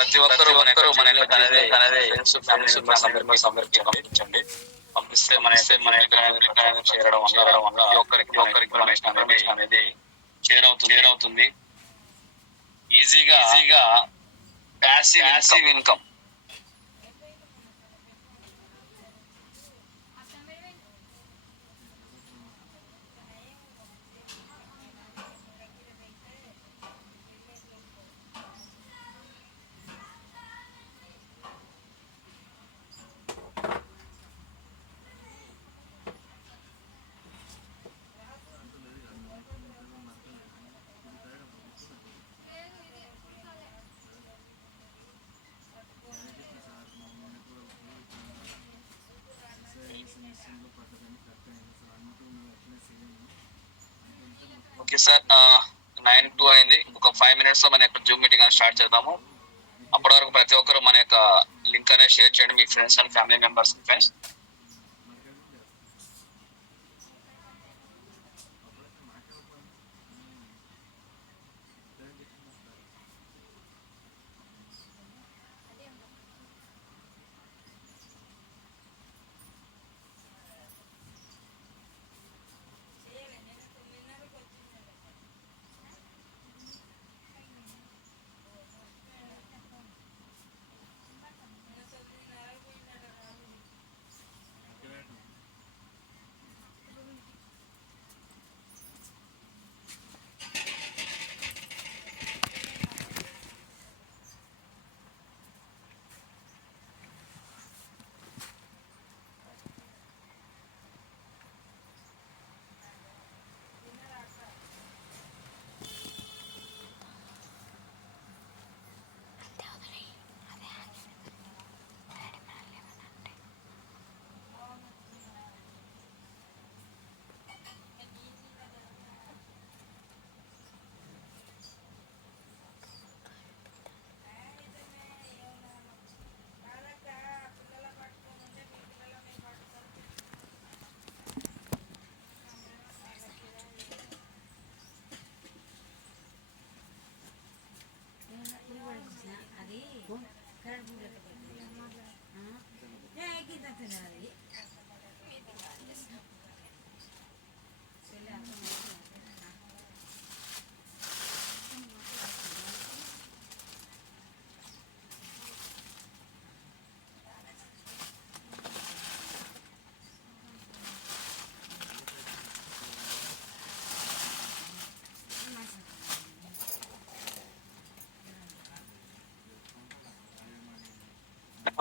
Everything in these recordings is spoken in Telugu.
ప్రతి ఒక్కరు మన యొక్క లింక్ అనేది ఫ్రెండ్స్ ఫ్యామిలీ మెంబర్స్ అందరికీ పంపించండి. పంపిస్తే మన యొక్క చేరడం వల్ల ప్రతి ఒక్కరికి ఇన్ఫర్మేషన్ అనేది చేరవుతుంది. ఈజీగా ప్యాసివ్ ఇన్కమ్. ఓకే సార్, 9:02 అయింది. ఒక 5 minutes లో మన యొక్క జూమ్ మీటింగ్ అనేది స్టార్ట్ చేద్దాము. అప్పటి వరకు ప్రతి ఒక్కరు మన యొక్క లింక్ అనేది షేర్ చేయండి మీ friends and family members. Friends,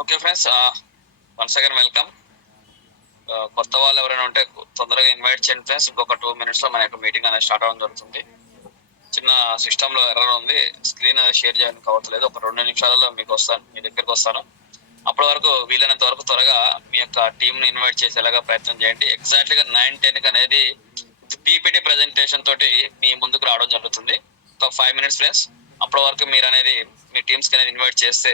okay friends, once again welcome. కొత్త వాళ్ళు ఎవరైనా ఉంటే తొందరగా ఇన్వైట్ చేయండి ఫ్రెండ్స్. ఇంకొక 2 minutes లో మన యొక్క మీటింగ్ అనేది స్టార్ట్ అవ్వడం జరుగుతుంది. చిన్న సిస్టమ్ లో ఎర్రర్ ఉంది, స్క్రీన్ అనేది షేర్ చేయడానికి అవ్వట్లేదు. ఒక 2 నిమిషాలలో మీ దగ్గరికి వస్తాను. అప్పటి వరకు వీలైనంత వరకు త్వరగా మీ యొక్క టీమ్ ని ఇన్వైట్ చేసేలాగా ప్రయత్నం చేయండి. ఎగ్జాక్ట్లీగా 9:10 అనేది పీపీటీ ప్రెజెంటేషన్ తోటి మీ ముందుకు రావడం జరుగుతుంది. ఒక 5 minutes ఫ్రెండ్స్. అప్పటి వరకు మీరు అనేది మీ టీమ్స్ కి అనేది ఇన్వైట్ చేస్తే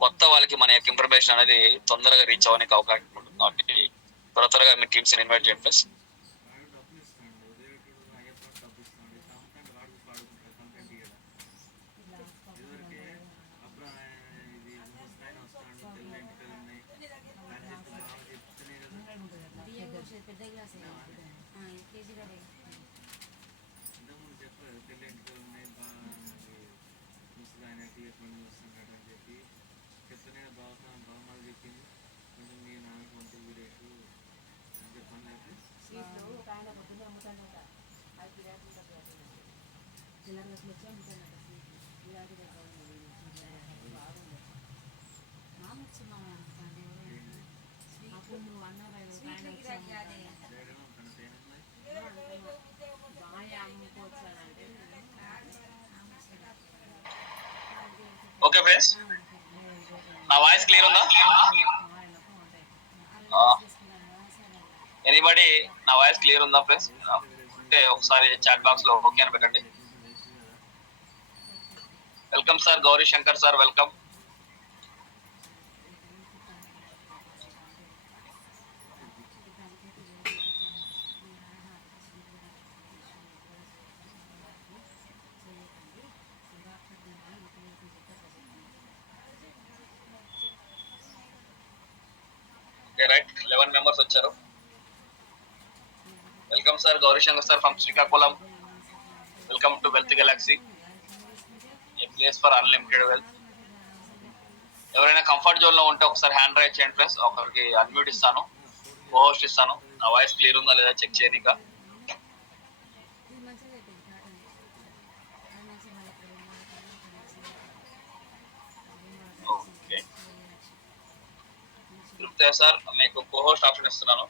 కొత్త వాళ్ళకి మన యొక్క ఇన్ఫర్మేషన్ అనేది తొందరగా రీచ్ అవ్వడానికి అవకాశం ఉంటుంది. కాబట్టి త్వరగా మీ టీమ్స్ ని ఇన్వైట్ చేయండి ఫ్రెండ్స్. ఓకే ఫ్రెండ్స్, నా వాయిస్ క్లియర్ ఉందా? ఎనీబడి నా వాయిస్ క్లియర్ ఉందా ఫ్రెండ్స్? అంటే ఒకసారి చాట్ బాక్స్ లో ఓకే అని పెట్టండి. Welcome sir, Gauri Shankar sir, welcome. Right 11 members వచ్చారు. Welcome sir, Gaurishankar sir from Srikakulam. Welcome to wealth galaxy, a place for unlimited wealth. ఎవరైనా కంఫర్ట్ జోన్ లో ఉంటే ఒకసారి హ్యాండ్ రైజ్ చేయండి ఫ్రెండ్స్. ఒకరికి అన్మ్యూట్ ఇస్తాను, కో హోస్ట్ ఇస్తాను. నా వాయిస్ క్లియర్ ఉందా లేదా చెక్ చేయనిక. ఓకే తృప్తి సార్, మీకు కో హోస్ట్ ఆప్షన్ ఇస్తున్నాను.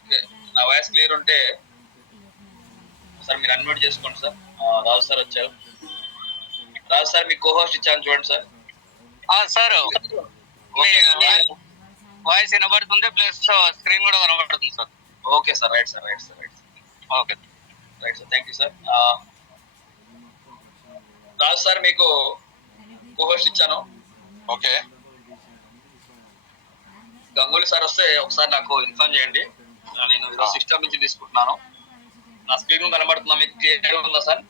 ఓకే, నా వాయిస్ క్లియర్ ఉంటే సార్ మీరు అన్మ్యూట్ చేసుకోండి సార్. రాజు సార్ వచ్చారు. రాజు సార్ మీకు కో హోస్ట్ ఇచ్చాను చూడండి సార్. సార్ వాయిస్ వినబడుతుంది, ప్లస్ స్క్రీన్ కూడా కనబడుతుంది sir. Okay sir, right sir. Okay right sir, thank you sir. Raju sir మీకు కో హోస్ట్ ఇచ్చాను. ఓకే, గంగూలీ సార్ వస్తే ఒకసారి నాకు ఇన్ఫార్మ్ చేయండి. నేను ఈరోజు సిస్టమ్ నుంచి తీసుకుంటున్నాను. నా స్క్రీన్ కనబడుతుందా, మీకు క్లియర్ ఉందా సార్?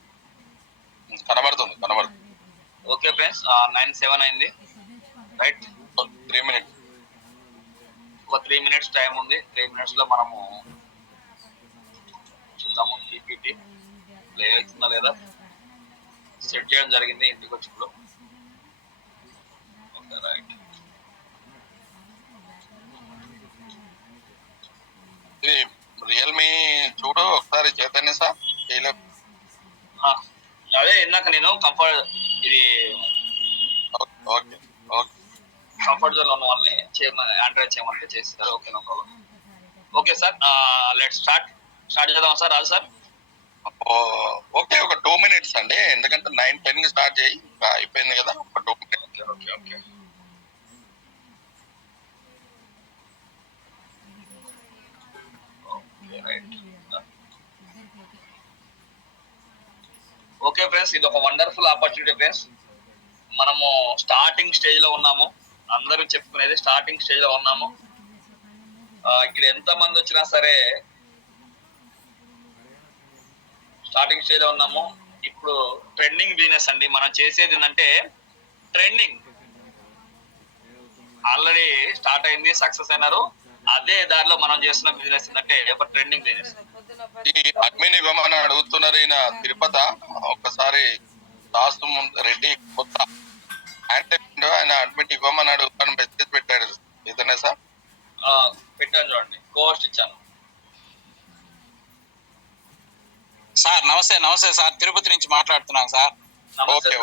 కనబడుతుంది. ఓకే ఫ్రెండ్స్, 9:07 అయింది. Right, 3 minutes. ఒక 3 minutes టైం ఉంది. 3 minutes లో మనము చూద్దాము పీపీటీ ప్లే అవుతుందా లేదా. సెట్ చేయడం జరిగింది ఇంటికి వచ్చి ఇప్పుడు. ఓకే రైట్, ఇది రియల్మీ చూడు ఒకసారి చైతన్య సార్. అదే ఇందాక నేను ఇది ఓకే కంఫర్ట్ జోన్ లో ఉన్న వాళ్ళని ఆండ్రాయిడ్ చేయమంటే చేస్తారు. Okay, no problem. Okay sir, let start చేద్దాం సార్. రాజు సార్ ఓకే, ఒక 2 minutes అండి, ఎందుకంటే 9:10 స్టార్ట్ చేయి, అయిపోయింది కదా. ఒక 2 minutes. ఓకే ఓకే ఫ్రెండ్స్, ఇది ఒక వండర్ఫుల్ ఆపర్చునిటీ ఫ్రెండ్స్. మనము స్టార్టింగ్ స్టేజ్ లో ఉన్నాము. అందరూ చెప్పుకునేది స్టార్టింగ్ స్టేజ్ లో ఉన్నాము. ఇక్కడ ఎంత మంది వచ్చినా సరే స్టార్టింగ్ స్టేజ్ లో ఉన్నాము. ఇప్పుడు ట్రెండింగ్ బిజినెస్ అండి. మనం చేసేది ఏంటంటే ట్రెండింగ్ ఆల్రెడీ స్టార్ట్ అయింది, సక్సెస్ అయినారు. అదే దారిలో మనం చేస్తున్న బిజినెస్ ఏంటంటే ఒక ట్రెండింగ్ బిజినెస్. ఈ అడ్మిన్ ఇవ్వమని అడుగుతున్నారు ఈయన తిరుపతి. ఒక్కసారి దాసు రెడ్డి కొత్త ఆయన అడ్మిట్ ఇవ్వమని అడుగుతాను మెసేజ్ పెట్టాడు. ఇతనే సార్? పెట్టాను చూడండి, కోస్ట్ ఇచ్చాను సార్. నమస్తే సార్, తిరుపతి నుంచి మాట్లాడుతున్నాను సార్. ఓకే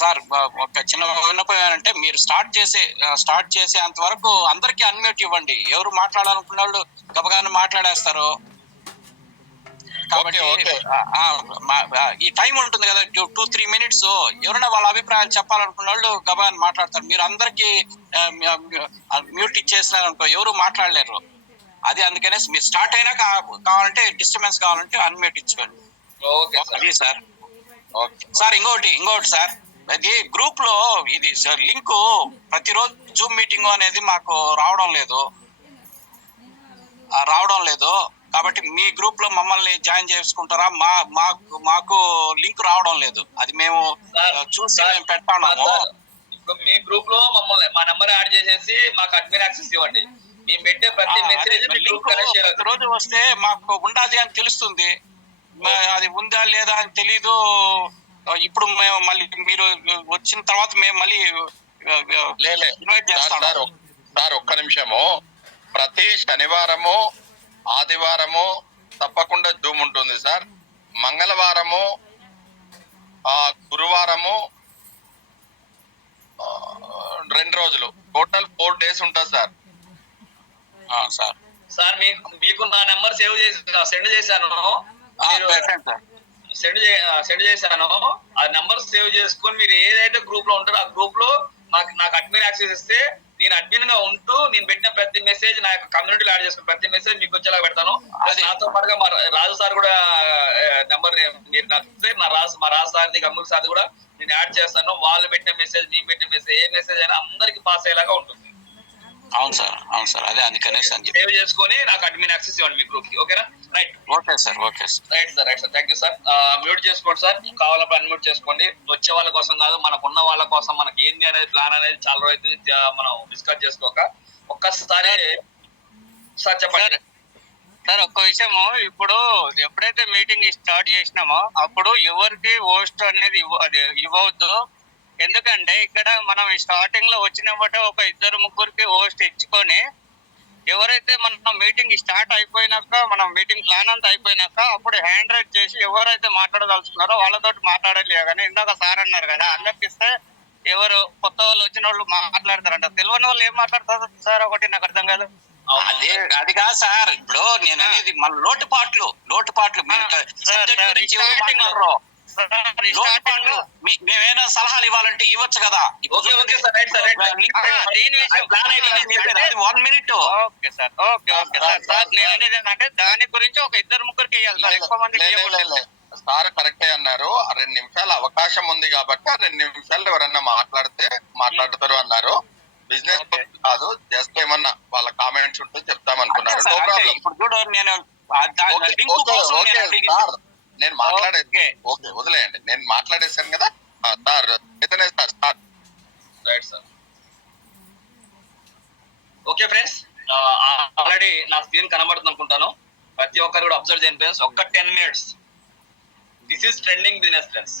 సార్, ఒక చిన్న విన్నపం అంటే మీరు స్టార్ట్ చేసేంత వరకు అందరికీ అన్మ్యూట్ ఇవ్వండి. ఎవరు మాట్లాడాలనుకున్న వాళ్ళు గబగానే మాట్లాడేస్తారు. కాబట్టి ఈ టైం ఉంటుంది కదా, 2-3 minutes. ఎవరైనా వాళ్ళ అభిప్రాయాలు చెప్పాలనుకున్న వాళ్ళు గబగానే మాట్లాడతారు. మీరు అందరికి మ్యూట్ ఇచ్చేసినారు అనుకో, ఎవరు మాట్లాడలేరు. అది అందుకనే మీరు స్టార్ట్ అయినా కావాలంటే డిస్టర్బెన్స్ కావాలంటే అన్మ్యూట్ ఇచ్చుకోండి. అది సార్. సార్ ఇంకోటి సార్, అది గ్రూప్ లో ఇది సార్ లింక్ ప్రతిరోజు జూమ్ మీటింగ్ అనేది మాకు రావడం లేదు. కాబట్టి మీ గ్రూప్ లో మమ్మల్ని జాయిన్ చేసుకుంటారా? మాకు లింక్ రావడం లేదు. అది మేము చూసి మేము పెడతాము. ఇప్పుడు మీ గ్రూప్ లో మమ్మల్ని మా నెంబర్ యాడ్ చేసేసి మాకు అడ్మిన్ యాక్సెస్ ఇవ్వండి. మేము పెట్టే ప్రతి మెసేజ్ రోజు వస్తే మాకు ఉండాలి అని తెలుస్తుంది. అది ఉందా లేదా అని తెలీదు. ఇప్పుడు మేము మళ్ళీ మీరు వచ్చిన తర్వాత మేము మళ్ళీ ఇన్వైట్ చేస్తాం. సార్ ఒక్క నిమిషము. ప్రతి శనివారము, ఆదివారము తప్పకుండా జూమ్ ఉంటుంది సార్. మంగళవారము, గురువారము 2 రోజులు, టోటల్ 4 days ఉంటుంది సార్. సార్ మీకు నా నెంబర్ సెండ్ చేశాను. సెండ్ చేశాను. ఆ నెంబర్ సేవ్ చేసుకొని మీరు ఏదైతే గ్రూప్ లో ఉంటారో ఆ గ్రూప్ లో నాకు అడ్మిన్ యాక్సెస్ ఇస్తే నేను అడ్మిన్ గా ఉంటూ నేను పెట్టిన ప్రతి మెసేజ్ నా యొక్క కమ్యూనిటీలో యాడ్ చేసుకుని ప్రతి మెసేజ్ మీకు వచ్చేలా పెడతాను. నాతో పాటుగా మా రాజు సార్ కూడా నెంబర్ మీరు నాకు మా రాజు సార్ది, గంగూల్ సార్ది కూడా నేను యాడ్ చేస్తాను. వాళ్ళు పెట్టిన మెసేజ్, నేను పెట్టిన మెసేజ్, ఏ మెసేజ్ అయినా అందరికి పాస్ అయ్యేలాగా ఉంటుంది. అవును సార్ అదే అందుకనేసి అని చెప్పి. సేవ్ చేసుకొని నాకు అడ్మిన్ యాక్సెస్ ఇవ్వండి మీ గ్రూప్ కి. ఓకేనా? Right. Okay sir right sir thank you sir. Mute చేసుకోండి సార్, కావాలప్పుడు అన్మ్యూట్ చేసుకోండి. వచ్చే వాళ్ళ కోసం కాదు, మనకున్న వాళ్ళ కోసం మనకి ఏంది అనేది ప్లాన్ అనేది చాలా రోజు మనం డిస్కస్ చేసుకోక ఒక్కసారి సార్ చెప్పండి. సార్ ఒక్క విషయము, ఇప్పుడు ఎప్పుడైతే మీటింగ్ స్టార్ట్ చేసినామో అప్పుడు ఎవరికి హోస్ట్ అనేది ఇవ్వవద్దు. ఎందుకంటే ఇక్కడ మనం స్టార్టింగ్ లో వచ్చినప్పుడు ఒక 2-3 హోస్ట్ ఇచ్చుకొని, ఎవరైతే మన మీటింగ్ స్టార్ట్ అయిపోయినాక, మనం మీటింగ్ ప్లాన్ అంతా అయిపోయినాక అప్పుడు హ్యాండ్ రైట్ చేసి ఎవరైతే మాట్లాడదలుచుకున్నారో వాళ్ళతో మాట్లాడాలి. కానీ ఇందాక సార్ అన్నారు కదా, అందరికి ఇస్తే ఎవరు కొత్త వాళ్ళు వచ్చిన వాళ్ళు మాట్లాడతారంట. తెలియని వాళ్ళు ఏం మాట్లాడతారు సార్? ఒకటి నాకు అర్థం కాదు. అది కాదు సార్, ఇప్పుడు నేను అనేది మన లోటుపాట్లు గురించి ఎవరు మాట్లాడరు. మేమైనా సలహాలు ఇవ్వాలంటే ఇవ్వచ్చు కదా. 1 minute. Okay sir. నేను అనేది ఏంటంటే దాని గురించి ఒక 2-3 వేయాలి సార్, ఎక్కువ మంది. సార్ కరెక్టే అన్నారు. 2 నిమిషాల అవకాశం ఉంది కాబట్టి 2 నిమిషాలు ఎవరన్నా మాట్లాడతారు అన్నారు. బిజినెస్ కాదు, జస్ట్ ఏమన్నా వాళ్ళ కామెంట్స్ ఉంటే చెప్తామనుకున్నారు. No problem. ఇప్పుడు చూడు, నేను నేను మాట్లాడేది ఓకే, వదిలేయండి. నేను మాట్లాడేశాను కదా సార్. ఇతనే sir. Right sir. Okay friends, already నా స్క్రీన్ కనబడుతుంది అనుకుంటాను. ప్రతి ఒక్కరు కూడా అబ్జర్వ్ చేయండి ఫ్రెండ్స్. ఒక్క 10 minutes. This is trending business friends.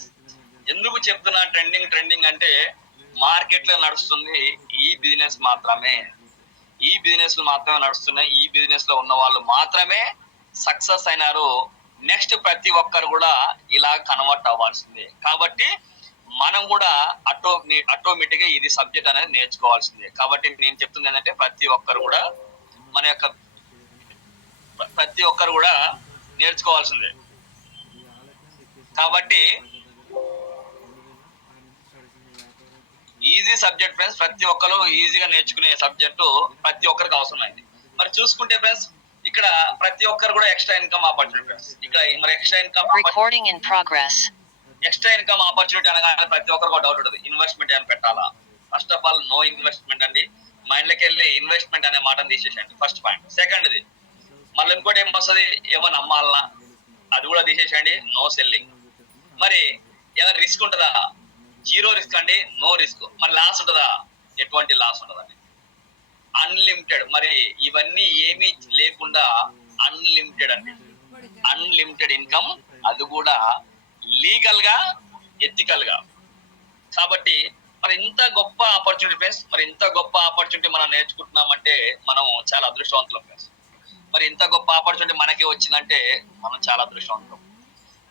ఎందుకు చెప్తున్నా ట్రెండింగ్ అంటే, మార్కెట్ లో నడుస్తుంది ఈ బిజినెస్ మాత్రమే. ఈ బిజినెస్ మాత్రమే నడుస్తున్నాయి. ఈ బిజినెస్ లో ఉన్న వాళ్ళు మాత్రమే సక్సెస్ అయినారు. నెక్స్ట్ ప్రతి ఒక్కరు కూడా ఇలా కన్వర్ట్ అవ్వాల్సిందే. కాబట్టి మనం కూడా ఆటోమేటిక్ గా ఇది సబ్జెక్ట్ అనేది నేర్చుకోవాల్సిందే. కాబట్టి నేను చెప్తుంది ఏంటంటే, ప్రతి ఒక్కరు కూడా నేర్చుకోవాల్సిందే. కాబట్టి ఈజీ సబ్జెక్ట్ ఫ్రెండ్స్, ప్రతి ఒక్కరు ఈజీగా నేర్చుకునే సబ్జెక్టు ప్రతి ఒక్కరికి అవసరమైంది. మరి చూసుకుంటే ఫ్రెండ్స్, ఇక్కడ ప్రతి ఒక్కరు కూడా ఎక్స్ట్రా ఇన్కమ్ ఆపర్చునిటీ ఫ్రెండ్స్. ఇక్కడ మరి ఎక్స్ట్రా ఇన్కమ్ ఆపర్చునిటీ అనగానే ప్రతి ఒక్కరికి ఒక డౌట్ ఉంటుంది, ఇన్వెస్ట్మెంట్ ఏమైనా పెట్టాలా? First of all, no investment అండి. మైండ్లోకి వెళ్ళి ఇన్వెస్ట్మెంట్ అనే మాటను తీసేసండి, ఫస్ట్ పాయింట్. సెకండ్ది, మళ్ళీ ఇంకోటి ఏం వస్తుంది, ఏమన్నా అమ్మాలనా? అది కూడా తీసేసండి, నో సెల్లింగ్. మరి ఏమైనా రిస్క్ ఉంటుందా? 0 రిస్క్ అండి, నో రిస్క్. మరి లాస్ ఉంటుందా? ఎటువంటి లాస్ ఉండదండి. అన్లిమిటెడ్. మరి ఇవన్నీ ఏమీ లేకుండా అన్లిమిటెడ్ అండి. అన్లిమిటెడ్ ఇన్కమ్, అది కూడా లీగల్ గా, ఎథికల్ గా. కాబట్టి మరి ఇంత గొప్ప ఆపర్చునిటీ ఫ్రెండ్స్, మరి ఇంత గొప్ప ఆపర్చునిటీ మనం నేర్చుకుంటున్నామంటే మనం చాలా అదృష్టవంతులం ఫ్రెండ్స్. మరి ఇంత గొప్ప ఆపర్చునిటీ మనకే వచ్చిందంటే మనం చాలా అదృష్టవంతులం.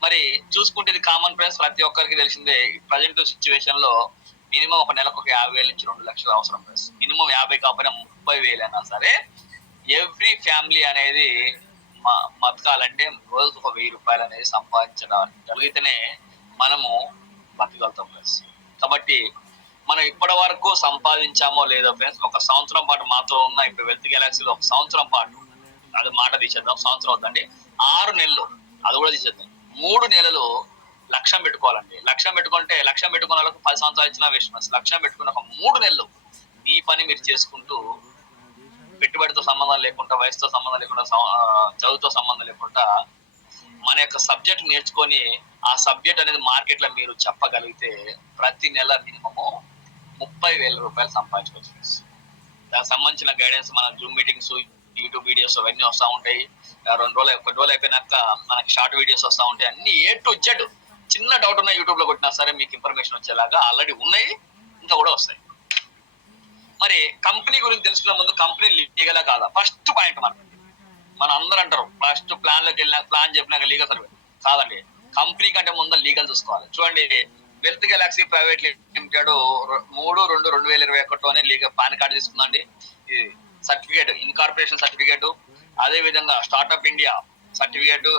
మరి చూసుకుంటే ఇది కామన్ ఫ్రెండ్స్, ప్రతి ఒక్కరికి తెలిసిందే. ప్రజెంట్ సిచ్యువేషన్ లో మినిమం ఒక నెలకు ఒక 50,000 నుంచి 2 లక్షలు అవసరం ఫ్రెండ్స్. మినిమం 50 కాకపోయినా 30,000 అయినా సరే ఎవ్రీ ఫ్యామిలీ అనేది బతకాలంటే రోజుకు ఒక 1000 రూపాయలు అనేది సంపాదించగలిగితేనే మనము బతకగలుగుతాం ఫ్రెండ్స్. కాబట్టి మనం ఇప్పటి వరకు సంపాదించామో లేదో ఫ్రెండ్స్, ఒక సంవత్సరం పాటు మాతో ఉన్న ఇప్పుడు వెల్త్ గెలాక్సీలో ఒక సంవత్సరం పాటు, అది మాట తీసేద్దాం, సంవత్సరం అవుతుందండి, 6 నెలలు, అది కూడా తీసేద్దాం, 3 నెలలు లక్ష్యం పెట్టుకోవాలండి. లక్ష్యం పెట్టుకుంటే, లక్ష్యం పెట్టుకున్న వాళ్ళకు 10 సంవత్సరాలు ఇచ్చినా వేస్ట్ ఫ్రెండ్స్. లక్ష్యం పెట్టుకున్న ఒక 3 నెలలు మీ పని మీరు చేసుకుంటూ, పెట్టుబడితో సంబంధం లేకుండా, వయసుతో సంబంధం లేకుండా, చదువుతో సంబంధం లేకుండా మన యొక్క సబ్జెక్ట్ నేర్చుకొని ఆ సబ్జెక్ట్ అనేది మార్కెట్ లో మీరు చెప్పగలిగితే ప్రతి నెల మినిమము 30,000 రూపాయలు సంపాదించుకోవచ్చు. దానికి సంబంధించిన గైడెన్స్ మన జూమ్ మీటింగ్స్, యూట్యూబ్ వీడియోస్ అవన్నీ వస్తూ ఉంటాయి. 1 రోజులు అయిపోయినాక మనకి షార్ట్ వీడియోస్ వస్తూ ఉంటాయి. అన్ని A to Z. చిన్న డౌట్ ఉన్న యూట్యూబ్ లో కొట్టినా సరే మీకు ఇన్ఫర్మేషన్ వచ్చేలాగా ఆల్రెడీ ఉన్నాయి, ఇంకా కూడా వస్తాయి. మరి కంపెనీ గురించి తెలుసుకునే ముందు కంపెనీ లీగలా కాదా ఫస్ట్ పాయింట్. మన అందరూ అంటారు ఫస్ట్ ప్లాన్ లోకి వెళ్ళినా, ప్లాన్ చెప్పినాక లీగల్ సర్వే కాదండి. కంపెనీ కంటే ముందు లీగల్ చూసుకోవాలి. చూడండి, wealth Galaxy private limited 3/2/2021 legal PAN card తీసుకుందండి. సర్టిఫికేట్, ఇన్కార్పొరేషన్ సర్టిఫికేట్, అదే విధంగా స్టార్ట్అప్ ఇండియా సర్టిఫికేట్,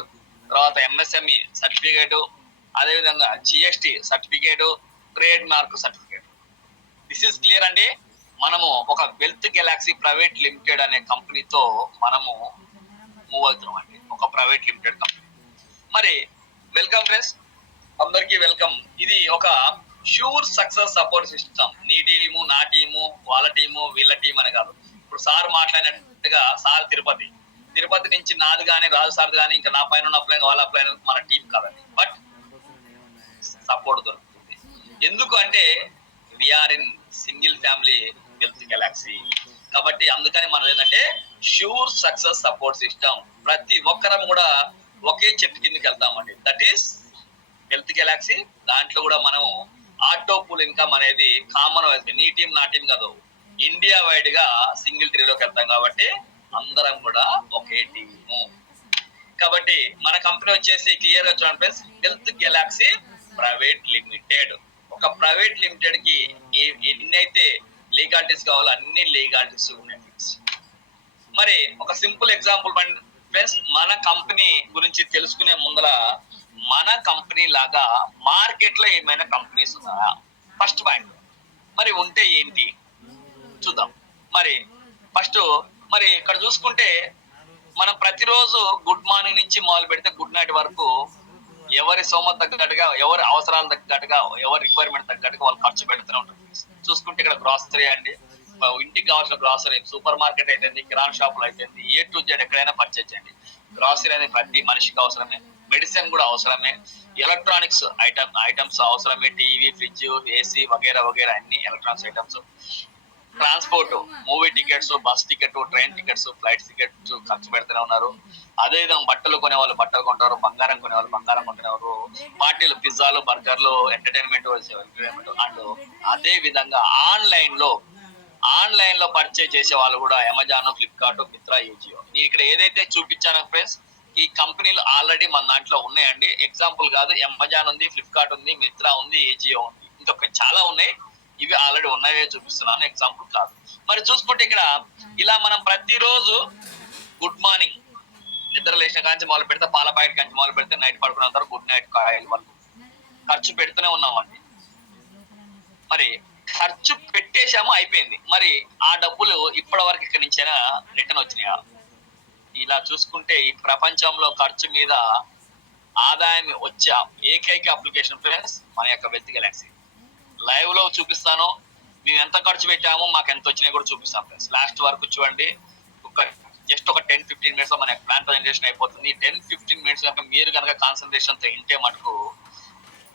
తర్వాత MSME సర్టిఫికేట్, అదే విధంగా GST certificate, trademark certificate. This is clear అండి. మనము ఒక వెల్త్ గెలాక్సీ ప్రైవేట్ లిమిటెడ్ అనే కంపెనీతో మనము మూవ్ అవుతున్నాం అండి, ఒక ప్రైవేట్ లిమిటెడ్ కంపెనీ. మరి వెల్కమ్ ఫ్రెండ్స్, అందరికీ వెల్కమ్. ఇది ఒక ష్యూర్ సక్సెస్ సపోర్ట్ సిస్టమ్. నీ టీము, నా టీము, వాళ్ళ టీము, వీళ్ళ టీం అని కాదు. ఇప్పుడు సార్ మాట్లాడినట్టుగా సార్ తిరుపతి నుంచి నాది కానీ రాజు సార్ కానీ ఇంకా నా పైన ఉన్న అప్లైన్ వాళ్ళ అప్లైన్ మన టీం కాదండి, బట్ సపోర్ట్ దొరుకుతుంది. ఎందుకు అంటే we are in single family Health Galaxy కాబట్టి అందుకని మనం ఏంటంటే షూర్ సక్సెస్ సపోర్ట్ సిస్టమ్. ప్రతి ఒక్కరం కూడా ఒకే చెట్టు కిందకి వెళ్తామండి, దట్ ఈస్ హెల్త్ గెలాక్సీ. దాంట్లో కూడా మనం ఆటో పూల్ ఇన్కమ్ అనేది కామన్ వైజ్ నీ టీం నా టీం కాదు, ఇండియా వైడ్ గా సింగిల్ ట్రీలోకి వెళ్తాం కాబట్టి అందరం కూడా ఒకే టీము. కాబట్టి మన కంపెనీ వచ్చేసి క్లియర్ గా చూడండి friends, health Galaxy private limited. ఒక ప్రైవేట్ లిమిటెడ్ కి ఎన్నైతే లీగాలిటీస్ కావాలో అన్ని లీగాలిటీస్ ఉన్నాయి ఫ్రెండ్స్. మరి ఒక సింపుల్ ఎగ్జాంపుల్ ఫ్రెండ్స్, మన కంపెనీ గురించి తెలుసుకునే ముందర మన కంపెనీ లాగా మార్కెట్ లో ఏమైనా కంపెనీస్ ఉన్నాయా ఫస్ట్ పాయింట్. మరి ఉంటే ఏంటి చూద్దాం. మరి ఫస్ట్ మరి ఇక్కడ చూసుకుంటే మనం ప్రతిరోజు గుడ్ మార్నింగ్ నుంచి మొదలు పెడితే గుడ్ నైట్ వరకు ఎవరి సోమ తగ్గట్టుగా, ఎవరి అవసరాలు తగ్గట్టుగా, ఎవరి రిక్వైర్మెంట్ తగ్గట్టుగా వాళ్ళు ఖర్చు పెడుతూనే ఉంటారు. చూసుకుంటే ఇక్కడ గ్రాసరీ అండి, ఇంటికి కావాల్సిన గ్రాసరీ, సూపర్ మార్కెట్ అయితే, కిరాణా షాపులు అయితే, ఏ టు జెడ్ ఎక్కడైనా పర్చేజ్ చేయండి. గ్రాసరీ అనేది ప్రతి మనిషికి అవసరమే, మెడిసిన్ కూడా అవసరమే, ఎలక్ట్రానిక్స్ ఐటమ్స్ అవసరమే, టీవీ, ఫ్రిడ్జ్, ఏసీ వగేరా వగేరా అన్ని electronics items. Transport, movie tickets, bus ticket, train tickets, flight tickets ఖర్చు పెడుతూనే ఉన్నారు. అదేవిధంగా బట్టలు కొనే వాళ్ళు బట్టలు కొంటారు, బంగారం కొనే వాళ్ళు బంగారం కొంటున్నారు, పార్టీలు, పిజ్జాలు, బర్గర్లు, ఎంటర్టైన్మెంట్ అండ్ అదే విధంగా ఆన్లైన్ లో పర్చేజ్ చేసే వాళ్ళు కూడా అమెజాన్, ఫ్లిప్కార్ట్, మిత్రా, ఏజియో. నేను ఇక్కడ ఏదైతే చూపించాను ఫ్రెండ్స్, ఈ కంపెనీలు ఆల్రెడీ మన దాంట్లో ఉన్నాయండి. ఎగ్జాంపుల్ కాదు, అమెజాన్ ఉంది, ఫ్లిప్కార్ట్ ఉంది, మిత్రా ఉంది, ఏజియో ఉంది, ఇంకా చాలా ఉన్నాయి. ఇవి ఆల్రెడీ ఉన్నాయే చూపిస్తున్నాను, ఎగ్జాంపుల్ కాదు. మరి చూసుకుంటే ఇక్కడ ఇలా మనం ప్రతిరోజు గుడ్ మార్నింగ్ నిద్ర లేచిన కాంచి మొదలు పెడితే, పాల ప్యాకెట్ కాంచి మొదలు పెడితే, నైట్ పడుకున్న తర్వాత గుడ్ నైట్ కాయలు వరకు ఖర్చు పెడుతూనే ఉన్నామండి. మరి ఖర్చు పెట్టేశాము, అయిపోయింది. మరి ఆ డబ్బులు ఇప్పటి వరకు ఇక్కడి నుంచైనా రిటర్న్ వచ్చినాయా? ఇలా చూసుకుంటే ఈ ప్రపంచంలో ఖర్చు మీద ఆదాయం వచ్చే ఏకైక అప్లికేషన్ ఫ్రెండ్స్ మన యొక్క హెల్త్ గెలాక్సీ. లైవ్ లో చూపిస్తాను, మేము ఎంత ఖర్చు పెట్టామో మాకు ఎంత వచ్చినాయి కూడా చూపిస్తాం ఫ్రెండ్స్. లాస్ట్ వరకు చూడండి, జస్ట్ ఒక 10-15 మినిట్స్ లో మన ప్లాన్ ప్రజెంటేషన్ అయిపోతుంది. 10-15 మినిట్స్ కనుక మీరు కనుక కాన్సన్ట్రేషన్ తో ఇంటే మటుకు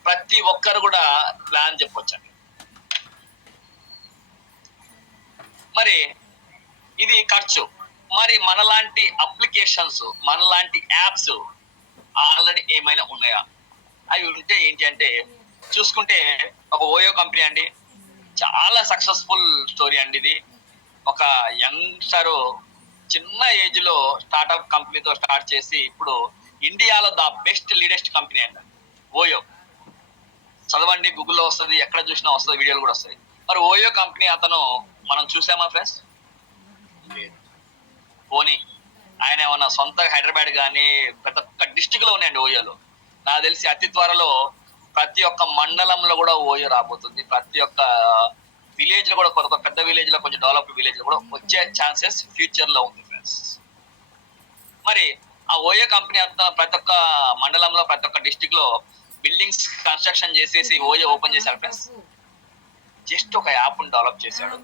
ప్రతి ఒక్కరు కూడా ప్లాన్ చెప్పొచ్చండి. మరి ఇది ఖర్చు. మరి మనలాంటి అప్లికేషన్స్, మనలాంటి యాప్స్ ఆల్రెడీ ఏమైనా ఉన్నాయా? అవి ఉంటే ఏంటి అంటే చూసుకుంటే ఒక ఓయో కంపెనీ అండి, చాలా సక్సెస్ఫుల్ స్టోరీ అండి ఇది. ఒక యంగ్స్టర్ చిన్న ఏజ్ లో స్టార్ట్అప్ కంపెనీతో స్టార్ట్ చేసి ఇప్పుడు ఇండియాలో ద బెస్ట్ లీడెస్ట్ కంపెనీ అండి ఓయో. చదవండి, గూగుల్లో వస్తుంది, ఎక్కడ చూసినా వస్తుంది, వీడియోలు కూడా వస్తాయి. మరి ఓయో కంపెనీ అతను మనం చూసామా ఫ్రెండ్స్? లేదు. పోనీ ఆయన ఏమన్నా సొంత హైదరాబాద్ కానీ ప్రతి ఒక్క డిస్టిక్ లో ఉన్నాయండి ఓయోలో. నాకు తెలిసి అతి త్వరలో ప్రతి ఒక్క మండలంలో కూడా ఓయో రాబోతుంది. ప్రతి ఒక్క విలేజ్ లో కూడా, కొత్త పెద్ద విలేజ్ లో, కొంచెం డెవలప్డ్ విలేజ్ లో కూడా వచ్చే ఛాన్సెస్ ఫ్యూచర్ లో ఉంది ఫ్రెండ్స్. మరి ఆ ఓయో కంపెనీ అంతా ప్రతి ఒక్క మండలంలో, ప్రతి ఒక్క డిస్టిక్ లో బిల్డింగ్స్ కన్స్ట్రక్షన్ చేసేసి ఓయో ఓపెన్ చేశారు ఫ్రెండ్స్. జస్ట్ ఒక యాప్ ని డెవలప్ చేశాడు.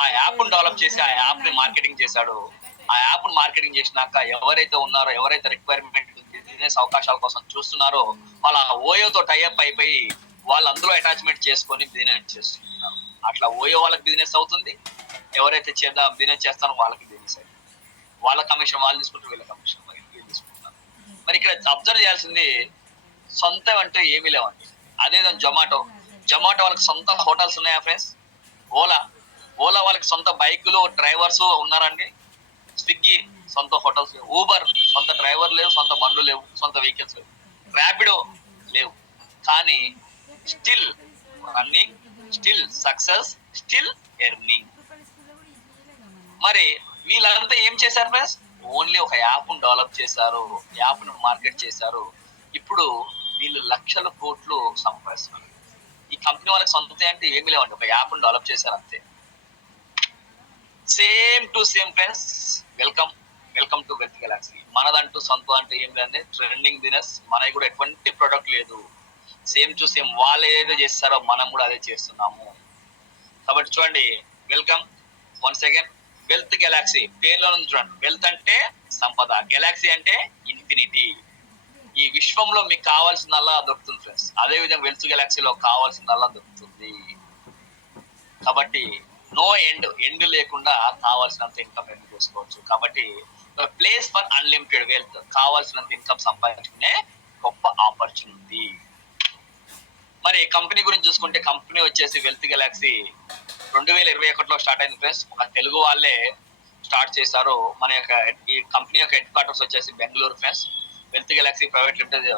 ఆ యాప్ ని డెవలప్ చేసి ఆ యాప్ ని మార్కెటింగ్ చేశాడు. ఆ యాప్ ని మార్కెటింగ్ చేసినాక ఎవరైతే ఉన్నారో, ఎవరైతే రిక్వైర్మెంట్ బిజినెస్ అవకాశాల కోసం చూస్తున్నారో వాళ్ళ ఓయోతో టైఅప్ అయిపోయి వాళ్ళు అందులో అటాచ్మెంట్ చేసుకొని బిజినెస్ చేస్తున్నారు. అట్లా ఓయో వాళ్ళకి బిజినెస్ అవుతుంది, ఎవరైతే బిజినెస్ చేస్తారో వాళ్ళకి బిజినెస్ అవుతుంది. వాళ్ళ కమిషన్ వాళ్ళు తీసుకుంటారు, వీళ్ళ కమిషన్ వీళ్ళు తీసుకుంటారు. మరి ఇక్కడ అబ్జర్వ్ చేయాల్సింది సొంతం అంటే ఏమీ లేవండి. అదేవిధంగా జొమాటో వాళ్ళకి సొంత హోటల్స్ ఉన్నాయా ఫ్రెండ్స్? ఓలా వాళ్ళకి సొంత బైకులు, డ్రైవర్స్ ఉన్నారండి. స్విగ్గీ సొంత హోటల్స్ లేవు, ఊబర్ సొంత డ్రైవర్ లేవు, సొంత బండ్లు లేవు, సొంత వెహికల్స్ లేవు, ర్యాపిడో లేవు. కానీ still running, still success, still earning. మరి వీళ్ళంతా ఏం చేశారు ఫ్రెండ్స్? ఓన్లీ ఒక యాప్ ను డెవలప్ చేశారు, యాప్ ను మార్కెట్ చేశారు. ఇప్పుడు వీళ్ళు లక్షల కోట్లు సంపాదిస్తున్నారు. ఈ కంపెనీ వాళ్ళకి సొంత అంటే ఏమీ లేవండి, ఒక యాప్ ను డెవలప్ చేశారు అంతే. Same to same friends, welcome to health galaxy. మనదంటూ సొంతం అంటే ఏం లేదండి, ట్రెండింగ్ బిజినెస్. మనకి కూడా ఎటువంటి ప్రొడక్ట్ లేదు. సేమ్ టు సేమ్ వాళ్ళు ఏదో చేస్తారో మనం కూడా అదే చేస్తున్నాము. కాబట్టి చూడండి, welcome once again. Wealth Galaxy పేర్లో ఉంది చూడండి. వెల్త్ అంటే సంపద, గెలాక్సీ అంటే ఇన్ఫినిటీ. ఈ విశ్వంలో మీకు కావాల్సిందల్లా దొరుకుతుంది ఫ్రెండ్స్. అదే విధంగా వెల్త్ గెలాక్సీలో కావాల్సిందల్లా దొరుకుతుంది. కాబట్టి నో ఎండ్ లేకుండా కావాల్సినంత ఇన్కమ్ ఎర్న్ చేసుకోవచ్చు. కాబట్టి ప్లేస్ ఫర్ అన్లిమిటెడ్ వెల్త్, కావాల్సినంత ఇన్కమ్ సంపాదించుకునే గొప్ప ఆపర్చునిటీ. మరి కంపెనీ గురించి చూసుకుంటే కంపెనీ వచ్చేసి వెల్త్ గెలాక్సీ 2021లో స్టార్ట్ అయింది ఫ్రెండ్స్. ఒక తెలుగు వాళ్ళే స్టార్ట్ చేశారు. మన యొక్క ఈ కంపెనీ యొక్క హెడ్ క్వార్టర్స్ వచ్చేసి Bengaluru friends. Wealth Galaxy private limited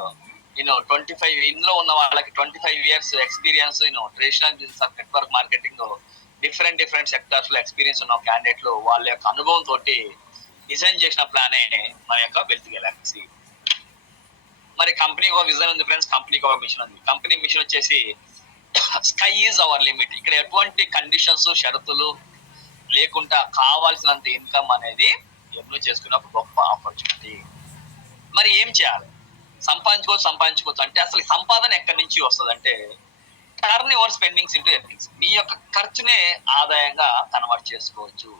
నేను 25 ఇందులో ఉన్న వాళ్ళకి 25 years experience traditional business of network marketing different sectors లో ఎక్స్పీరియన్స్ ఉన్న క్యాండిడేట్లు వాళ్ళ యొక్క అనుభవం తోటి డిజైన్ చేసిన ప్లానే మన యొక్క వెల్త్ గెలాక్సీ. మరి కంపెనీకి ఒక విజన్ ఉంది ఫ్రెండ్స్, కంపెనీకి ఒక మిషన్ ఉంది. కంపెనీ మిషన్ వచ్చేసి స్కై ఈజ్ అవర్ లిమిట్. ఇక్కడ ఎటువంటి కండిషన్స్ షరతులు లేకుండా కావాల్సినంత ఇన్కమ్ అనేది ఎన్నో చేసుకునే ఒక గొప్ప ఆపర్చునిటీ. మరి ఏం చేయాలి? సంపాదించుకోవచ్చు అంటే అసలు సంపాదన ఎక్కడి నుంచి వస్తుంది అంటే turn your spendings into earnings. నీ యొక్క ఖర్చునే ఆదాయంగా కన్వర్ట్ చేసుకోవచ్చు.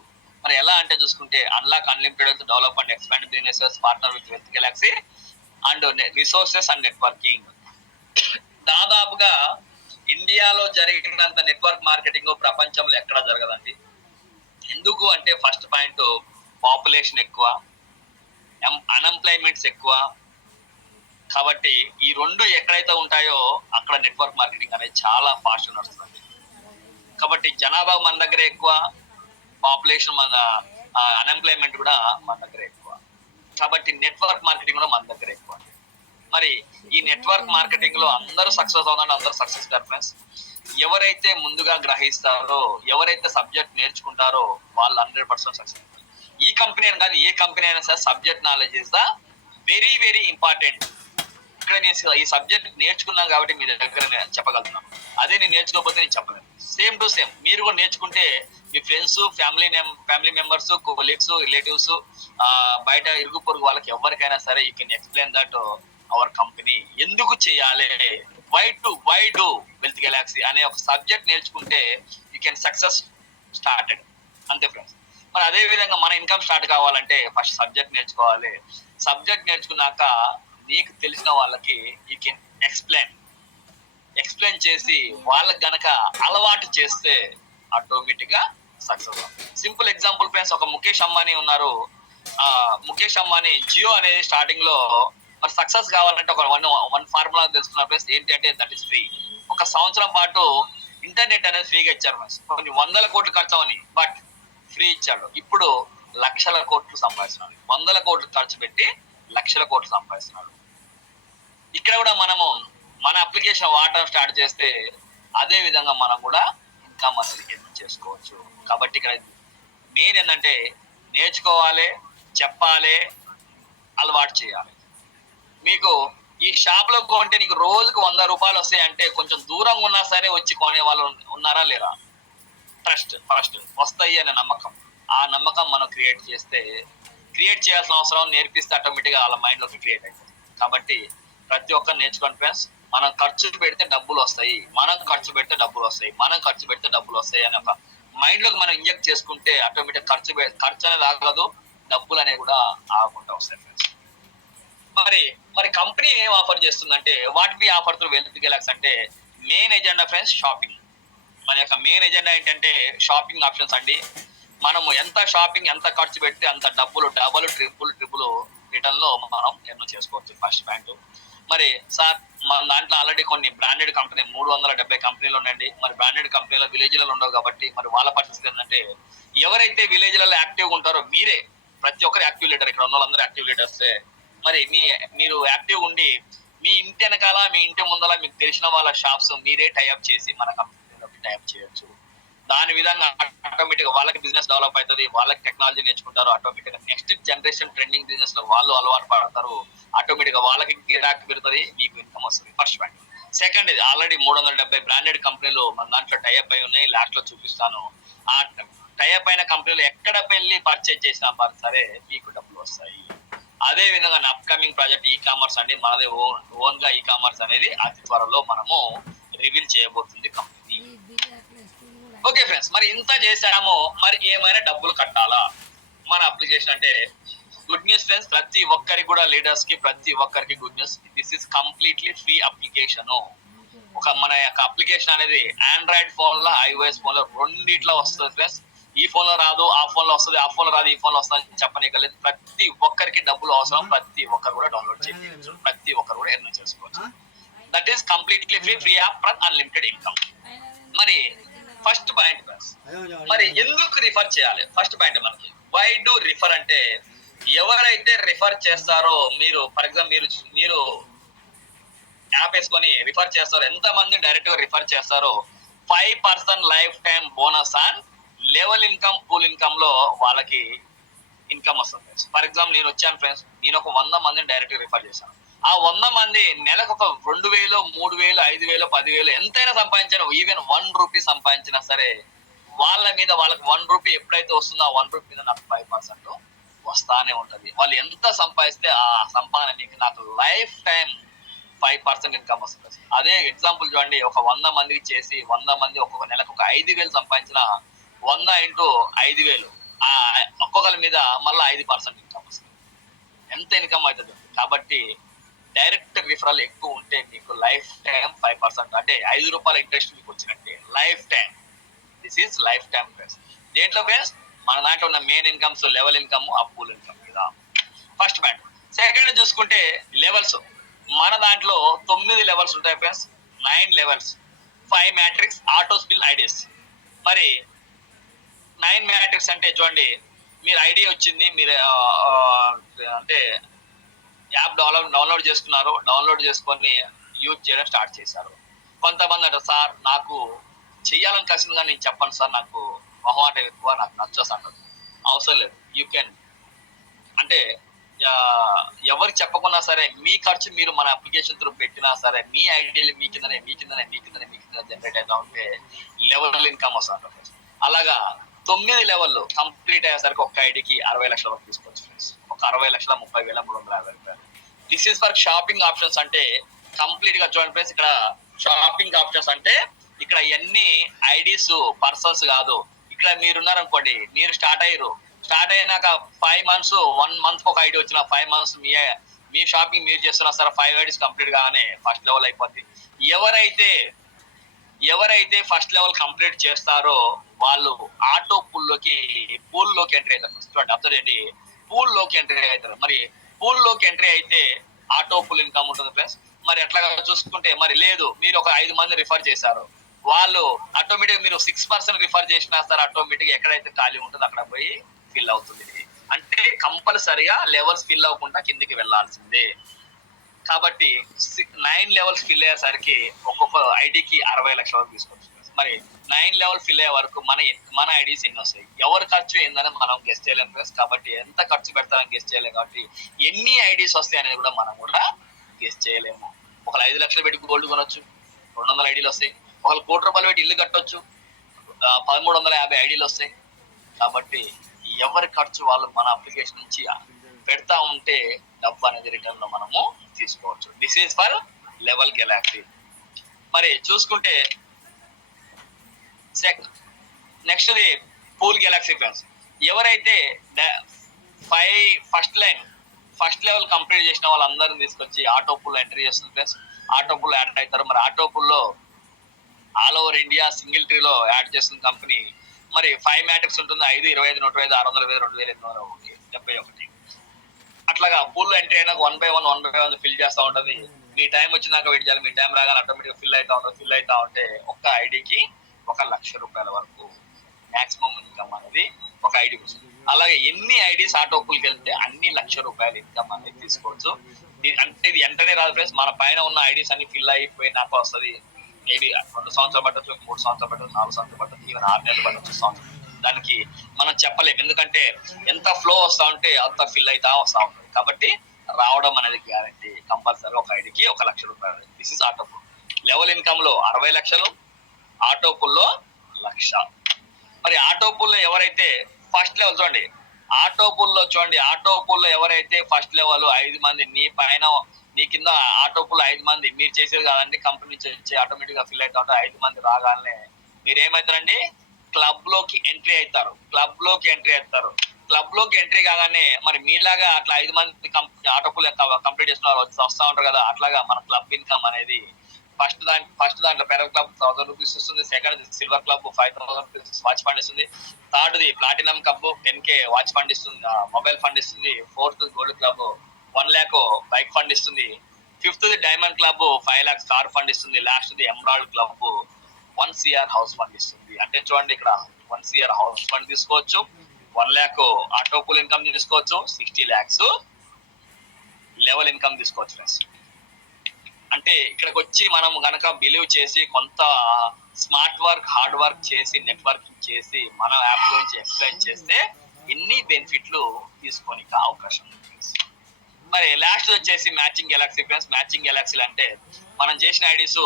మరి ఎలా అంటే చూసుకుంటే unlock unlimited develop and expand businesses, partner with wealth Galaxy and resources and networking. దాదాపుగా ఇండియాలో జరిగినంత నెట్వర్క్ మార్కెటింగ్ ప్రపంచంలో ఎక్కడ జరగదండి. ఎందుకు అంటే ఫస్ట్ పాయింట్ పాపులేషన్ ఎక్కువ, అన్ఎంప్లాయ్మెంట్స్ ఎక్కువ. కాబట్టి ఈ రెండు ఎక్కడైతే ఉంటాయో అక్కడ నెట్వర్క్ మార్కెటింగ్ అనేది చాలా ఫాస్ట్ నడుస్తుంది. కాబట్టి జనాభా మన దగ్గర ఎక్కువ, పాపులేషన్ మన అన్ఎంప్లాయ్మెంట్ కూడా మన దగ్గర ఎక్కువ. కాబట్టి నెట్వర్క్ మార్కెటింగ్ కూడా మన దగ్గర ఎక్కువ. మరి ఈ నెట్వర్క్ మార్కెటింగ్ లో అందరూ సక్సెస్ అవుతారో అందరూ సక్సెస్ కాదు ఫ్రెండ్స్. ఎవరైతే ముందుగా గ్రహిస్తారో, ఎవరైతే సబ్జెక్ట్ నేర్చుకుంటారో వాళ్ళు 100% సక్సెస్. ఈ కంపెనీ అని కానీ ఏ కంపెనీ అయినా సరే subject knowledge is the very important. ఇక్కడ నేను ఈ సబ్జెక్ట్ నేర్చుకున్నాను కాబట్టి మీ దగ్గర చెప్పగలుగుతున్నాను. అదే నేను నేర్చుకోకపోతే నేను చెప్పలేను. సేమ్ టు సేమ్ మీరు కూడా నేర్చుకుంటే మీ friends, family members, colleagues, relatives, బయట ఇరుగు పొరుగు వాళ్ళకి ఎవరికైనా సరే you can explain that our company ఎందుకు చేయాలి, వై డు వెల్త్ గెలాక్సీ అనే ఒక సబ్జెక్ట్ నేర్చుకుంటే యూ కెన్ సక్సెస్ స్టార్టెడ్. అంతే ఫ్రెండ్స్. మరి అదే విధంగా మన ఇన్కమ్ స్టార్ట్ కావాలంటే ఫస్ట్ సబ్జెక్ట్ నేర్చుకోవాలి. సబ్జెక్ట్ నేర్చుకున్నాక నీకు తెలిసిన వాళ్ళకి యూ కెన్ ఎక్స్ప్లెయిన్ చేసి వాళ్ళకి గనక అలవాటు చేస్తే ఆటోమేటిక్ గా సక్సెస్ అవుతుంది. సింపుల్ ఎగ్జాంపుల్ ఫ్రెండ్స్, ఒక ముఖేష్ అంబానీ ఉన్నారు. ముఖేష్ అంబానీ జియో అనేది స్టార్టింగ్ లో మరి సక్సెస్ కావాలంటే ఒక వన్ ఫార్ములా తెలుసుకున్న ఫ్రెండ్స్. ఏంటి అంటే దట్ ఈస్ ఫ్రీ. ఒక సంవత్సరం పాటు ఇంటర్నెట్ అనేది ఫ్రీగా ఇచ్చారు ఫ్రెండ్స్. కొన్ని 100 కోట్లు ఖర్చు అవని బట్ ఫ్రీ ఇచ్చాడు. ఇప్పుడు లక్షల కోట్లు సంపాదిస్తున్నాడు. 100 కోట్లు ఖర్చు పెట్టి లక్షల కోట్లు సంపాదిస్తున్నాడు. ఇక్కడ కూడా మనము మన అప్లికేషన్ వాడటం స్టార్ట్ చేస్తే అదే విధంగా మనం కూడా ఇన్కమ్ అనేది ఎర్న్ చేసుకోవచ్చు. కాబట్టి ఇక్కడ మెయిన్ ఏంటంటే నేర్చుకోవాలి, చెప్పాలి, అలవాటు చేయాలి. మీకు ఈ షాప్ లో కొంటే నీకు రోజుకు 100 రూపాయలు వస్తాయి అంటే కొంచెం దూరంగా ఉన్నా సరే వచ్చి కొనే వాళ్ళు ఉన్నారా లేరా? ట్రస్ట్ ఫస్ట్ వస్తాయి అనే నమ్మకం. ఆ నమ్మకం మనం క్రియేట్ చేయాల్సిన అవసరం, నేర్పిస్తే ఆటోమేటిక్ గా వాళ్ళ మైండ్ లోకి క్రియేట్ అవుతుంది. కాబట్టి ప్రతి ఒక్కరు నేర్చుకోండి ఫ్రెండ్స్. మనం ఖర్చు పెడితే డబ్బులు వస్తాయి, మనం ఖర్చు పెడితే డబ్బులు వస్తాయి అనే ఒక మైండ్ లోకి మనం ఇంజెక్ట్ చేసుకుంటే ఆటోమేటిక్ ఖర్చు అనేది ఆగదు, డబ్బులు అనేవి కూడా ఆగకుండా వస్తాయి ఫ్రెండ్స్. మరి కంపెనీ ఏం ఆఫర్ చేస్తుందంటే what we offer through Wealth Galaxy అంటే మెయిన్ ఎజెండా ఫ్రెండ్స్ షాపింగ్. మన యొక్క మెయిన్ ఎజెండా ఏంటంటే షాపింగ్ ఆప్షన్స్ అండి. మనము ఎంత షాపింగ్ ఎంత ఖర్చు పెడితే అంత డబ్బులు డబుల్ ట్రిపుల్ రిటర్న్ లో మనం ఎర్న్ చేసుకోవచ్చు. First point. మరి సార్ మన దాంట్లో ఆల్రెడీ కొన్ని బ్రాండెడ్ కంపెనీ 370 కంపెనీలు ఉన్నాయండి. మరి బ్రాండెడ్ కంపెనీలో విలేజ్లలో ఉండవు కాబట్టి మరి వాళ్ళ పరిస్థితి ఏంటంటే ఎవరైతే విలేజ్లలో యాక్టివ్గా ఉంటారో మీరే, ప్రతి ఒక్కరు యాక్టివ్ లీడర్, ఇక్కడ ఉన్న వాళ్ళందరూ యాక్టివ్ లీడర్సే. మరి మీరు యాక్టివ్ ఉండి మీ ఇంటి వెనకాల మీ ఇంటి ముందల మీకు తెలిసిన వాళ్ళ షాప్స్ మీరే టైఅప్ చేసి మన కంపెనీలోకి టైఅప్ చేయొచ్చు. దాని విధంగా ఆటోమేటిక్ గా వాళ్ళకి బిజినెస్ డెవలప్ అవుతుంది, వాళ్ళకి టెక్నాలజీ నేర్చుకుంటారు. ఆటోమేటిక్ గా నెక్స్ట్ జనరేషన్ ట్రెండింగ్ బిజినెస్ లో వాళ్ళు అలవాటు పడతారు. ఆటోమేటిక్ గా వాళ్ళకి గిరాకీ పెరుగుతుంది, మీకు ఇన్కమ్ వస్తుంది. First point. సెకండ్, ఇది ఆల్రెడీ 370 బ్రాండెడ్ కంపెనీలు మన దాంట్లో టైఅప్ అయి ఉన్నాయి. లాస్ట్ లో చూపిస్తాను. ఆ టైఅప్ అయిన కంపెనీలు ఎక్కడ వెళ్ళి పర్చేజ్ చేసినా సరే మీకు డబ్బులు వస్తాయి. అదే విధంగా అప్కమింగ్ ప్రాజెక్ట్ ఈ కామర్స్ అండి. మనదే ఓన్ గా ఈ కామర్స్ అనేది అతి త్వరలో మనము రివీల్ చేయబోతుంది కంపెనీ. ఓకే ఫ్రెండ్స్, మరి ఇంత చేసాము, మరి ఏమైనా డబ్బులు కట్టాలా మన అప్లికేషన్ అంటే? గుడ్ న్యూస్ ఫ్రెండ్స్, ప్రతి ఒక్కరికి కూడా, లీడర్స్ కి ప్రతి ఒక్కరికి good news. This is completely free application. మన యొక్క అప్లికేషన్ అనేది ఆండ్రాయిడ్ ఫోన్ లో, ఐఓఎస్ ఫోన్ లో రెండిట్లో వస్తుంది ఫ్రెండ్స్. ఈ ఫోన్ లో రాదు, ఆ ఫోన్ లో వస్తుంది, ఆ ఫోన్ లో రాదు, ఈ ఫోన్ లో వస్తుంది అని చెప్పనీయలేదు. ప్రతి ఒక్కరికి డబ్బులు అవసరం, ప్రతి ఒక్కరు కూడా డౌన్లోడ్ చేసుకోవచ్చు, ప్రతి ఒక్కరు కూడా ఎర్న్ చేసుకోవచ్చు. That is completely free app for unlimited income. మరి ఫస్ట్ పాయింట్ ఫ్రెండ్స్, మరి ఎందుకు రిఫర్ చేయాలి? ఫస్ట్ పాయింట్ మనకి వై డు రిఫర్ అంటే, ఎవరైతే రిఫర్ చేస్తారో, మీరు ఫర్ ఎగ్జాంపుల్ మీరు యాప్ వేసుకొని రిఫర్ చేస్తారో, ఎంత మంది డైరెక్ట్ గా రిఫర్ చేస్తారో 5% life time bonus on level income, pool income లో వాళ్ళకి ఇన్కమ్ వస్తుంది. ఫర్ ఎగ్జాంపుల్ నేను వచ్చాను ఫ్రెండ్స్, నేను ఒక 100 మందిని డైరెక్ట్ గా రిఫర్ చేశాను. ఆ 100 మంది నెలకు ఒక 2000, 3000, 5000, 10,000 ఎంతైనా సంపాదించాను, ఈవెన్ 1 రూపీ సంపాదించినా సరే, వాళ్ళ మీద వాళ్ళకి 1 రూపీ ఎప్పుడైతే వస్తుందో ఆ 1 రూపీ మీద నాకు 5% వస్తానే ఉంటది. వాళ్ళు ఎంత సంపాదిస్తే ఆ సంపాదనకి నాకు లైఫ్ టైం 5% ఇన్కమ్ వస్తుంది. అదే ఎగ్జాంపుల్ చూడండి, ఒక 100 మందికి చేసి 100 మంది ఒక్కొక్క నెలకు ఒక 5,000 సంపాదించిన 100 ఇంటూ 5,000 ఆ ఒక్కొక్కరి మీద మళ్ళీ 5% ఇన్కమ్ వస్తుంది. ఎంత ఇన్కమ్ అవుతుంది? కాబట్టి డైరెక్ట్ రిఫరల్ ఎక్కువ ఉంటే మీకు లైఫ్ టైం 5%, అంటే 5 రూపాయల ఇంట్రెస్ట్ మీకు వచ్చినట్టే lifetime. This is lifetime friends. దేంట్లో ఫ్రెండ్స్? మన దాంట్లో ఉన్న మెయిన్ ఇన్కమ్స్, లెవెల్ ఇన్కమ్, అప్పుల్ ఇన్కమ్ మీద. First point. సెకండ్ చూసుకుంటే లెవెల్స్. మన దాంట్లో 9 లెవెల్స్ ఉంటాయి friends, 9 levels, 5 matrix, auto spill IDs. మరి 9 మ్యాట్రిక్స్ అంటే చూడండి, మీరు ఐడి వచ్చింది, మీరు అంటే యాప్ డౌన్లోడ్ చేసుకున్నారు, డౌన్లోడ్ చేసుకొని యూజ్ చేయడం స్టార్ట్ చేశారు. కొంతమంది అంటారు, సార్ నాకు చెయ్యాలని కసింది కానీ నేను చెప్పను సార్, నాకు మొహమాటం ఎక్కువ, నాకు నచ్చోస్ అంటారు. అవసరం లేదు, యూ కెన్. అంటే ఎవరికి చెప్పకున్నా సరే, మీ ఖర్చు మీరు మన అప్లికేషన్ త్రూ పెట్టినా సరే, మీ ఐడియాలు మీ కిందనే జనరేట్ అవుతా ఉంటే లెవెల్ ఇన్కమ్ వస్తుంది. అలాగా 9 లెవెల్ కంప్లీట్ అయ్యేసరికి ఒక్క ఐడికి 60 లక్షల వరకు తీసుకోవచ్చు ఫ్రెండ్స్. ఒక 60,30,350 రూపాయలు. This is for shopping options. అంటే కంప్లీట్ గా చూడండి ఫ్రెండ్స్, ఇక్కడ షాపింగ్ ఆప్షన్స్ అంటే ఇక్కడ ఎన్ని ఐడీస్, పర్సన్స్ కాదు. ఇక్కడ మీరున్నారనుకోండి, మీరు స్టార్ట్ అయినాక 5 months, 1 month ఒక ఐడి వచ్చిన 5 months మీ షాపింగ్ మీరు చేస్తున్నా సరే 5 ఐడీస్ కంప్లీట్ గానే ఫస్ట్ లెవెల్ అయిపోద్ది. ఎవరైతే ఫస్ట్ లెవెల్ కంప్లీట్ చేస్తారో వాళ్ళు ఆటో పూల్లోకి ఎంట్రీ అవుతారు. చూడండి, అబ్జర్వ్ చేయండి, పూల్లోకి ఎంట్రీ అవుతారు. మరి పూల్లోకి ఎంట్రీ అయితే ఆటో పూల్ ఇన్కమ్ ఉంటుంది ఫ్రెండ్స్. మరి ఎట్లా చూసుకుంటే, మరి లేదు, మీరు ఒక 5 మంది రిఫర్ చేశారు, వాళ్ళు ఆటోమేటిక్ మీరు 6% రిఫర్ చేసినా సరే ఆటోమేటిక్ ఎక్కడైతే ఖాళీ ఉంటుందో అక్కడ పోయి ఫిల్ అవుతుంది. అంటే కంపల్సరిగా లెవెల్స్ ఫిల్ అవ్వకుండా కిందికి వెళ్లాల్సిందే. కాబట్టి 9 లెవెల్స్ ఫిల్ అయ్యేసరికి ఒక్కొక్క ఐడికి 60 లక్షల వరకు తీసుకోవచ్చు. మరి 9 లెవెల్ ఫిల్ అయ్యే వరకు మన ఐడీస్ ఎన్ని వస్తాయి, ఎవరి ఖర్చు ఏందని మనం గెస్ట్ చేయలేము ఫ్రెండ్స్. కాబట్టి ఎంత ఖర్చు పెడతారని గెస్ట్ చేయలేము. కాబట్టి ఎన్ని ఐడీస్ వస్తాయి అనేది కూడా మనం కూడా గెస్ట్ చేయలేము. ఒకళ్ళు 5 లక్షలు పెట్టి గోల్డ్ కొనొచ్చు, 200 ఐడీలు వస్తాయి. ఒకళ్ళు ₹1,00,00,000 పెట్టి ఇల్లు కట్టొచ్చు, 1,350 ఐడీలు వస్తాయి. కాబట్టి ఎవరి ఖర్చు వాళ్ళు మన అప్లికేషన్ నుంచి పెడతా ఉంటే డబ్బు అనేది రిటర్న్ లో మనము తీసుకోవచ్చు. This is for level galaxy. మరి చూసుకుంటే నెక్స్ట్ పూల్ గెలాక్సీ ఫ్రెండ్స్. ఎవరైతే ఫస్ట్ లెవెల్ కంప్లీట్ చేసిన వాళ్ళందరినీ తీసుకొచ్చి ఆటో పూల్ ఎంట్రీ చేస్తుంది ఫ్రెండ్స్. ఆటో పూల్ యాడ్ అవుతారు. మరి ఆటో పూల్లో ఆల్ ఓవర్ ఇండియా సింగిల్ ట్రీలో యాడ్ చేస్తున్న కంపెనీ. మరి 5 మ్యాట్రిక్స్ ఉంటుంది, 5, 25, 125, 600, 2,800, 71. అట్లాగా పూల్లో ఎంట్రీ అయినా 1 by 1 ఫిల్ చేస్తూ ఉంటుంది. మీ టైం వచ్చినాక వెయిట్ చేయాలి, మీ టైం రాగానే ఆటోమేటిక్ ఫిల్ అవుతా ఉంటే ఒక్క ఐడికి ₹1,00,000 వరకు మాక్సిమం ఇన్కమ్ అనేది ఒక ఐడి వస్తుంది. అలాగే ఎన్ని ఐడీస్ ఆటో పూల్కి వెళ్తే అన్ని ₹1,00,000 ఇన్కమ్ అనేది తీసుకోవచ్చు. అంటే ఇది వెంటనే రాదు ఫ్రెండ్స్, మన పైన ఉన్న ఐడీస్ అన్ని ఫిల్ అయిపోయినాక వస్తుంది. మేబీ 2 సంవత్సరాలు పట్టచ్చు, 3 సంవత్సరాలు పట్టచ్చు, 4 సంవత్సరాలు పట్టచ్చు, ఈవెన్ 6 నెలలు పట్టచ్చు, సంవత్సరం. దానికి మనం చెప్పలేము, ఎందుకంటే ఎంత ఫ్లో వస్తా ఉంటే అంత ఫిల్ అవుతా వస్తా ఉంటుంది. కాబట్టి రావడం అనేది గ్యారంటీ. కంపల్సరీ ఒక ఐడికి ₹1,00,000. This is auto pool. Level income లో 60 లక్షలు, ఆటో పూల్లో 1,00,000. మరి ఆటో పూల్లో ఎవరైతే ఫస్ట్ లెవెల్ చూడండి, ఆటో పూల్లో ఎవరైతే ఫస్ట్ లెవెల్ 5 మంది నీ కింద ఆటో పూల్ 5 మంది, మీరు చేసేది కాదండి, కంపెనీ నుంచి ఆటోమేటిక్ గా ఫిల్ అవుతా ఉంటే 5 మంది రాగానే మీరు ఏమవుతారండి, క్లబ్ లోకి ఎంట్రీ అవుతారు. క్లబ్ లోకి ఎంట్రీ కాగానే మరి మీలాగా అట్లా 5 మంది ఆటోపుల్ కంప్లీట్ చేసిన వాళ్ళు వస్తా ఉంటారు కదా, అట్లాగా మన క్లబ్ ఇన్కమ్ అనేది ఫస్ట్ దాంట్లో పెరల్ క్లబ్ 1000 రూపీస్ వస్తుంది. Second silver club 5000 rupees watch fund ఇస్తుంది. Third the platinum club 10K watch fund ఇస్తుంది, మొబైల్ ఫండ్ ఇస్తుంది. Fourth gold club 1 lakh bike fund ఇస్తుంది. Fifth the diamond club 5 lakhs car fund ఇస్తుంది. Last the emerald club 1 CR house fund ఇస్తుంది. అంటే చూడండి, ఇక్కడ 1 CR హౌస్ ఫండ్ తీసుకోవచ్చు, 1 lakh ఆటోపుల్ ఇన్కమ్ తీసుకోవచ్చు, 60 lakhs లెవెల్ ఇన్కమ్ తీసుకోవచ్చు ఫ్రెండ్స్. అంటే ఇక్కడికి వచ్చి మనం గనక బిలీవ్ చేసి కొంత స్మార్ట్ వర్క్, హార్డ్ వర్క్ చేసి, నెట్వర్కింగ్ చేసి మన యాప్ గురించి ఎక్స్ప్లెయిన్ చేస్తే ఎన్ని బెనిఫిట్లు తీసుకొని అవకాశం ఉంది ఫ్రెండ్స్. మరి లాస్ట్ వచ్చేసి మ్యాచింగ్ గెలాక్సీ ఫ్రెండ్స్. మ్యాచింగ్ గెలాక్సీలు అంటే మనం చేసిన IDs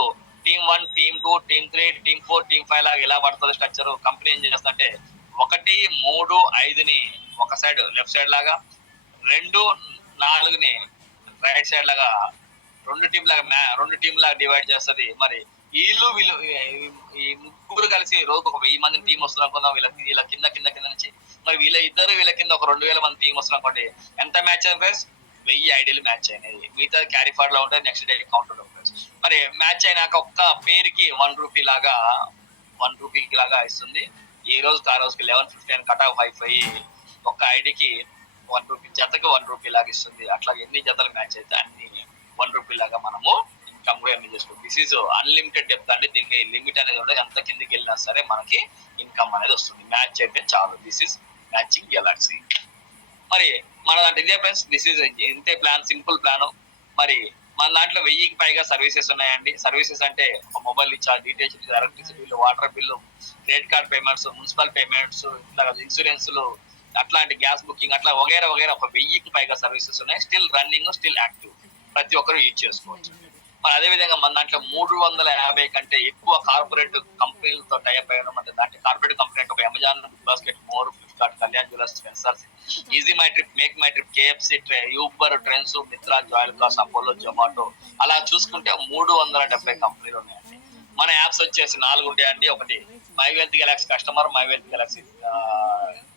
team 1, team 2, team 3, team 4, team 5 లాగా ఎలా పడుతుంది స్ట్రక్చర్. కంపెనీ ఏం చేస్తుందంటే 1, 3, 5ని ఒక సైడ్ లెఫ్ట్ సైడ్ లాగా, 2, 4ని రైట్ సైడ్ లాగా రెండు టీం లాగా డివైడ్ చేస్తుంది. మరి వీళ్ళు ఈ ముగ్గురు కలిసి రోజు ఒక 1000 మంది టీం వస్తున్నారు అనుకుందాం. వీళ్ళ కింద నుంచి మరి వీళ్ళ కింద ఒక 2000 మంది టీం వస్తున్నారు అనుకోండి. ఎంత మ్యాచ్ అయింది ఫ్రెండ్స్? 1000 ఐడీలు మ్యాచ్ అయినాయి. మిగతా క్యారీ ఫార్వర్డ్ లో ఉంటాయి, నెక్స్ట్ డే కౌంట్ ఉంటుంది ఫ్రెండ్స్. మరి మ్యాచ్ అయినాక ఒక్క పేరుకి 1 రూపీ లాగా ఇస్తుంది. ఈ రోజుకి ఆ రోజుకి 11:59 కట్ ఆఫ్ అయిపోయి ఒక్క ఐడికి 1 రూపీ, జతకి 1 రూపీ లాగా ఇస్తుంది. అట్లా ఎన్ని జతలు మ్యాచ్ అయితే అన్ని 1 రూపీ లాగా మనము ఇన్కమ్ కూడా ఎర్న్ చేసుకోవచ్చు. దిస్ ఈజ్ అన్లిమిటెడ్ డెప్త్ అండి. దీనికి లిమిట్ అనేది ఉండదు. ఎంత కిందికి వెళ్ళినా సరే మనకి ఇన్కమ్ అనేది వస్తుంది. మ్యాచ్ అయితే చాలు. This is matching Galaxy. మరి మన దాంట్లో ఇదే ఫ్రెండ్స్, దిస్ ఈజ్ ఇంతే ప్లాన్, సింపుల్ ప్లాన్. మరి మన దాంట్లో 1000కి పైగా సర్వీసెస్ ఉన్నాయండి. సర్వీసెస్ అంటే mobile recharge, details, electricity bill, water bill, credit card payments, municipal payments, ఇట్లా ఇన్సూరెన్స్లు, అట్లాంటి గ్యాస్ బుకింగ్, అట్లా వగేరా ఒక 1000కి పైగా సర్వీసెస్ ఉన్నాయి. స్టిల్ రన్నింగ్, స్టిల్ యాక్టివ్, ప్రతి ఒక్కరు యూజ్ చేసుకోవచ్చు. మరి అదే విధంగా మన దాంట్లో 350 కంటే ఎక్కువ కార్పొరేట్ కంపెనీలతో టైప్ అయ్యడం. అంటే దాంట్లో కార్పొరేట్ కంపెనీ అంటే ఒక Amazon, basket, More, Flipkart, Kalyan jewellers, Spencer's, easy my trip, make my trip, KFC, Uber, trends, Myntra, జాయిల్ కాస్, అపోలో, జొమాటో, అలా చూసుకుంటే 370 కంపెనీలు ఉన్నాయండి. మన యాప్స్ వచ్చేసి 4 ఉంటాయండి. ఒకటి my wealth Galaxy customer, my wealth Galaxy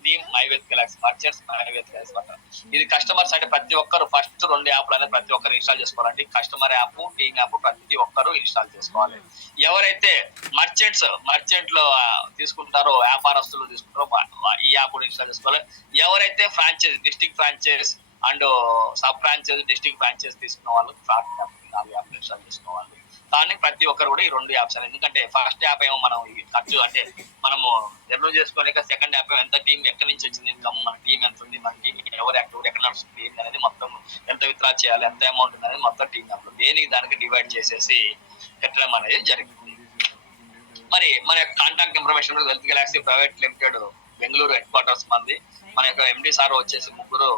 team, my wealth Galaxy merchants, my wealth Galaxy worker. ఇది కస్టమర్స్ అంటే ప్రతి ఒక్కరు ఫస్ట్ 2 యాప్లు అనేది ప్రతి ఒక్కరు ఇన్స్టాల్ చేసుకోవాలండి. కస్టమర్ యాప్, టీమ్ యాప్ ప్రతి ఒక్కరు ఇన్స్టాల్ చేసుకోవాలి. ఎవరైతే మర్చెంట్ లో తీసుకుంటారో, వ్యాపారస్తులు తీసుకుంటారో ఈ యాప్ కూడా ఇన్స్టాల్ చేసుకోవాలి. ఎవరైతే franchise, district franchise and sub franchise, district franchise తీసుకున్న వాళ్ళు 4 యాప్ ఇన్స్టాల్ చేసుకోవాలి. కానీ ప్రతి ఒక్కరు కూడా ఈ 2 యాప్స్ అనేది, ఎందుకంటే ఫస్ట్ యాప్ ఏమో మనం ఖర్చు అంటే మనము రెన్యూ చేసుకోలేక, సెకండ్ యాప్ ఎంత టీం ఎక్కడి నుంచి వచ్చింది ఇన్కమ్, మన టీం ఎంత ఉంది, మన టీం ఎవరు యాక్టివ్, ఎక్కడ నడుస్తుంది అనేది మొత్తం, ఎంత విత్డ్రా చేయాలి, ఎంత అమౌంట్ ఉంది అనేది మొత్తం టీం యాప్ దేనికి దానికి డివైడ్ చేసేసి పెట్టడం అనేది జరిగింది. మరి మన యొక్క contact information wealth Galaxy private limited Bengaluru head quarters మంది. మన యొక్క MD సార్ వచ్చేసి ముగ్గురు,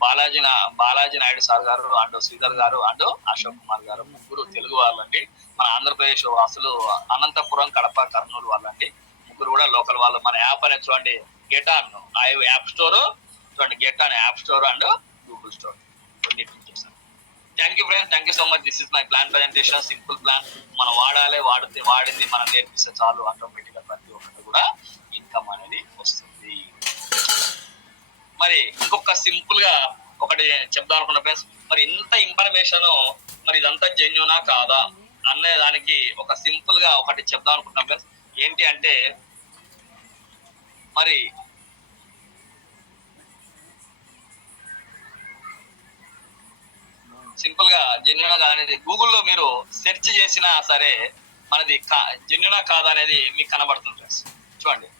బాలాజీ నాయుడు సార్ గారు అండ్ శ్రీధర్ గారు అండ్ అశోక్ కుమార్ గారు, ముగ్గురు తెలుగు వాళ్ళండి. మన ఆంధ్రప్రదేశ్ అసలు అనంతపురం, కడప, కర్నూలు వాళ్ళండి. ముగ్గురు కూడా లోకల్ వాళ్ళు. మన యాప్ అనేది చూడండి, గెట్ ఆన్ యాప్ స్టోర్, చూడండి get on app store and Google store. Thank you friends, thank you so much. This is my plan presentation, simple plan. మనం వాడింది మనం నేర్పిస్తే చాలు, ఆటోమేటిక్ గా ప్రతి ఒక్కటి కూడా ఇన్కమ్ అనేది వస్తుంది. మరి ఇంకొక సింపుల్ గా ఒకటి చెప్దాం అనుకున్న ఫ్రెండ్స్. మరి ఇంత ఇన్ఫర్మేషన్ మరి ఇదంతా జెన్యూనా కాదా అనే దానికి ఒక సింపుల్ గా ఒకటి చెప్దాం అనుకుంటున్నాం ఫ్రెండ్స్. ఏంటి అంటే, మరి సింపుల్ గా జెన్యూనా కాదా అనేది గూగుల్లో మీరు సెర్చ్ చేసినా సరే మనది జెన్యూనా కాదా అనేది మీకు కనబడుతుంది ఫ్రెండ్స్. చూడండి,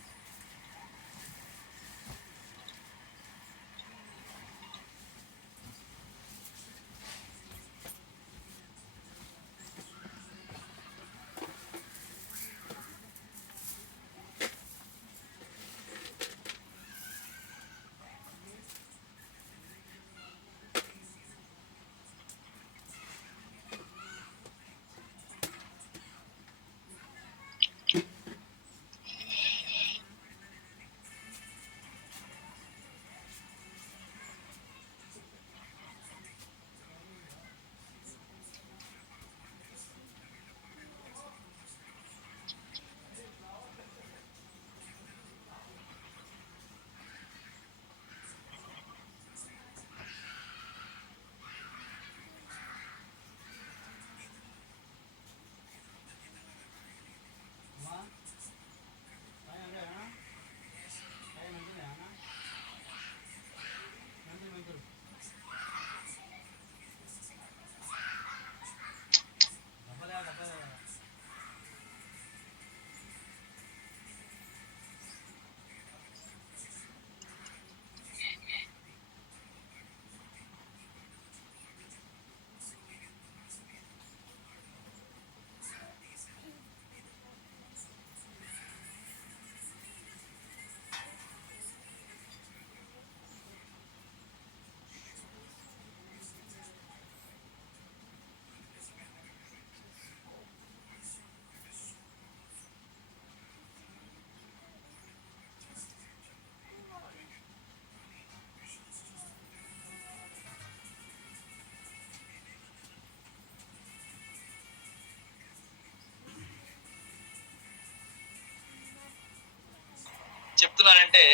చెప్తున్నానంటే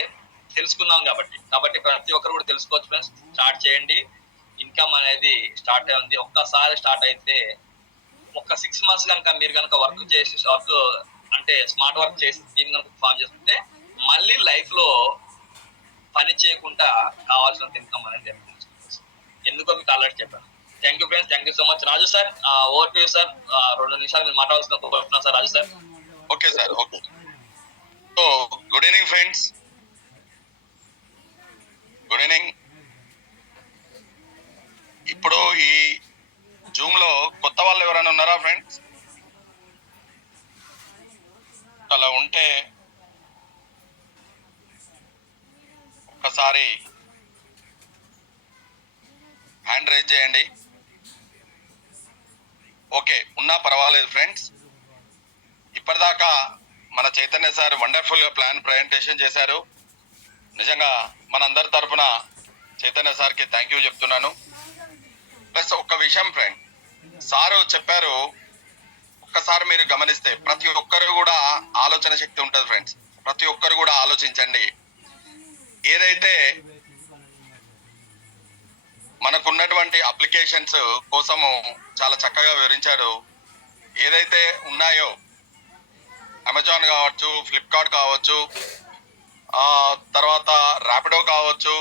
తెలుసుకుందాం కాబట్టి ప్రతి ఒక్కరు కూడా తెలుసుకోవచ్చు ఫ్రెండ్స్. స్టార్ట్ చేయండి. ఇన్కమ్ అనేది స్టార్ట్ అయింది. ఒక్కసారి స్టార్ట్ అయితే ఒక 6 months కనుక మీరు కనుక వర్క్ అంటే స్మార్ట్ వర్క్ చేసి టీమ్ కనుక ఫామ్ చేసుకుంటే మళ్ళీ లైఫ్ లో పని చేయకుండా కావాల్సినంత ఇన్కమ్ అనేది ఎందుకో మీకు ఆల్రెడీ చెప్పాను. Thank you friends. Thank you so much. Raju sir, over to you sir. 2 నిమిషాలు మీరు మాట్లాడాల్సిన కోరుతున్నాను sir. Raju sir. Okay sir. Okay. So good evening friends. Good evening. ఇప్పుడు ఈ జూమ్ లో కొత్త వాళ్ళు ఎవరైనా ఉన్నారా ఫ్రెండ్స్? అలా ఉంటే ఒక్కసారి హ్యాండ్ రైజ్ చేయండి. ఓకే, ఉన్నా పర్వాలేదు ఫ్రెండ్స్. ఇప్పటిదాకా మన చైతన్య సార్ వండర్ఫుల్ గా ప్లాన్ ప్రజెంటేషన్ చేశారు. నిజంగా మనందరి తరఫున చైతన్య సార్కి థ్యాంక్ యూ చెప్తున్నాను. ప్లస్ ఒక్క విషయం ఫ్రెండ్, సారు చెప్పారు, ఒక్కసారి మీరు గమనిస్తే ప్రతి ఒక్కరు కూడా ఆలోచన శక్తి ఉంటుంది ఫ్రెండ్స్. ప్రతి ఒక్కరు కూడా ఆలోచించండి. ఏదైతే మనకున్నటువంటి అప్లికేషన్స్ కోసము చాలా చక్కగా వివరించాడు. ఏదైతే ఉన్నాయో అమెజాన్ కావచ్చు, ఫ్లిప్కార్ట్ కావచ్చు, తర్వాత ర్యాపిడో కావచ్చు,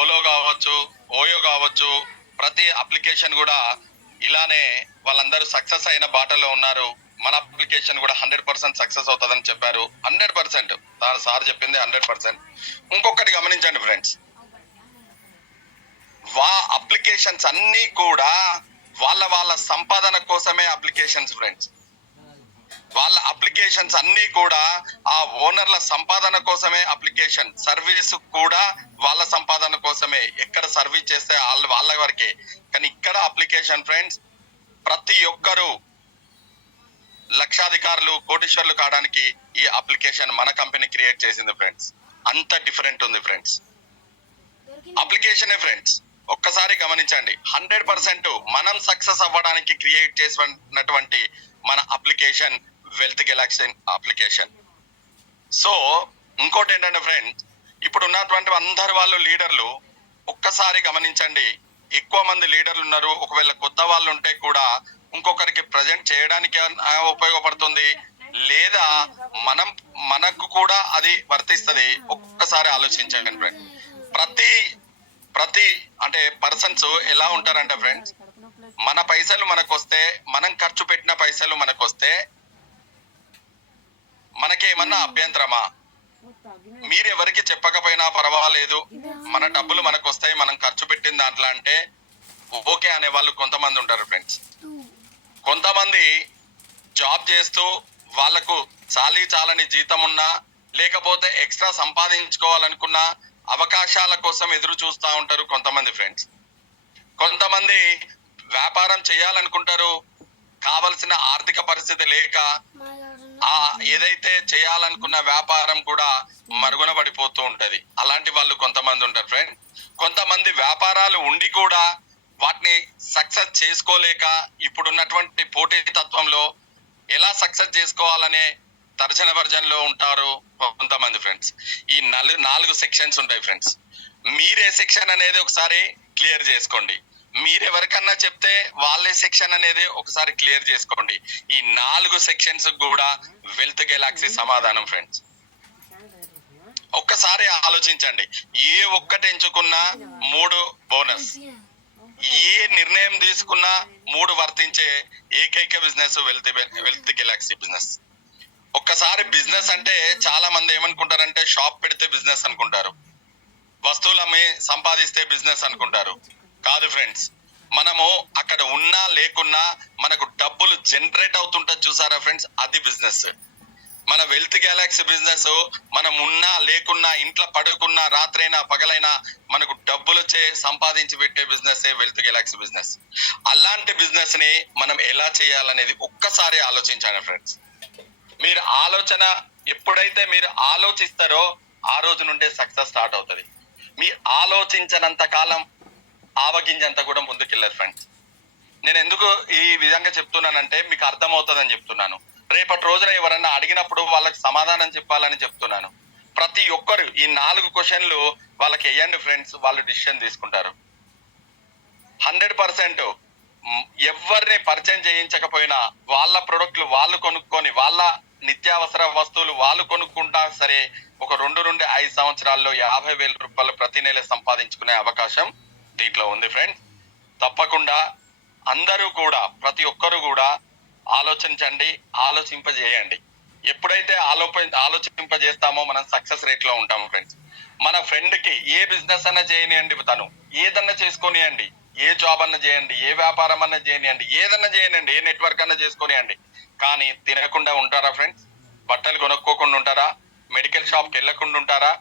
ఓలో కావచ్చు, ఓయో కావచ్చు, ప్రతి అప్లికేషన్ కూడా ఇలానే వాళ్ళందరూ సక్సెస్ అయిన బాటలో ఉన్నారు. మన అప్లికేషన్ కూడా 100% సక్సెస్ అవుతుందని చెప్పారు. 100%. సార్ చెప్పింది 100%. ఇంకొకటి గమనించండి ఫ్రెండ్స్, అప్లికేషన్స్ అన్నీ కూడా వాళ్ళ సంపాదన కోసమే అప్లికేషన్స్ ఫ్రెండ్స్. వాళ్ళ అప్లికేషన్స్ అన్నీ కూడా ఆ ఓనర్ల సంపాదన కోసమే అప్లికేషన్. సర్వీస్ కూడా వాళ్ళ సంపాదన కోసమే. ఎక్కడ సర్వీస్ చేస్తే వాళ్ళ వరకే. కానీ ఇక్కడ అప్లికేషన్ ఫ్రెండ్స్, ప్రతి ఒక్కరూ లక్షాధికారులు, కోటీశ్వర్లు కావడానికి ఈ అప్లికేషన్ మన కంపెనీ క్రియేట్ చేసింది ఫ్రెండ్స్. అంత డిఫరెంట్ ఉంది ఫ్రెండ్స్ అప్లికేషనే ఫ్రెండ్స్. ఒక్కసారి గమనించండి, 100% మనం సక్సెస్ అవ్వడానికి క్రియేట్ చేసినటువంటి మన application wealth Galaxy application. So ఇంకోటి ఏంటంటే ఫ్రెండ్స్, ఇప్పుడు ఉన్నటువంటి అందరు వాళ్ళు లీడర్లు ఒక్కసారి గమనించండి. ఎక్కువ మంది లీడర్లు ఉన్నారు. ఒకవేళ కొత్త వాళ్ళు ఉంటే కూడా ఇంకొకరికి ప్రజెంట్ చేయడానికి ఉపయోగపడుతుంది, లేదా మనకు కూడా అది వర్తిస్తుంది. ఒక్కసారి ఆలోచించండి ఫ్రెండ్. ప్రతి అంటే పర్సన్స్ ఎలా ఉంటారంటే ఫ్రెండ్స్, మన పైసలు మనకు వస్తే, మనం ఖర్చు పెట్టిన పైసలు మనకు వస్తే మనకేమన్నా అభ్యంతరమా? మీరెవరికి చెప్పకపోయినా పర్వాలేదు, మన డబ్బులు మనకు వస్తాయి, మనం ఖర్చు పెట్టిన దాంట్లో అంటే ఓకే అనే వాళ్ళు కొంతమంది ఉంటారు ఫ్రెండ్స్. కొంతమంది జాబ్ చేస్తూ వాళ్లకు చాలని జీతం ఉన్నా, లేకపోతే ఎక్స్ట్రా సంపాదించుకోవాలనుకున్న అవకాశాల కోసం ఎదురు చూస్తూ ఉంటారు కొంతమంది ఫ్రెండ్స్. కొంతమంది వ్యాపారం చేయాలనుకుంటారు, కావలసిన ఆర్థిక పరిస్థితి లేక ఏదైతే చేయాలనుకున్న వ్యాపారం కూడా మరుగున పడిపోతూ ఉంటది. అలాంటి వాళ్ళు కొంతమంది ఉంటారు ఫ్రెండ్. కొంతమంది వ్యాపారాలు ఉండి కూడా వాటిని సక్సెస్ చేసుకోలేక ఇప్పుడున్నటువంటి పోటీ తత్వంలో ఎలా సక్సెస్ చేసుకోవాలనే తర్జన భర్జనలో ఉంటారు కొంతమంది ఫ్రెండ్స్. ఈ 4 సెక్షన్స్ ఉంటాయి ఫ్రెండ్స్. మీరే సెక్షన్ అనేది ఒకసారి క్లియర్ చేసుకోండి. మీరెవరికన్నా చెప్తే వాళ్ళే సెక్షన్ అనేది ఒకసారి క్లియర్ చేసుకోండి. ఈ 4 సెక్షన్స్ కూడా వెల్త్ గెలాక్సీ సమాధానం ఫ్రెండ్స్. ఒక్కసారి ఆలోచించండి. ఏ ఒక్కటి ఎంచుకున్నా 3 బోనస్. ఏ నిర్ణయం తీసుకున్నా 3 వర్తించే ఏకైక బిజినెస్ వెల్త్ గెలాక్సీ బిజినెస్. ఒక్కసారి బిజినెస్ అంటే చాలా మంది ఏమనుకుంటారంటే షాప్ పెడితే బిజినెస్ అనుకుంటారు, వస్తువులు అమ్మి సంపాదిస్తే బిజినెస్ అనుకుంటారు. కాదు ఫ్రెండ్స్, మనము అక్కడ ఉన్నా లేకున్నా మనకు డబ్బులు జనరేట్ అవుతుంటది చూసారా ఫ్రెండ్స్, అది బిజినెస్. మన వెల్త్ గెలాక్సీ బిజినెస్ మనం ఉన్నా లేకున్నా, ఇంట్లో పడుకున్నా, రాత్రైనా పగలైనా మనకు డబ్బులు సంపాదించి పెట్టే బిజినెస్ వెల్త్ గెలాక్సీ బిజినెస్. అలాంటి బిజినెస్ ని మనం ఎలా చేయాలనేది ఒక్కసారి ఆలోచించండి ఫ్రెండ్స్. మీరు ఎప్పుడైతే మీరు ఆలోచిస్తారో ఆ రోజు నుండే సక్సెస్ స్టార్ట్ అవుతుంది. మీ ఆలోచించనంత కాలం ఆవగింజంతా కూడా ముందుకెళ్ళదు ఫ్రెండ్స్. నేను ఎందుకు ఈ విధంగా చెప్తున్నానంటే మీకు అర్థమవుతుందని చెప్తున్నాను. రేపటి రోజున ఎవరన్నా అడిగినప్పుడు వాళ్ళకి సమాధానం చెప్పాలని చెప్తున్నాను. ప్రతి ఒక్కరు ఈ 4 క్వశ్చన్లు వాళ్ళకి వేయండి ఫ్రెండ్స్, వాళ్ళు డిసిషన్ తీసుకుంటారు. 100% ఎవరిని పరిచయం చేయించకపోయినా వాళ్ళ ప్రొడక్ట్లు వాళ్ళు కొనుక్కొని వాళ్ళ నిత్యావసర వస్తువులు వాళ్ళు కొనుక్కుంటా సరే ఒక 2 నుండి 5 సంవత్సరాల్లో 50,000 రూపాయలు ప్రతి నెల సంపాదించుకునే అవకాశం దీంట్లో ఉంది ఫ్రెండ్స్. తప్పకుండా అందరూ కూడా ప్రతి ఒక్కరు కూడా ఆలోచించండి, ఆలోచింపజేయండి. ఎప్పుడైతే ఆలోచింపజేస్తామో మనం సక్సెస్ రేట్ లో ఉంటాము ఫ్రెండ్స్. మన ఫ్రెండ్ కి ఏ బిజినెస్ అన్నా చేయనియండి, తను ఏదన్నా చేసుకొనియండి, ఏ జాబ్ అన్నా చేయండి, ఏ వ్యాపారం అన్నా చేయనియండి, ఏదన్నా చేయనియండి, ఏ నెట్వర్క్ అన్నా చేసుకొనియండి, కానీ తినకుండా ఉంటారా ఫ్రెండ్స్? బట్టలు కొనుక్కోకుండా ఉంటారా? మెడికల్ షాప్కి వెళ్ళకుండా ఉంటారా?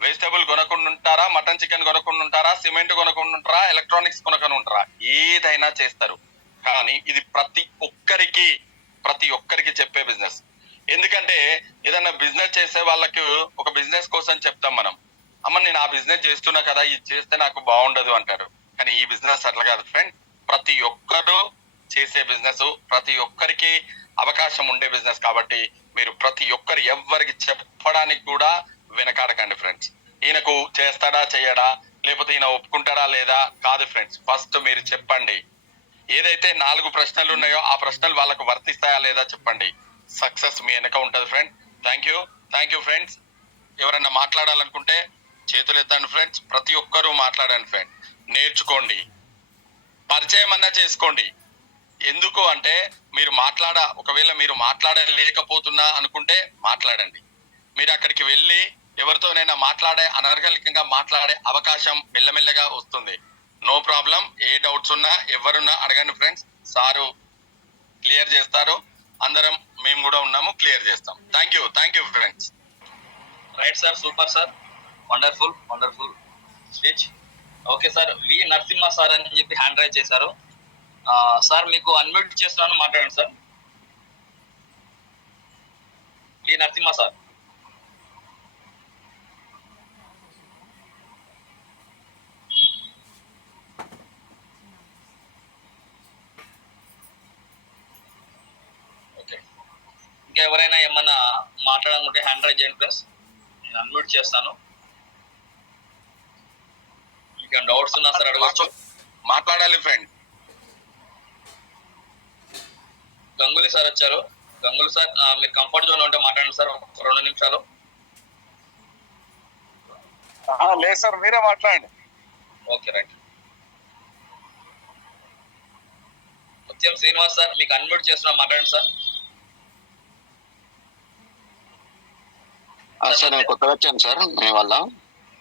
వెజిటబుల్ కొనకుండా ఉంటారా? మటన్ చికెన్ కొనకుండా ఉంటారా? సిమెంట్ కొనకుండా ఉంటారా? ఎలక్ట్రానిక్స్ కొనకుండా ఉంటారా? ఏదైనా చేస్తారు. కానీ ఇది ప్రతి ఒక్కరికి చెప్పే బిజినెస్. ఎందుకంటే ఏదైనా బిజినెస్ చేసే వాళ్ళకి ఒక బిజినెస్ కోసం చెప్తాం మనం, అమ్మ నేను ఆ బిజినెస్ చేస్తున్నా కదా, ఇది చేస్తే నాకు బాగుండదు అంటారు. కానీ ఈ బిజినెస్ అట్లా కాదు ఫ్రెండ్. ప్రతి ఒక్కరు చేసే బిజినెస్, ప్రతి ఒక్కరికి అవకాశం ఉండే బిజినెస్. కాబట్టి మీరు ప్రతి ఒక్కరు ఎవ్వరికి చెప్పడానికి కూడా వెనకాడకండి ఫ్రెండ్స్. ఈయనకు చేస్తాడా చేయడా, లేకపోతే ఈయన ఒప్పుకుంటాడా లేదా కాదు ఫ్రెండ్స్. ఫస్ట్ మీరు చెప్పండి. ఏదైతే 4 ప్రశ్నలు ఉన్నాయో ఆ ప్రశ్నలు వాళ్ళకు వర్తిస్తాయా లేదా చెప్పండి. సక్సెస్ మీ వెనక ఉంటది ఫ్రెండ్. Thank you friends. ఎవరైనా మాట్లాడాలనుకుంటే చేతులు ఎత్తండి ఫ్రెండ్స్. ప్రతి ఒక్కరూ మాట్లాడండి ఫ్రెండ్. నేర్చుకోండి, పరిచయం అన్నా చేసుకోండి. ఎందుకు అంటే ఒకవేళ మీరు మాట్లాడలేకపోతున్నా అనుకుంటే మాట్లాడండి. మీరు అక్కడికి వెళ్ళి ఎవరితోనైనా అనర్గళికంగా మాట్లాడే అవకాశం మెల్లమెల్లగా వస్తుంది. No problem. ఏ డౌట్స్ ఉన్నా ఎవరున్నా అడగండి ఫ్రెండ్స్, సారు క్లియర్ చేస్తారు. అందరం మేము కూడా ఉన్నాము, క్లియర్ చేస్తాం. Thank you friends. Right sir, super sir, wonderful speech. Okay sir, V Narasimha sir అని చెప్పి హ్యాండ్ రైజ్ చేశారు. సార్ మీకు అన్మ్యూట్ చేస్తున్నాను, మాట్లాడండి sir. V Narasimha sir. Okay, ఇంకా ఎవరైనా ఏమన్నా మాట్లాడాలనుకుంటే హ్యాండ్ రైజ్ చేయండి ప్లస్, నేను అన్మ్యూట్ చేస్తాను. ఇంకా డౌట్స్ ఉన్నా సార్ అడగచ్చు, మాట్లాడాలి ఫ్రెండ్. గంగులీ సార్ వచ్చారు. గంగులీ సార్ మీరు కంఫర్ట్ జోన్ ఉంటే మాట్లాడండి సార్, 2 నిమిషాలు. లేదు సార్, మీరే మాట్లాడండి. Okay right. ముత్యం శ్రీనివాస్ సార్, మీకు అన్మ్యూట్ చేస్తున్నా, మాట్లాడండి సార్. సార్ నేను కొత్తగా వచ్చాను సార్ మీ వల్ల.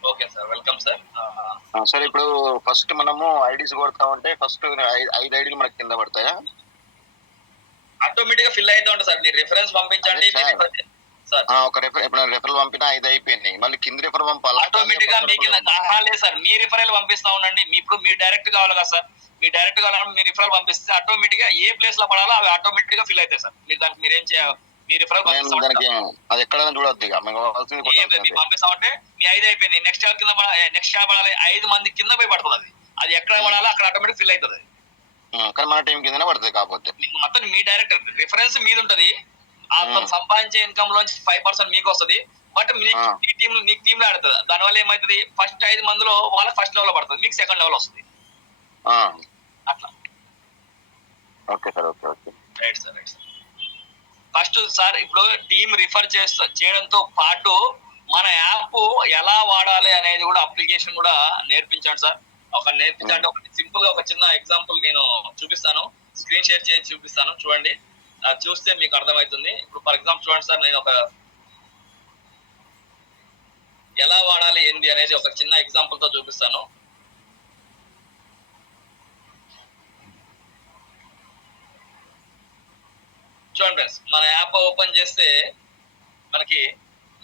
Okay sir, welcome sir. Sir ఇప్పుడు ఫస్ట్ మనము ఐడీస్ కొడతామంటే ఫస్ట్ 5 ఐడీలు మనకి కింద పడతాయా? ఆటోమేటిక్ గా ఫిల్ అయితే ఉంటుంది సార్. మీరు రిఫరెన్స్ పంపించండి సార్. ఒక రిఫరల్ పంపినా 5 అయిపోయినాయి, మళ్ళీ కింద రిఫర్ పంపాలి. ఆటోమేటిక్ గా మీకు లేదు సార్, మీ రిఫరల్ పంపిస్తా ఉండండి. ఇప్పుడు మీరు డైరెక్ట్ కావాలి కదా సార్, మీ డైరెక్ట్ కావాలంటే మీ రిఫరల్ పంపిస్తే ఆటోమేటిక్ గా ఏ ప్లేస్ లో పడాలో అవి ఆటోమేటిక్ గా ఫిల్ అవుతాయి సార్. మీరు దానికి మీరేం చేయాలి, మీ రిఫరల్ దానికి అది ఎక్కడైనా చూడొద్దు. పంపిస్తా ఉంటే మీ 5 అయిపోయింది, నెక్స్ట్ కింద నెక్స్ట్ పడాలి, 5 మంది కింద పోయి పడుతుంది. అది ఎక్కడ పడాలో అక్కడ ఆటోమేటిక్ ఫిల్ అవుతుంది. కానీ మన టీం కిందనే పడుతుంది. కాకపోతే మొత్తం మీ డైరెక్ట్ రిఫరెన్స్ మీద ఉంటది. సంపాదించే ఇన్కమ్ లోంచి 5% మీకు వస్తుంది. బట్ మీ టీమ్ లో ఆడుతుంది. దానివల్ల ఏమవుతుంది, ఫస్ట్ 5 మందిలో వాళ్ళ ఫస్ట్ లెవెల్ పడుతుంది, మీకు సెకండ్ లెవెల్ వస్తుంది. అట్లా. Okay sir, okay. Right sir. First sir ఇప్పుడు టీమ్ రిఫర్ చేయడంతో పాటు మన యాప్ ఎలా వాడాలి అనేది కూడా అప్లికేషన్ కూడా నేర్పించండి సార్. నేర్పించాలంటే ఒక సింపుల్ గా ఒక చిన్న ఎగ్జాంపుల్ నేను చూపిస్తాను, స్క్రీన్ షేర్ చేసి చూపిస్తాను, చూడండి. చూస్తే మీకు అర్థమవుతుంది. ఇప్పుడు ఫర్ ఎగ్జాంపుల్ చూడండి సార్, నేను ఎలా వాడాలి ఏంది అనేది ఒక చిన్న ఎగ్జాంపుల్ తో చూపిస్తాను. చూడండి ఫ్రెండ్స్, మన యాప్ ఓపెన్ చేస్తే మనకి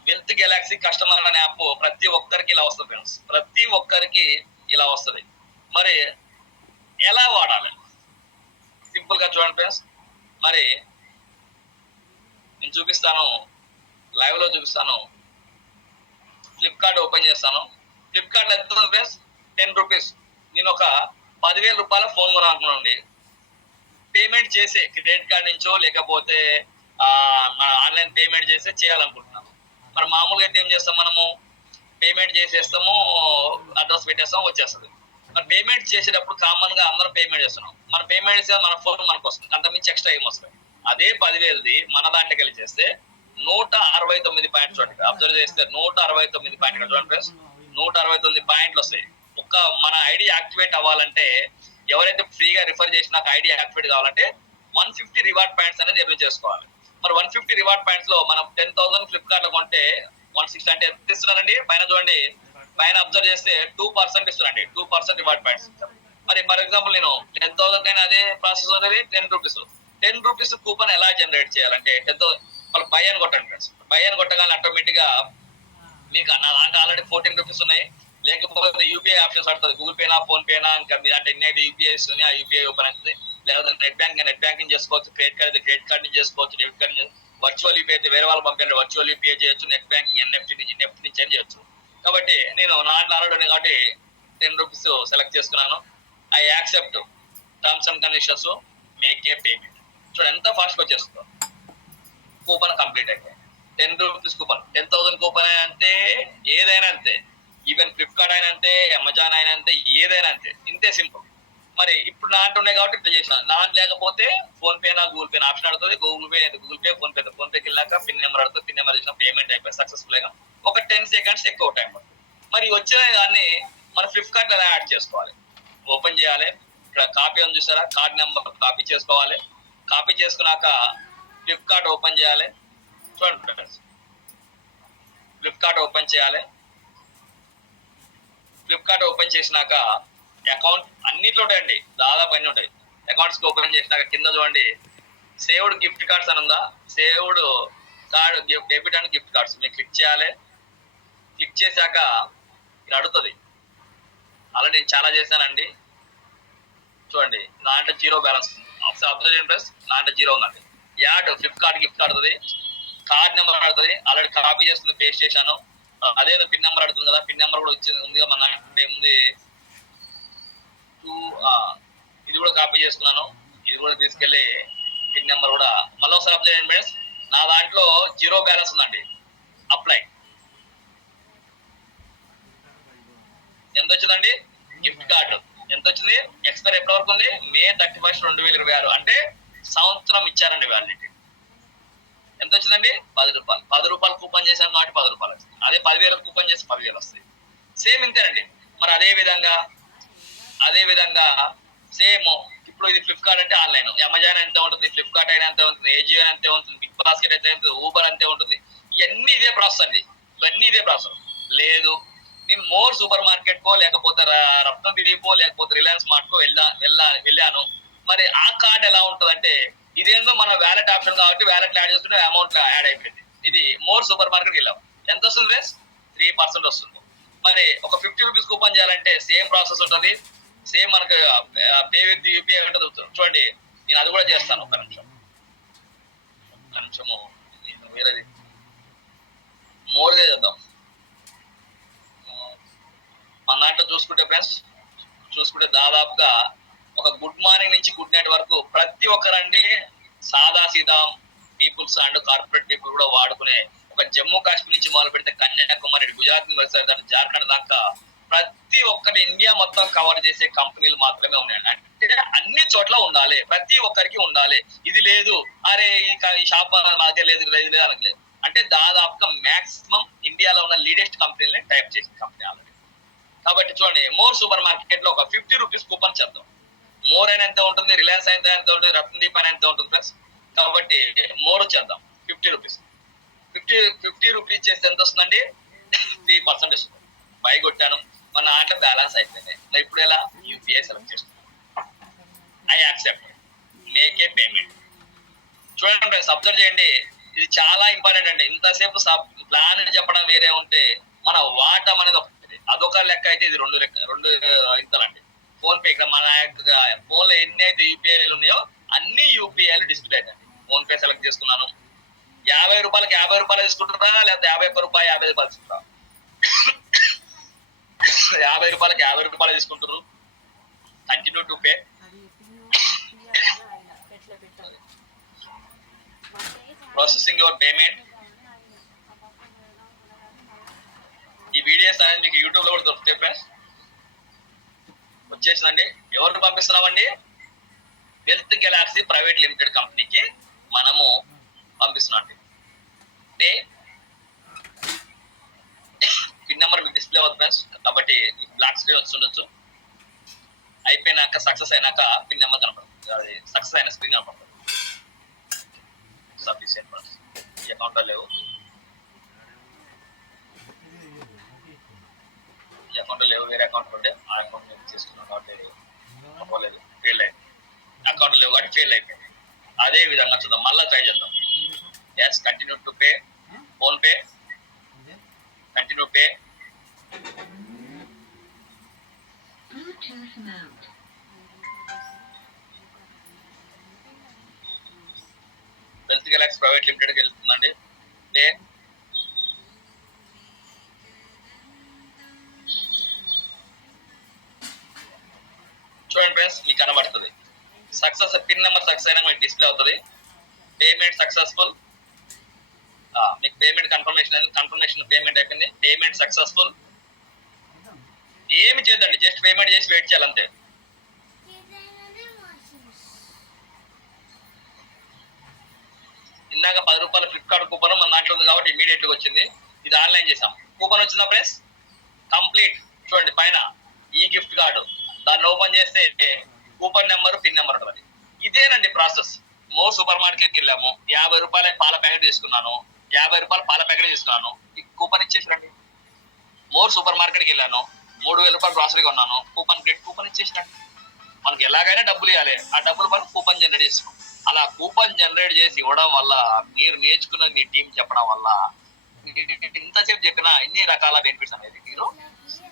వెల్త్ గెలాక్సీ కస్టమర్ అనే యాప్ ప్రతి ఒక్కరికి ఇలా వస్తుంది ఫ్రెండ్స్, ప్రతి ఒక్కరికి ఇలా వస్తుంది. మరి ఎలా వాడాలి సింపుల్ గా చూడండి ఫ్రెండ్స్. మరి నేను చూపిస్తాను, లైవ్ లో చూపిస్తాను. ఫ్లిప్కార్ట్ ఓపెన్ చేస్తాను. ఫ్లిప్కార్ట్ లో ఎంత ఉంది ఫ్రెండ్స్, 10 రూపీస్. నేను ఒక 10,000 రూపాయల ఫోన్ కొనాలనుకున్నాండి. పేమెంట్ చేసే క్రెడిట్ కార్డ్ నుంచో లేకపోతే ఆన్లైన్ పేమెంట్ చేసే చేయాలనుకుంటున్నాను. మరి మామూలుగా అయితే ఏం చేస్తాం మనము, పేమెంట్ చేసేస్తాము, అడ్రస్ పెట్టేస్తాము, వచ్చేస్తుంది. మరి పేమెంట్ చేసేటప్పుడు కామన్ గా అందరం పేమెంట్ చేస్తున్నాం. మన పేమెంట్ చేస్తే మన ఫోన్ మనకు వస్తుంది, అంతకుమించి ఎక్స్ట్రా ఏం వస్తుంది. అదే 10,000ది మన దాంట్లోకి వెళ్ళి చేస్తే 169 పాయింట్స్ చూడండి. అబ్జర్వ్ చేస్తే 169 పాయింట్ చూడండి ఫ్రెండ్స్, 169 పాయింట్లు వస్తాయి. ఒక్క మన ఐడి యాక్టివేట్ అవ్వాలంటే, ఎవరైతే ఫ్రీగా రిఫర్ చేసి నాకు ఐడి యాక్టివేట్ కావాలంటే 150 రివార్డ్ పాయింట్స్ అనేది ఎర్న్ చేసుకోవాలి. మరి 150 రివార్డ్ పాయింట్స్ లో మనం 10,000 ఫ్లిప్కార్ట్ లో కొంటే 160 అంటే ఎంత ఇస్తున్నారండి? పైన చూడండి, పైన అబ్జర్వ్ చేస్తే 2% ఇస్తున్నారండి. 2% రివార్డ్ పాయింట్స్. మరి ఫర్ ఎగ్జాంపుల్ నేను 10,000 కైనా అదే ప్రాసెస్ ఉంటుంది. 10 రూపీస్ 10 రూపీస్ కూపన్ ఎలా జనరేట్ చేయాలంటే 10,000 వాళ్ళు బై అని కొట్టండి ఫ్రెండ్స్. బై అని కొట్టగానే ఆటోమేటిక్ గా మీకు నా దాంట్లో ఆల్రెడీ 14 రూపీస్ ఉన్నాయి. లేకపోతే యూపీఐ ఆప్షన్స్ పడుతుంది, గూగుల్ పేనా, ఫోన్ పేనా, ఇంకా మీ దాంట్లో ఎన్ని అయితే యూపీఐస్ ఉన్నాయి ఆ యూపీఐ ఓపెన్ అవుతుంది. లేకపోతే నెట్ బ్యాంకింగ్ చేసుకోవచ్చు, క్రెడిట్ కార్డ్ నుంచి చేసుకోవచ్చు, డెబిట్ కార్డ్ నుంచి, వర్చువల్ యూపీఐ అయితే వేరే వాళ్ళు పంపించాలి, వర్చువల్ యూపీఐ చేయొచ్చు, నెట్ బ్యాంకింగ్ ఎన్ఎఫ్టీ నుంచి అని చేయొచ్చు. కాబట్టి నేను నా దాంట్లో ఆల్రెడీ ఉన్నాయి కాబట్టి 10 రూపీస్ సెలెక్ట్ చేసుకున్నాను. I accept terms and conditions, make a payment. చూడండి ఎంత ఫాస్ట్ గా వచ్చేస్తుందో. కూపన్ కంప్లీట్ అయిపోయింది. 10 రూపీస్ కూపన్, 10,000 కూపన్ అయినా అంతే, ఏదైనా అంతే. ఈవెన్ ఫ్లిప్కార్ట్ అయినా అంతే, అమెజాన్ అయినా అంతే, ఏదైనా అంతే. ఇంతే సింపుల్. మరి ఇప్పుడు నా అంటూ ఉన్నాయి కాబట్టి ఇట్లా చేసిన. నా లేకపోతే ఫోన్ పేనా, గూగుల్ పేనా ఆప్షన్ అడుగుతుంది. గూగుల్ పే, ఫోన్ పేకి వెళ్ళాక పిన్ నెంబర్ అడుగుతుంది. పిన్ నెంబర్ ఇచ్చిన పేమెంట్ అయిపోయి సక్సెస్ఫుల్ గా ఒక 10 సెకండ్స్ ఎక్కువ టైం పడుతుంది. మరి వచ్చిన దాన్ని మన ఫ్లిప్కార్ట్ ఎలా యాడ్ చేసుకోవాలి? ఓపెన్ చేయాలి. ఇక్కడ కాపీ ఉంది చూసారా, కార్డ్ నెంబర్ కాపీ చేసుకోవాలి. కాపీ చేసుకున్నాక ఫ్లిప్కార్ట్ ఓపెన్ చేయాలి. చూడండి, ఫ్లిప్కార్ట్ ఓపెన్ చేయాలి. ఫ్లిప్కార్ట్ ఓపెన్ చేసినాక అకౌంట్ అన్నిట్లో ఉంటాయండి, దాదాపు అన్ని ఉంటాయి. అకౌంట్స్ కి ఓపెన్ చేసినాక కింద చూడండి, సేవ్డ్ గిఫ్ట్ కార్డ్స్ అని ఉందా? Saved card debit and gift cards మీరు క్లిక్ చేయాలి. క్లిక్ చేశాక ఇది అడుగుతుంది. అలా నేను చాలా చేశానండి. చూడండి, దాంట్లో 0 బ్యాలెన్స్ ఉంది. ఒకసారి అబ్జర్వ్ చేయండి ప్లస్, దాంట్లో 0 ఉందండి. యాడ్ ఫ్లిప్కార్ట్ గిఫ్ట్ అడుగుతుంది, కార్డ్ నెంబర్ అడుగుతుంది. ఆల్రెడీ కాపీ చేస్తుంది, పేస్ట్ చేశాను. అదే పిన్ నెంబర్ అడుగుతుంది కదా, పిన్ నెంబర్ కూడా వచ్చింది ఉంది మన ఏముంది, ఇది కూడా కాపీ చేసుకున్నాను. ఇది కూడా తీసుకెళ్లి పిన్ నెంబర్ కూడా మళ్ళీ ఒకసారి అబ్జర్వ్ చేయండి ఫ్రెండ్స్. నా దాంట్లో 0 బ్యాలెన్స్ ఉందండి. అప్లై. ఎంత వచ్చిందండి? గిఫ్ట్ కార్డు ఎంత వచ్చింది? ఎక్స్పైర్ ఎప్పటి వరకు ఉంది? మే 31, 2026. అంటే సంవత్సరం ఇచ్చారండి వ్యాలిడిటీ. ఎంత వచ్చిందండి? 10 రూపాయలు. 10 రూపాయలు కూపన్ చేశాను కాబట్టి 10 రూపాయలు వస్తుంది. అదే 10,000 కూపన్ చేసి 10,000 వస్తాయి. సేమ్ ఇంతేనండి. మరి అదే విధంగా సేమ్ ఇప్పుడు ఇది ఫ్లిప్కార్ట్ అంటే ఆన్లైన్, అమెజాన్ ఎంత ఉంటుంది, ఫ్లిప్కార్ట్ అయినా ఎంత ఉంటుంది, ఏజియో అంతే ఉంటుంది, బిగ్ బాస్కెట్ అయితే ఉంటుంది, ఊబర్ అంతే ఉంటుంది. ఇవన్నీ ఇదే ప్రాసెస్ అండి. ఇవన్నీ ఇదే ప్రాసెస్. లేదు నేను మోర్ సూపర్ మార్కెట్ కో, లేకపోతే రత్నగిరికో, లేకపోతే రిలయన్స్ మార్ట్ కో వెళ్ళాను. మరి ఆ కార్డ్ ఎలా ఉంటుంది అంటే, ఇదేందో మన వ్యాలెట్ ఆప్షన్ కాబట్టి వ్యాలెట్ యాడ్ చేసుకుంటే అమౌంట్ యాడ్ అయిపోయింది. ఇది మోర్ సూపర్ మార్కెట్ వెళ్ళాం. ఎంత వస్తుంది ఫ్రెండ్స్? 3% వస్తుంది. మరి ఒక 50 రూపీస్ కూపన్ చేయాలంటే సేమ్ ప్రాసెస్ ఉంటుంది. సేమ్ మనకు పే విత్ యూపీఐ ఉంటుంది. చూడండి, నేను అది కూడా చేస్తాను. ఒక నిమిషము వేరేది మోర్గా చేద్దాం. మన దాంట్లో చూసుకుంటే ఫ్రెండ్స్, దాదాపుగా ఒక గుడ్ మార్నింగ్ నుంచి గుడ్ నైట్ వరకు ప్రతి ఒక్కరండి సాదా సీదా పీపుల్స్ అండ్ కార్పొరేట్ పీపుల్ కూడా వాడుకునే, ఒక జమ్మూ కాశ్మీర్ నుంచి మొదలు పెడితే కన్యాకుమారి, గుజరాత్, జార్ఖండ్ దాకా ప్రతి ఒక్కరి ఇండియా మొత్తం కవర్ చేసే కంపెనీలు మాత్రమే ఉన్నాయండి. అంటే అన్ని చోట్ల ఉండాలి, ప్రతి ఒక్కరికి ఉండాలి. ఇది లేదు, అరే ఈ షాప్ మాకే లేదు అనట్లేదు. అంటే దాదాపుగా మాక్సిమం ఇండియాలో ఉన్న లీడెస్ట్ కంపెనీలని టైప్ చేసిన కంపెనీ ఆల్రెడీ. కాబట్టి చూడండి, మోర్ సూపర్ మార్కెట్ లో ఒక 50 రూపీస్ కూపన్ చేద్దాం. మోర్ అయినా ఎంత ఉంటుంది, రిలయన్స్ అయినా ఎంత ఉంటుంది, రత్నదీప్ అయినా ఎంత ఉంటుంది ఫ్రెండ్స్. కాబట్టి మోర్ చేద్దాం 50 రూపీస్. 50 రూపీస్ చేస్తే ఎంత వస్తుందండి? 3% వస్తుంది. బై కొట్టాను, మన దాంట్లో బ్యాలెన్స్ అయిపోయింది. ఇప్పుడు ఎలా? యూపీఐ సెలెక్ట్ చేస్తున్నాను. I accept, make a payment. చూడండి ఫ్రెండ్స్, అబ్జర్వ్ చేయండి, ఇది చాలా ఇంపార్టెంట్ అండి. ఇంతసేపు ప్లాన్ చెప్పడం వేరే ఉంటే మన వాటం అనేది ఒకటి, అదొక లెక్క అయితే ఇది రెండు ఇంతలండి. ఫోన్ పే, ఇక్కడ మన ఫోన్ లో ఎన్ని అయితే యూపీఐలు ఉన్నాయో అన్ని యూపీఐలు డిస్ప్లే అవుతాయి. ఫోన్ పే సెలెక్ట్ చేసుకున్నాను. 50 రూపాయలకి 50 రూపాయలు తీసుకుంటారా, లేకపోతే 51 రూపాయలు 50 రూపాయలు తీసుకుంటారా? 50 రూపాయలకి 50 రూపాయలు తీసుకుంటారు. Continue to pay. Processing your payment. ఈ వీడియోస్ అనేది మీకు యూట్యూబ్ లో కూడా దొరుకుతాయి ఫ్రెండ్స్. వచ్చేసిందండి. ఎవరికి పంపిస్తున్నామండి? వెల్త్ గెలాక్సీ ప్రైవేట్ లిమిటెడ్ కంపెనీకి మనము పంపిస్తున్నాం. అంటే పిన్ నెంబర్ మీకు డిస్ప్లే అవుతుంది ఫ్రెండ్స్, కాబట్టి బ్లాక్ స్క్రీన్ వస్తుండొచ్చు. అయిపోయినాక సక్సెస్ అయినాక పిన్ నెంబర్ కనపడుతుంది, అది సక్సెస్ అయిన స్క్రీన్ కనపడుతుంది. సఫిషియెంట్ ఫండ్స్ ఈ అకౌంట్లో లేవు, ఈ అకౌంట్లో లేవు, వేరే అకౌంట్ ఉంటే ఆ అకౌంట్ నేను తీసుకున్నాను కాబట్టి అవ్వలేదు, ఫెయిల్ అయింది. అకౌంట్ లేవు కాబట్టి ఫెయిల్ అయిపోయింది. అదే విధంగా చూద్దాం, మళ్ళీ ట్రై చేద్దాం. Yes, continue to pay, PhonePe, continue pay. Wealth Galaxy private లిమిటెడ్కి వెళ్తుందండి. పే. చూడండి ఫ్రెండ్స్, మీకు కనబడుతుంది సక్సెస్, పిన్ నెంబర్ సక్సెస్ అయినా మీకు డిస్ప్లే అవుతుంది. పేమెంట్ సక్సెస్ఫుల్, మీకు పేమెంట్ కన్ఫర్మేషన్ పేమెంట్ అయిపోయింది. Payment successful. ఏమి చేద్దండి, జస్ట్ పేమెంట్ చేసి వెయిట్ చేయాలంతే. ఇందాక 10 రూపాయల ఫ్లిప్కార్ట్ కూపన్ మన దాంట్లో ఉంది కాబట్టి ఇమీడియట్ గా వచ్చింది. ఇది ఆన్లైన్ చేసాం. కూపన్ వచ్చిందా ఫ్రెండ్స్? కంప్లీట్. చూడండి పైన ఈ గిఫ్ట్ కార్డు, దాన్ని ఓపెన్ చేస్తే కూపన్ నెంబర్, పిన్ నెంబర్ ఉంటుంది. ఇదేనండి ప్రాసెస్. మోర్ సూపర్ మార్కెట్కి వెళ్ళాము, 50 రూపాయల పాల ప్యాకెట్ తీసుకున్నాను, 50 రూపాయల పాల ప్యాకెట్ తీసుకున్నాను, ఈ కూపన్ ఇచ్చేసిరండి. మోర్ సూపర్ మార్కెట్కి వెళ్ళాను, 3000 రూపాయలు గ్రాసరీ కొన్నాను, కూపన్ ఇచ్చేసిరండి. మనకి ఎలాగైనా డబ్బులు ఇవ్వాలి, ఆ డబ్బులు మనం కూపన్ జనరేట్ చేసుకోం. అలా కూపన్ జనరేట్ చేసి ఇవ్వడం వల్ల, మీరు నేర్చుకున్న మీ టీం చెప్పడం వల్ల, ఇంతసేపు చెప్పిన ఇన్ని రకాల బెనిఫిట్స్ అనేది మీరు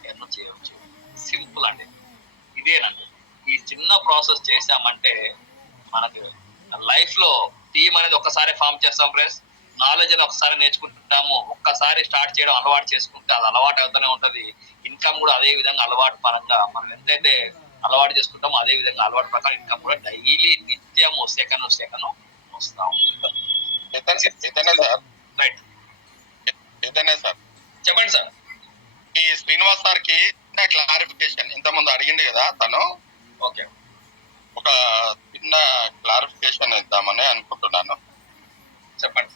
ఎన్నో చేయవచ్చు. సింపుల్ అండి, ఇదేనండి. ఈ చిన్న ప్రాసెస్ చేసామంటే మనకి లైఫ్ లో టీం అనేది ఒక్కసారి ఫామ్ చేస్తాం ఫ్రెండ్స్. నాలెడ్జ్ అని ఒకసారి నేర్చుకుంటాము, ఒక్కసారి స్టార్ట్ చేయడం అలవాటు చేసుకుంటే అది అలవాటు అవుతూనే ఉంటది. ఇన్కమ్ కూడా అదే విధంగా అలవాటు పరంగా మనం ఎంతైతే అలవాటు చేసుకుంటామో అదే విధంగా అలవాటు ప్రకారం ఇన్కమ్ కూడా డైలీ నిత్యము సెకను వస్తా ఉంటుంది. సార్ చెప్పండి సార్. ఈ శ్రీనివాస్ సార్ కి క్లారిఫికేషన్ ఇంత ముందు అడిగింది కదా తను, ఓకే, ఒక చిన్న క్లారిఫికేషన్ ఇద్దామని అనుకుంటున్నాను. చెప్పండి.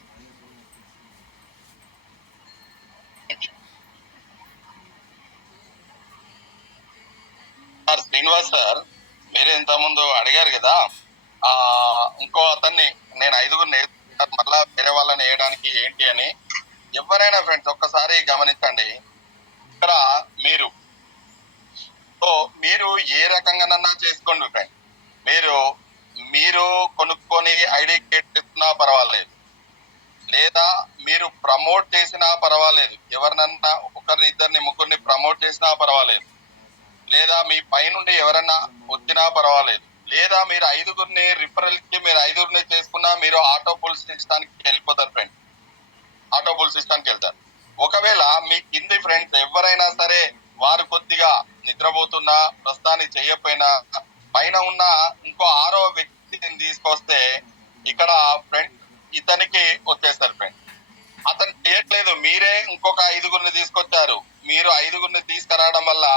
సార్ శ్రీనివాస్ సార్, మీరు ఇంత ముందు అడిగారు కదా, ఇంకో అతన్ని నేను 5గురిని మళ్ళా వేరే వాళ్ళని వేయడానికి ఏంటి అని. ఎవరైనా ఫ్రెండ్స్ ఒక్కసారి గమనించండి, ఇక్కడ మీరు ఏ రకంగానన్నా చేసుకోండి ఫ్రెండ్. మీరు కొనుక్కొని ఐడి క్రియేట్ చేసినా పర్వాలేదు, లేదా మీరు ప్రమోట్ చేసినా పర్వాలేదు, ఎవరినన్నా ఒకరిని ఇద్దరిని ముగ్గురిని ప్రమోట్ చేసినా పర్వాలేదు, లేదా మీ పైనుండి ఎవరన్నా వచ్చినా పర్వాలేదు, లేదా మీరు 5గురిని రిఫరల్ కి మీరు 5గురిని చేసుకున్నా మీరు ఆటో పుల్ సిస్టానికి వెళ్ళిపోతారు ఫ్రెండ్. ఆటో పుల్ సిస్టానికి వెళ్తారు. ఒకవేళ మీ కింది ఫ్రెండ్స్ ఎవరైనా సరే వారు కొద్దిగా నిద్రపోతున్నా, ప్రస్తుతానికి చేయకపోయినా, పైన ఉన్న ఇంకో 6వ వ్యక్తిని తీసుకొస్తే ఇక్కడ ఫ్రెండ్ ఇతనికి వచ్చేస్తారు ఫ్రెండ్. అతను చేయట్లేదు, మీరే ఇంకొక 5గురిని తీసుకొచ్చారు. మీరు 5గురిని తీసుకురావడం వల్ల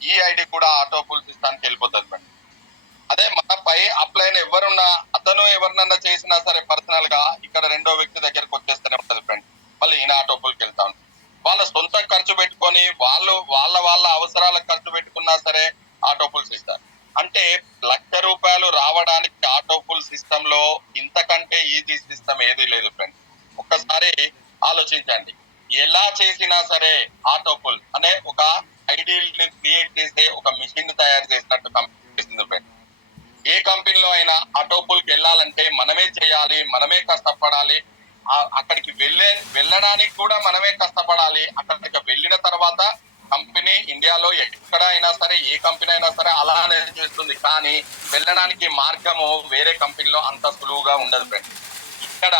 ఈ ఐడి కూడా ఆటో పుల్ సిస్టానికి వెళ్ళిపోతుంది ఫ్రెండ్. అదే మన పై అప్లైన్ ఎవరున్నా, అతను ఎవరినన్నా చేసినా సరే పర్సనల్ గా ఇక్కడ 2వ వ్యక్తి దగ్గరకు వచ్చేస్తూనే ఉంటది ఫ్రెండ్. మళ్ళీ ఈయన ఆటో పుల్కి వెళ్తాం. వాళ్ళ సొంత ఖర్చు పెట్టుకొని వాళ్ళ అవసరాలకు ఖర్చు పెట్టుకున్నా సరే ఆటో పుల్స్ ఇస్తారు. అంటే ₹1,00,000 రావడానికి ఆటో పుల్ సిస్టమ్ లో ఇంతకంటే ఈజీ సిస్టమ్ ఏది లేదు ఫ్రెండ్. ఒక్కసారి ఆలోచించండి. ఎలా చేసినా సరే ఆటో పుల్ అనే ఒక ఐడియల్ని క్రియేట్ చేసే ఒక మిషన్ తయారు చేసినట్టు కంపెనీ చేసింది ఫ్రెండ్. ఏ కంపెనీలో అయినా ఆటో పుల్కి వెళ్ళాలంటే మనమే చేయాలి, మనమే కష్టపడాలి. అక్కడికి వెళ్ళడానికి కూడా మనమే కష్టపడాలి. అక్కడికి వెళ్ళిన తర్వాత కంపెనీ ఇండియాలో ఎక్కడ అయినా సరే, ఏ కంపెనీ అయినా సరే అలానే చేస్తుంది. కానీ వెళ్ళడానికి మార్గము వేరే కంపెనీలో అంత సులువుగా ఉండదు ఫ్రెండ్. ఇక్కడ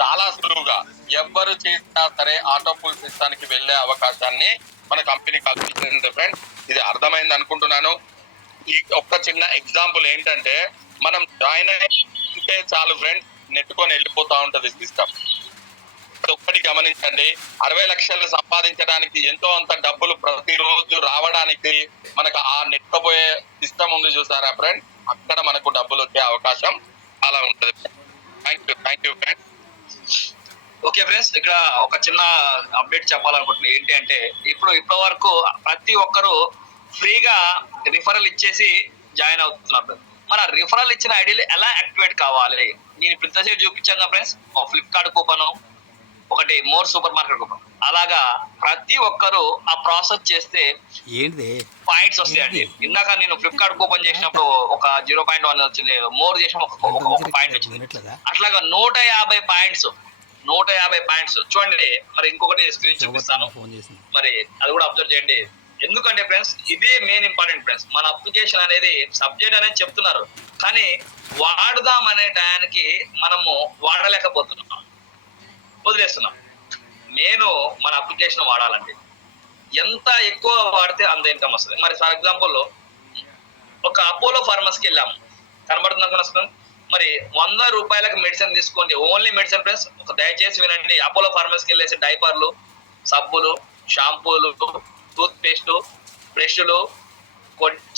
చాలా సులువుగా ఎవ్వరు చేసినా సరే ఆటో పుల్ సిస్టానికి వెళ్లే అవకాశాన్ని మన కంపెనీ కల్పించింది ఫ్రెండ్. ఇది అర్థమైంది అనుకుంటున్నాను. ఈ ఒక్క చిన్న ఎగ్జాంపుల్ ఏంటంటే, మనం జాయిన్ అయితే చాలు ఫ్రెండ్, నెట్టుకొని వెళ్ళిపోతా ఉంటది సిస్టమ్. ప్రతి ఒక్కటి గమనించండి. 60 లక్షలు సంపాదించడానికి ఎంతో అంత డబ్బులు ప్రతిరోజు రావడానికి మనకు ఆ నెట్టబోయే సిస్టమ్ ఉంది చూసారా ఫ్రెండ్, అక్కడ మనకు డబ్బులు వచ్చే అవకాశం చాలా ఉంటది. Thank you friend. Okay friends, ఇక్కడ ఒక చిన్న అప్డేట్ చెప్పాలనుకుంటున్నాను. ఏంటి అంటే ఇప్పటి వరకు ప్రతి ఒక్కరు ఫ్రీగా రిఫరల్ ఇచ్చేసి జాయిన్ అవుతున్నారు. మన రిఫరల్ ఇచ్చిన ఐడీలు ఎలా యాక్టివేట్ కావాలి? నేను ఇప్పుడు ఇంతసేపు చూపించాను కదా ఫ్రెండ్స్, ఫ్లిప్కార్ట్ కూపన్, ఒకటి మోర్ సూపర్ మార్కెట్ కూపన్, అలాగా ప్రతి ఒక్కరు ఆ ప్రాసెస్ చేస్తే పాయింట్స్ వస్తాయండి. ఇందాక నేను ఫ్లిప్కార్ట్ కూపన్ చేసినప్పుడు ఒక 0.1 వచ్చింది, మోర్ చేసినప్పుడు ఒక పాయింట్ వచ్చింది. అట్లాగా 150 పాయింట్స్, 150 పాయింట్స్ చూడండి. మరి ఇంకొకటి స్క్రీన్ చూపిస్తాను, మరి అది కూడా అబ్జర్వ్ చేయండి. ఎందుకంటే ఫ్రెండ్స్ ఇదే మెయిన్ ఇంపార్టెంట్ ఫ్రెండ్స్. మన అప్లికేషన్ అనేది సబ్జెక్ట్ అనేది చెప్తున్నారు, కానీ వాడుదాం అనే టయానికి మనము వాడలేకపోతున్నాం, వదిలేస్తున్నాం. నేను మన అప్లికేషన్ వాడాలండి, ఎంత ఎక్కువ వాడితే అంత ఇన్కమ్ వస్తుంది. మరి ఫర్ ఎగ్జాంపుల్ ఒక అపోలో ఫార్మసీకి వెళ్ళాము, కనబడుతుంది అనుకున్నా. మరి 100 రూపాయలకు మెడిసిన్ తీసుకోండి, ఓన్లీ మెడిసిన్ ఫ్రెండ్స్. ఒక దయచేసి వినండి, అపోలో ఫార్మసీకి వెళ్ళేసి డైపర్లు, సబ్బులు, షాంపూలు, టూత్ పేస్ట్, బ్రష్లు,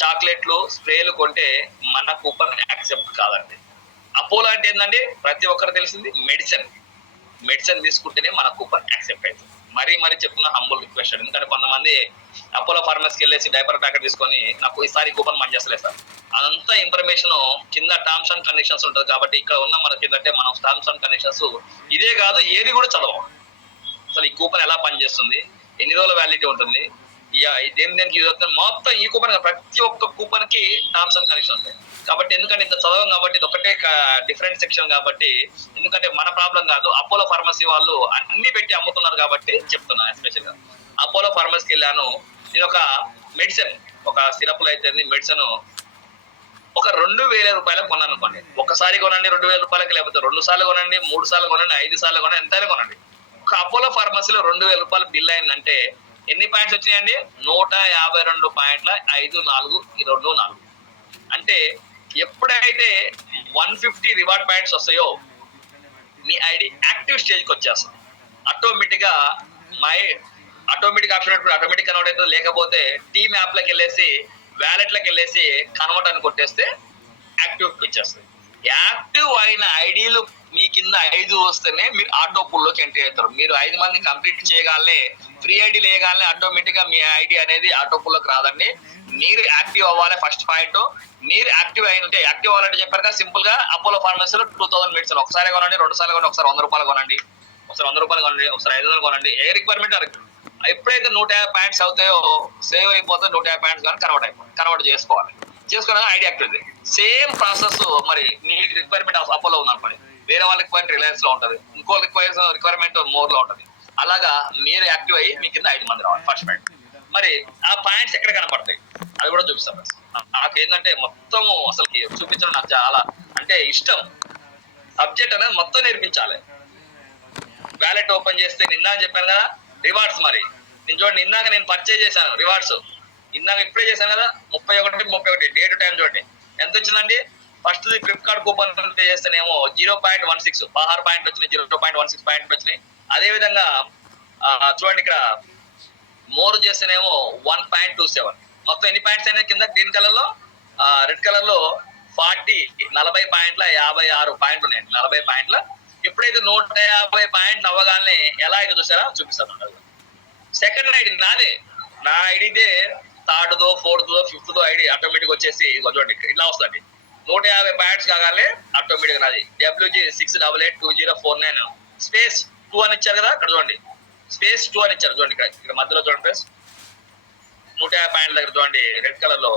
చాక్లెట్లు, స్ప్రేలు కొంటే మన కూపన్ యాక్సెప్ట్ కాదండి. అపోలో అంటే ఏంటండి, ప్రతి ఒక్కరు తెలిసింది మెడిసిన్ తీసుకుంటేనే మన కూపన్ యాక్సెప్ట్ అవుతుంది. మరీ చెప్తున్న హంబుల్ రిక్వెస్ట్. ఎందుకంటే కొంతమంది అపోలో ఫార్మసీకి వెళ్ళేసి డైపర్ ప్యాకెట్ తీసుకొని నాకు ఈసారి కూపన్ పని చేస్తలేదు సార్. అదంతా ఇన్ఫర్మేషన్ కింద టర్మ్స్ అండ్ కండిషన్స్ ఉంటుంది. కాబట్టి ఇక్కడ ఉన్న మనకి ఏంటంటే మనం టర్మ్స్ అండ్ కండిషన్స్ ఇదే కాదు ఏది కూడా చదవం. అసలు ఈ కూపన్ ఎలా పనిచేస్తుంది, ఎన్ని రోజుల వ్యాలిడిటీ ఉంటుంది, దేనికి యూజ్ అవుతుంది, మొత్తం ఈ కూపన్ ప్రతి ఒక్క కూపన్ కి టర్మ్స్ అండ్ కండిషన్ ఉంటాయి. కాబట్టి ఎందుకంటే ఇంత చదవం కాబట్టి ఇది ఒకటే డిఫరెంట్ సెక్షన్ కాబట్టి, ఎందుకంటే మన ప్రాబ్లం కాదు, అపోలో ఫార్మసీ వాళ్ళు అన్ని పెట్టి అమ్ముతున్నారు కాబట్టి చెప్తున్నాను. ఎస్పెషల్ గా అపోలో ఫార్మసీకి వెళ్ళాను, నేను ఒక మెడిసిన్, ఒక సిరప్లు అయితే మెడిసిన్ ఒక 2000 రూపాయలకు కొన్నాను అనుకోండి. ఒకసారి కొనండి 2000 రూపాయలకి, లేకపోతే 2 సార్లు కొనండి, 3 సార్లు కొనండి, 5 సార్లు కొనండి, ఎంతైనా కొనండి. ఒక అపోలో ఫార్మసీలో 2000 రూపాయలు బిల్ అయిందంటే ఎన్ని పాయింట్స్ వచ్చినాయండి? 152.54 అంటే ఎప్పుడైతే 150 రివార్డ్ పాయింట్స్ వస్తాయో మీ ఐడి యాక్టివ్ స్టేజ్కి వచ్చేస్తుంది. ఆటోమేటిక్ ఆప్షన్ ఆటోమేటిక్ కన్వర్ట్ అవుతుంది. లేకపోతే టీమ్ యాప్లోకి వెళ్ళేసి వ్యాలెట్లోకి వెళ్ళేసి కన్వర్ట్ అని కొట్టేస్తే యాక్టివ్ ఇచ్చేస్తుంది. యాక్టివ్ అయిన ఐడీలు మీ కింద 5 వస్తేనే మీరు ఆటో పుల్లోకి ఎంట్రీ అవుతారు. మీరు 5 మంది కంప్లీట్ చేయగానే, ఫ్రీ ఐడి లేగానే ఆటోమేటిక్ గా మీ ఐడి అనేది ఆటో పుల్లోకి రాదండి. మీరు యాక్టివ్ అవ్వాలి. ఫస్ట్ పాయింట్, మీరు యాక్టివ్ అయినట్టే. యాక్టివ్ అవ్వాలంటే చెప్పారు కదా, సింపుల్ గా అపోలో ఫార్మసీలో 2000 మెడిసిన్ ఒకసారి కొనండి, 2 సార్లు కొనండి, ఒకసారి 100 రూపాయలు కొనండి, ఒకసారి 100 రూపాయలు కొనండి, ఒకసారి 500 కొనండి. ఏ రిక్వైర్మెంట్ ఎప్పుడైతే 150 పాయింట్స్ అవుతాయో సేవ్ అయిపోతే 150 పాయింట్స్ కానీ కన్వర్ట్ చేసుకోవాలి. చేసుకున్నా ఐడి యాక్టివ్. సేమ్ ప్రాసెస్ మరి మీ రిక్వైర్మెంట్ అపోలో ఉంది అనుకోండి, వేరే వాళ్ళ రిక్వైర్మెంట్ రిలయన్స్ లో ఉంటుంది, ఇంకో రిక్వైర్మెంట్ మోర్ లో ఉంటుంది. అలాగా మీరు యాక్టివ్ అయ్యి మీ కింద 5 మంది రావాలి ఫస్ట్ పాయింట్. మరి ఆ పాయింట్స్ ఎక్కడ కనపడతాయి అది కూడా చూపిస్తాం. నాకు ఏంటంటే మొత్తం అసలు చూపించడం నాకు చాలా అంటే ఇష్టం. సబ్జెక్ట్ అనేది మొత్తం నేర్పించాలి. వ్యాలెట్ ఓపెన్ చేస్తే నిన్న చెప్పాను కదా రివార్డ్స్. మరి నేను చూడండి, ఇందాక నేను పర్చేజ్ చేశాను రివార్డ్స్, ఇందాక ఇప్పుడే చేశాను కదా 31 డేట్ టైం చూడండి ఎంత వచ్చిందండి. ఫస్ట్ ఫ్లిప్కార్ట్ కూపన్ పే చేస్తేనేమో 0.16 16 పాయింట్లు వచ్చినాయి, 0.16 పాయింట్లు వచ్చినాయి. అదే విధంగా చూడండి ఇక్కడ మోర్ చేస్తేనేమో 1.27. మొత్తం ఎన్ని పాయింట్స్ అయినా కింద గ్రీన్ కలర్ లో, రెడ్ కలర్ లో 40 పాయింట్ల 56 పాయింట్లు ఉన్నాయండి. 40 పాయింట్ల ఎప్పుడైతే 150 పాయింట్లు అవ్వగానే ఎలా అయితే చూసారా చూపిస్తాను. సెకండ్ ఐడి నాదే, నా ఐడితే 3rd, 4th, 5th ID automatic వచ్చేసి చూడండి ఇట్లా వస్తుంది. 150 పాయింట్స్ కాగానే ఆటోమేటిక్ నాది WG6882049 స్పేస్ 2 అని ఇచ్చారు కదా, ఇక్కడ చూడండి స్పేస్ 2 అని ఇచ్చారు. చూడండి ఇక్కడ మధ్యలో చూడండి ఫ్రెండ్స్, 150 పాయింట్ల దగ్గర చూడండి రెడ్ కలర్ లో,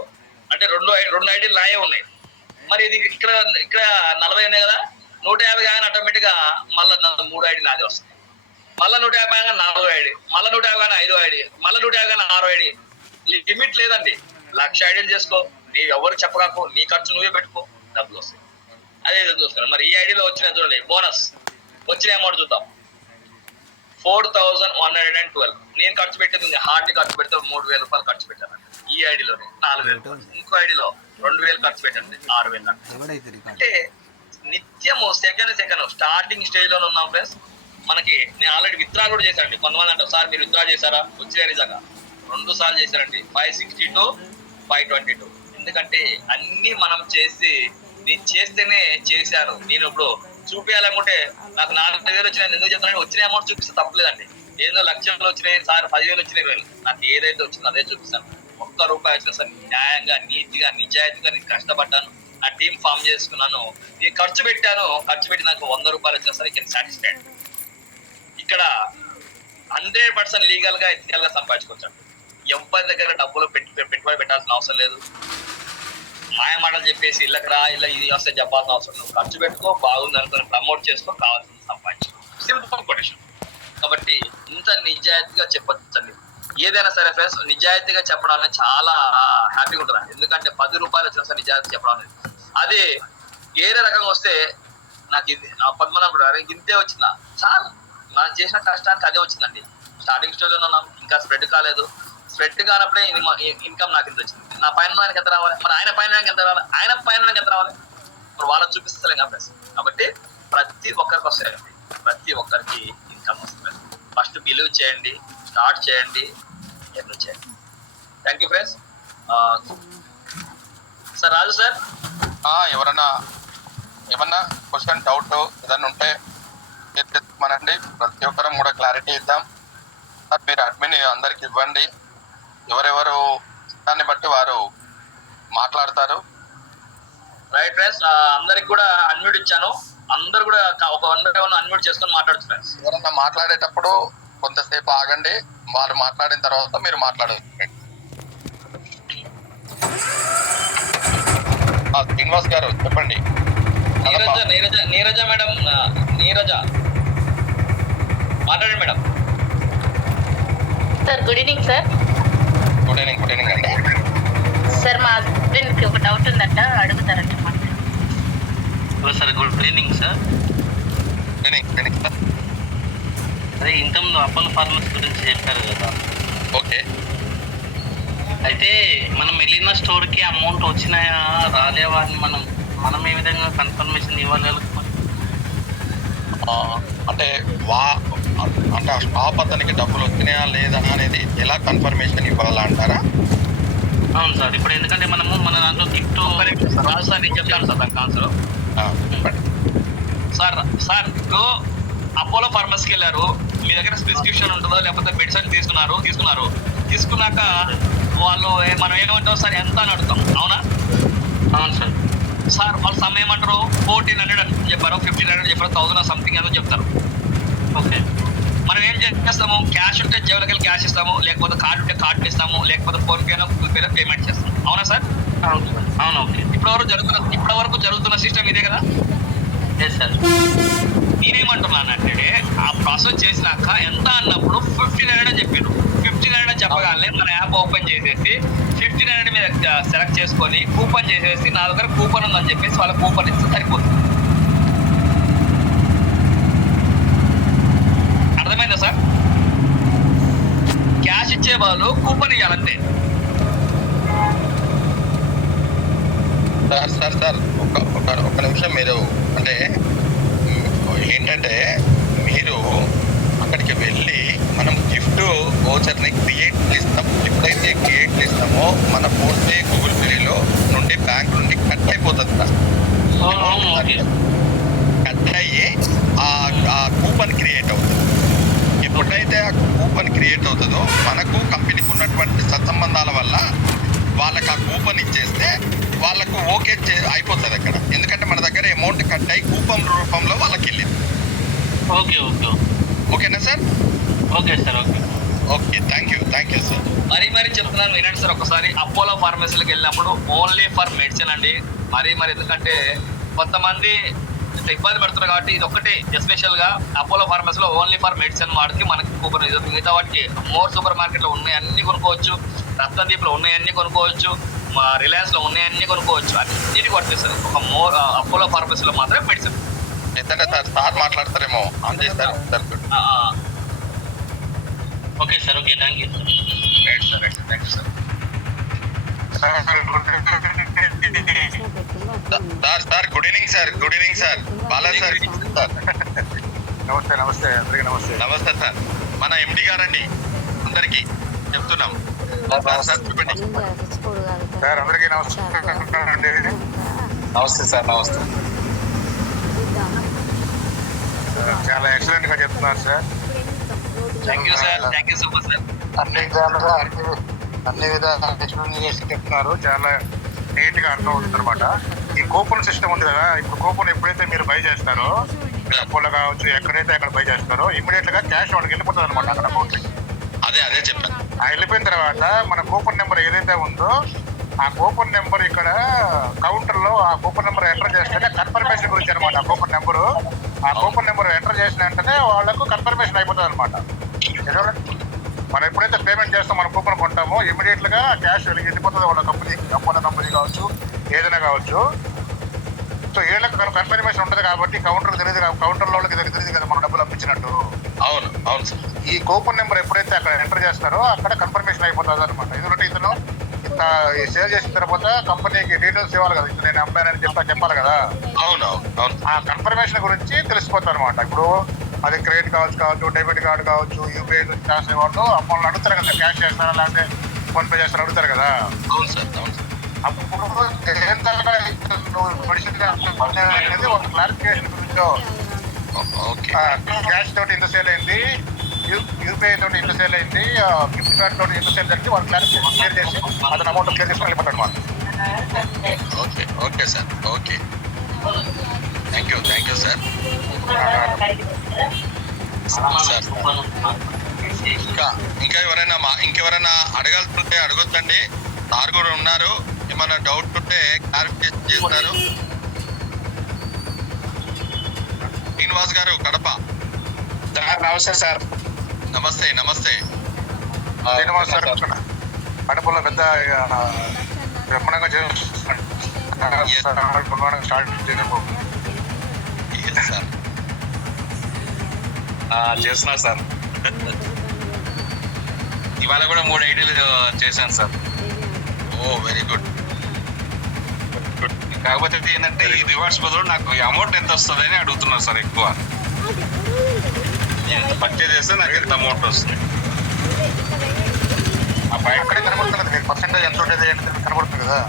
అంటే రెండు ఐడీలు నాయే ఉన్నాయి. మరి ఇది ఇక్కడ 40 ఉన్నాయి కదా, 150 కానీ ఆటోమేటిక్ గా మళ్ళీ 3 ఐడి నాదే వస్తుంది. మళ్ళీ 150 కానీ 4 ఐడి, మళ్ళీ 150 కానీ 5 ఐడి, మళ్ళీ 150 కానీ 6 ఐడి. లిమిట్ లేదండి, 1,00,000 ఐడీలు చేసుకో, నీవు ఎవరు చెప్పగాకు, నీ ఖర్చు నువ్వే పెట్టుకో, డబ్బులు వస్తాయి. అదే చూస్తాను. మరి ఈ ఐడిలో వచ్చిన చూడండి బోనస్ వచ్చిన అమౌంట్ చూద్దాం, 4,112. నేను ఖర్చు పెట్టేది హార్డ్ ఖర్చు పెడితే 3,000 రూపాయలు ఖర్చు పెట్టాను ఈ ఐడిలోనే, 4,000. ఇంకో ఐడిలో 2,000 ఖర్చు పెట్టండి, 6,000. అంటే నిత్యము సెకండ్ స్టార్టింగ్ స్టేజ్ లో ఉన్నాం ఫ్రెండ్స్. మనకి నేను ఆల్రెడీ విత్డ్రా కూడా చేశానండి. కొంతమంది అంటారు సార్ మీరు విత్డ్రా చేశారా, వచ్చే నిజంగా 2 సార్లు చేశానండి, 562 522. ఎందుకంటే అన్ని మనం చేసి నేను చేస్తేనే చేశాను. నేను ఇప్పుడు చూపించాలనుకుంటే నాకు 4,000 వచ్చినాయి ఎందుకు చెప్తాను, వచ్చిన అమౌంట్ చూపిస్తే తప్పలేదండి. ఏదో లక్షలు వచ్చినాయి సార్, 10,000 వచ్చినాయి, నాకు ఏదైతే వచ్చిందో అదే చూపిస్తాను. ₹1 వచ్చినా సార్ న్యాయంగా, నీతిగా, నిజాయితీగా నేను కష్టపడ్డాను, నా టీం ఫామ్ చేసుకున్నాను, నేను ఖర్చు పెట్టాను, ఖర్చు పెట్టి నాకు ₹100 వచ్చినా సరే కెన్ సాటిస్ఫైడ్. ఇక్కడ 100% లీగల్ గా ఎథికల్ గా సంపాదించుకోవచ్చు. ఎవరి దగ్గర డబ్బులు పెట్టుబడి పెట్టాల్సిన అవసరం లేదు. మాయ మాటలు చెప్పేసి ఇళ్ళకి రా, ఇలా ఇది వస్తే చెప్పాల్సిన అవసరం లేదు. ఖర్చు పెట్టుకో, బాగుంది అనుకుని ప్రమోట్ చేసుకో, కావాల్సింది సంపాదించుకో. Simple quotation. కాబట్టి ఇంత నిజాయితీగా చెప్పొచ్చండి. ఏదైనా సరే ఫ్రెండ్స్, నిజాయితీగా చెప్పడం అనేది చాలా హ్యాపీగా ఉంటుంది. ఎందుకంటే ₹10 వచ్చినా సరే నిజాయితీ చెప్పడం అనేది. అదే వేరే రకంగా వస్తే నాకు ఇది పద్మనాభం కూడా ఇంతే వచ్చిందా చాలా, మనం చేసిన కష్టానికి అదే వచ్చిందండి. స్టార్టింగ్ స్టేజ్ లో ఉన్నాం, ఇంకా స్ప్రెడ్ కాలేదు. స్ప్రెడ్ కానప్పుడే ఇన్కమ్ నాకు ఇంత వచ్చింది. నా పైన ఆయనకి ఎంత రావాలి, మరి ఆయన పైన ఎంత రావాలి, ఆయన పైన ఎంత రావాలి, మరి వాళ్ళకి చూపిస్తలేం కదా ఫ్రెండ్స్. కాబట్టి ప్రతి ఒక్కరికి వస్తాయండి, ప్రతి ఒక్కరికి ఇన్కమ్ వస్తుంది. ఫస్ట్ బిలీవ్ చేయండి, స్టార్ట్ చేయండి, ఎర్న్ చేయండి. Thank you friends. Sir Raju sir, ఎవరన్నా ఏమన్నా క్వశ్చన్ డౌట్ ఏదన్నా ఉంటే మనండి, ప్రతి ఒక్కరం కూడా క్లారిటీ ఇద్దాం. సార్ మీరు అడ్మిన్ అందరికి ఇవ్వండి, ఎవరెవరు దాన్ని బట్టి వారు మాట్లాడతారు. రైట్ ఫ్రెండ్స్, అందరికి కూడా అన్మ్యూట్ ఇచ్చాను. అందరు కూడా ఒక 1 అన్మ్యూట్ చేసుకొని మాట్లాడుతున్నారు ఫ్రెండ్స్. ఎవరన్నా మాట్లాడేటప్పుడు కొంతసేపు ఆగండి, వాళ్ళు మాట్లాడిన తర్వాత మీరు మాట్లాడండి. శ్రీనివాస్ గారు చెప్పండి. నీరజ మేడం, నీరజ మాట్లాడండి madam. Sir good evening sir. Good evening అండి. సార్ మా హస్బెండ్కి ఒక డౌట్ ఉందంట, అడుగుతారంట. Hello sir, good evening sir. Good evening sir. అదే ఇంతకుముందు అపోలో ఫార్మర్స్ గురించి చెప్పారు కదా. ఓకే. అయితే మనం వెళ్ళిన స్టోర్కి అమౌంట్ వచ్చినాయా రాలేవా అని మనం ఏ విధంగా కన్ఫర్మేషన్ ఇవ్వగలుగుతాం? అంటే అంటే ఆ షాప్ అతనికి డబ్బులు వచ్చినాయా లేదా అనేది ఎలా కన్ఫర్మేషన్ ఇవ్వాలంటారా? అవును సార్. ఇప్పుడు ఎందుకంటే మనము మన దాంట్లో గిఫ్ట్ రాజు సార్ నేను చెప్తాను సార్ దానికి ఆన్సర్. సార్ ఇప్పుడు అపోలో ఫార్మర్స్కి వెళ్ళారు, మీ దగ్గర ప్రిస్క్రిప్షన్ ఉంటుందో లేకపోతే మెడిసిన్ తీసుకున్నాక వాళ్ళు మనం ఏమంటాం సార్ ఎంత అని అడుగుతాం, అవునా? అవును సార్. సార్ వాళ్ళు సమ్ ఏమంటారు 1,400 అని చెప్పారు, 1,500 చెప్పారు, 1,000 సంథింగ్ ఏదో చెప్తారు. ఓకే. మనం ఏం చేస్తాము, క్యాష్ ఉంటే జేబులకి క్యాష్ ఇస్తాము, లేకపోతే కార్డు ఉంటే కార్డు ఇస్తాము, లేకపోతే ఫోన్పేనో గూగుల్ పేనో పేమెంట్ చేస్తాం, అవునా సార్? అవును సార్. అవును. ఓకే. ఇప్పటి వరకు జరుగుతున్న సిస్టమ్ ఇదే కదా. Yes sir. నేనేమంటున్నానంటే ఆ ప్రాసెస్ చేసినాక ఎంత అన్నప్పుడు 1,500 అని చెప్పారు. 1,500 చెప్పగానే మన యాప్ ఓపెన్ చేసేసి 1,500 మీద సెలెక్ట్ చేసుకొని కూపన్ చేసేసి నా దగ్గర కూపన్ ఉందని చెప్పేసి వాళ్ళ కూపన్ ఇస్తే సరిపోతుంది. అర్థమైందా సార్? క్యాష్ ఇచ్చే వాళ్ళు కూపన్ ఇవ్వాలంతే. సార్ ఒక నిమిషం. మీరు అంటే ఏంటంటే మీరు అక్కడికి వెళ్ళి మనం గిఫ్ట్ వోచర్ని క్రియేట్ చేస్తాం. ఎప్పుడైతే క్రియేట్ చేస్తామో మన ఫోన్పే గూగుల్ పేలో నుండి బ్యాంక్ నుండి కట్ అయిపోతుంది సార్. కట్ అయ్యి ఆ కూపన్ క్రియేట్ అవుతుంది. ఎప్పుడైతే ఆ కూపన్ క్రియేట్ అవుతుందో మనకు కంపెనీకి ఉన్నటువంటి సత్సంబంధాల వల్ల వాళ్ళకి ఆ కూపన్ ఇచ్చేస్తే వాళ్ళకు ఓకే అయిపోతుంది అక్కడ. ఎందుకంటే మన దగ్గర అమౌంట్ కట్ అయ్యి కూపన్ రూపంలో వాళ్ళకి వెళ్ళింది. ఓకే. ఓకేనా sir? Okay sir. Okay. Thank you sir. మరీ చెప్తున్నాను వినండి సార్. ఒకసారి అపోలో ఫార్మసీలకు వెళ్ళినప్పుడు ఓన్లీ ఫర్ మెడిసిన్ అండి. మరి ఎందుకంటే కొంతమంది ఇబ్బంది పడుతున్నారు కాబట్టి ఇది ఒకటి ఎస్పెషల్ గా అపోలో ఫార్మసీలో ఓన్లీ ఫర్ మెడిసిన్ వాడికి మనకి కూపన్. మిగతా వాటికి మోర్ సూపర్ మార్కెట్ లో ఉన్నాయి అన్ని కొనుక్కోవచ్చు, రత్నదీప్ లో ఉన్నాయి అన్ని కొనుక్కోవచ్చు, రిలయన్స్ లో ఉన్నాయి అన్ని కొనుక్కోవచ్చు, అన్నిటి కొట్టేస్తారు. ఒక మోర్ అపోలో ఫార్మసీలో మాత్రమే మెడిసిన్. ఎంతంటే సార్ మాట్లాడతారేమో ఆన్ చేస్తారు sir. Okay sir. Okay. Thank you sir. Thank you sir. Sir good evening sir. Bala sir. నమస్తే నమస్తే అందరికీ నమస్తే. నమస్తే సార్. మన ఎండి గారండి అందరికి చెప్తున్నాం. సార్ చెప్పండి సార్ అందరికీ నమస్కారం అండి. నమస్తే సార్. నమస్తే. చాలా ఎక్సలెంట్ గా చెప్తున్నారు sir. Thank you sir. Thank you so much sir. అన్ని విధాలుగా అన్ని విధాలుగా ఎక్స్ప్లెయిన్ చేసి చెప్తున్నారు. చాలా నీట్ గా అర్థం అవుతుంది అనమాట. ఈ కూపన్ సిస్టమ్ ఉంది కదా, ఇప్పుడు కూపన్ ఎప్పుడైతే మీరు బై చేస్తారో డబ్బులు కావచ్చు, ఎక్కడైతే అక్కడ బై చేస్తారో ఇమీడియట్ గా క్యాష్ వాళ్ళకి వెళ్ళిపోతుంది అనమాట అక్కడ అకౌంట్. అదే చెప్పాను. వెళ్ళిపోయిన తర్వాత మన కూపన్ నెంబర్ ఏదైతే ఉందో ఆ కూపన్ నెంబర్ ఇక్కడ కౌంటర్ లో ఆ కూపన్ నెంబర్ ఎంటర్ చేస్తే కన్ఫర్మేషన్ గురించి అనమాట. ఆ కూపన్ నెంబర్ ఎంటర్ చేసిన వెంటనే వాళ్ళకు కన్ఫర్మేషన్ అయిపోతుంది అనమాట. మనం ఎప్పుడైతే పేమెంట్ చేస్తాం మన కూపన్ కొంటామో ఇమీడియట్ గా క్యాష్ వెళ్ళిపోతుంది వాళ్ళ కంపెనీ కావచ్చు, ఏదైనా కావచ్చు. సో వీళ్ళకి కన్ఫర్మేషన్ ఉంటుంది కాబట్టి కౌంటర్ తెలియదు, కౌంటర్ వాళ్ళకి తెలియదు కదా మనం డబ్బులు పంపించినట్టు. అవును అవును సార్. ఈ కూపన్ నెంబర్ ఎప్పుడైతే అక్కడ ఎంటర్ చేస్తారో అక్కడ కన్ఫర్మేషన్ అయిపోతుంది అనమాట. ఎందుకంటే ఇతను ఇంత సేల్ చేసిన తర్వాత కంపెనీకి డీటెయిల్స్ ఇవ్వాలి కదా, నేను అమ్మానని చెప్పాలి కదా. అవును అవును. ఆ కన్ఫర్మేషన్ గురించి తెలిసిపోతుంది అనమాట. ఇప్పుడు అది క్రెడిట్ కావచ్చు, డెబిట్ కార్డు కావచ్చు, యూపీఐ క్యాష్ వాళ్ళు అమౌంట్ అడుగుతారు కదా, క్యాష్ చేస్తారా లేకపోతే ఫోన్ పే చేస్తారా అడుగుతారు కదా. అవును సార్. అవును సార్. అప్పుడు అనేది ఒక క్లారిఫికేషన్ గురించో క్యాష్ తోటి ఇంత సేల్ అయింది, యూపీఐ తోటి ఇంత సేల్ అయింది, గిఫ్ట్ కార్డ్ తోటి ఇంత సేల్ జరిగింది, వాళ్ళు క్లారిఫికేషన్ క్లియర్ చేసి అతను అమౌంట్ క్లియర్ చేసుకుని వెళ్ళిపోతాడు అనమాట. Okay sir. Okay, thank you sir. ఇంకా ఇంకెవరైనా అడగాల్సింటే అడగొద్దండి. సార్ కూడా ఉన్నారు. ఏమైనా డౌట్ ఉంటే క్లారిఫికేషన్ చేస్తారు. శ్రీనివాస్ గారు కడప. నమస్తే సార్. నమస్తే. శ్రీనివాస్ సార్ కడపలో పెద్ద బ్రహ్మాండంగా స్టార్ట్ చేస్తున్నా సార్. ఇవాళ కూడా 3 ఐడీలు చేశాను సార్. ఓ వెరీ గుడ్. కాకపోతే ఏంటంటే ఈ రివార్డ్స్ బదులు నాకు అమౌంట్ ఎంత వస్తుంది అని అడుగుతున్నారు సార్. ఎక్కువ నేను ఎంత పర్చేజ్ చేస్తే నాకు ఎంత అమౌంట్ వస్తుంది. ఎక్కడే కనబడుతుంది కదా మీకు పర్సెంటేజ్ ఎంత ఉంటుంది కనబడుతుంది కదా.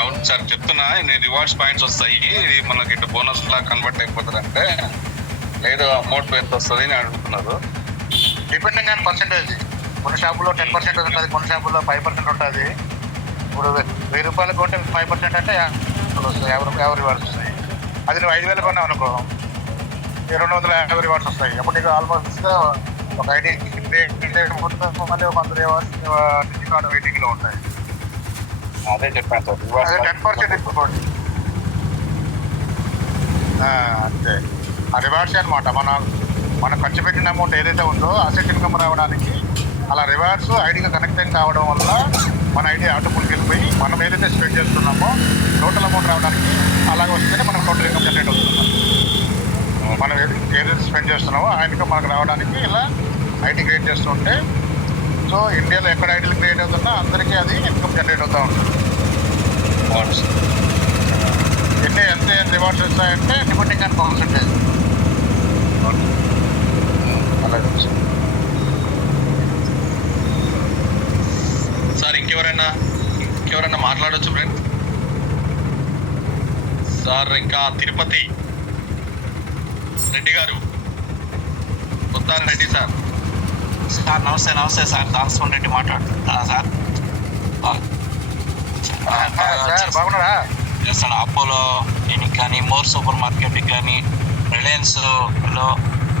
అవును సార్ చెప్తున్నా, నేను రివార్డ్స్ పాయింట్స్ వస్తాయి, ఇది మనకి ఇట్లా బోనస్ లా కన్వర్ట్ అయిపోతుంది అంటే లేదు అమౌంట్ ఎంత వస్తుంది అని అడుగుతున్నారు. Depending on percentage. కొన్ని షాపుల్లో 10% ఉంటుంది, కొన్ని షాపుల్లో 5% ఉంటుంది. ఇప్పుడు 1000 రూపాయలకు కొంటే 5% అంటే వస్తాయి, 50 రివార్డ్స్ వస్తాయి. అది నువ్వు 5000 కొన్నావు అనుకో 250 రివార్డ్స్ వస్తాయి. అప్పుడు నీకు ఆల్మోస్ట్ ఒక ఐడి మళ్ళీ 100 రివార్డ్స్ కార్డు వెయిటింగ్లో ఉంటాయి. అదే చెప్పాను సార్. అదే 10% ఎక్కుకోండి అంతే. ఆ రివార్డ్స్ అనమాట. మన ఖర్చు పెట్టిన అమౌంట్ ఏదైతే ఉందో అసెట్ ఇన్కమ్ రావడానికి అలా రివార్డ్స్ ఐడిగా కనెక్టింగ్ కావడం వల్ల మన ఐడి ఆటోమేటిక్ వెళ్ళిపోయి మనం ఏదైతే స్పెండ్ చేస్తున్నామో టోటల్ అమౌంట్ రావడానికి అలాగే వస్తేనే మనకు టోటల్ ఇన్కమ్ జనరేట్ అవుతుంది. మనం ఏదైతే స్పెండ్ చేస్తున్నామో ఆ ఇన్కమ్ మనకు రావడానికి ఇలా ఐడి క్రియేట్ చేస్తుంటే, సో ఇండియాలో ఎక్కడ ఐడీలు క్రియేట్ అవుతున్నా అందరికీ అది ఇన్కమ్ జనరేట్ అవుతూ ఉంటుంది. ఎంత రివార్డ్స్ వస్తాయంటే డిపెండింగ్ ఆన్ పర్సెంటేజ్. అలాగే సార్ ఇంకెవరైనా మాట్లాడొచ్చు ఫ్రెండ్స్? సార్ ఇంకా తిరుపతి రెడ్డి గారు, రెడ్డి సార్. సార్ నమస్తే సార్. దాల్సోన్ రెడ్డి మాట్లాడుతున్నా సార్. బాగున్నారా? చేస్తాను. అపోలో క్లినిక్ కానీ, మోర్ సూపర్ మార్కెట్ కానీ, రిలయన్స్లో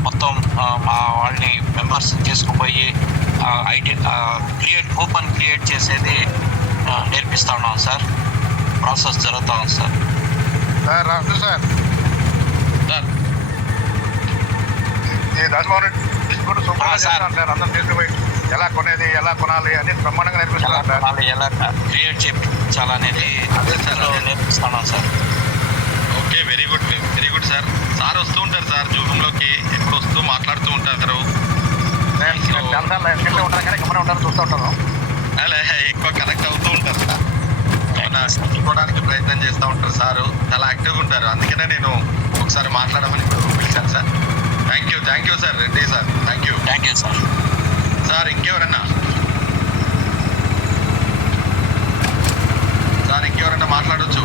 మొత్తం మా వాళ్ళని మెంబర్స్ తీసుకుపోయి ఐడి కూపన్ క్రియేట్ చేసేది నేర్పిస్తా ఉన్నాం సార్. ప్రాసెస్ జరుగుతూ ఉంది సార్. రాజు సార్ ఈ రాజమోహన్ రెడ్డి కూడా సూపర్గా చేస్తున్నాను సార్. అందరం తీసుకుపోయి ఎలా కొనేది, ఎలా కొనాలి అని బ్రహ్మాండంగా నేర్పిస్తున్నాను సార్. ఎలా క్రియేట్ చేయించాలనేది నేర్పిస్తున్నాం సార్. Okay, very good sir. Sir వస్తూ ఉంటారు సార్ జూమ్లోకి, ఎప్పుడు వస్తూ మాట్లాడుతూ ఉంటారు. ఉంటాను కానీ గమనం ఉంటాను, చూస్తూ ఉంటాను. అలా ఎక్కువ కనెక్ట్ అవుతూ ఉంటారు సార్. ఏమన్నా తీసుకోవడానికి ప్రయత్నం చేస్తూ ఉంటారు సారు. చాలా యాక్టివ్గా ఉంటారు. అందుకనే నేను ఒకసారి మాట్లాడమని ఇప్పుడు పిలిచాను sir. Thank you sir Reddy sir, thank you sir. Sir. ఇంకెవరన్నా మాట్లాడొచ్చు?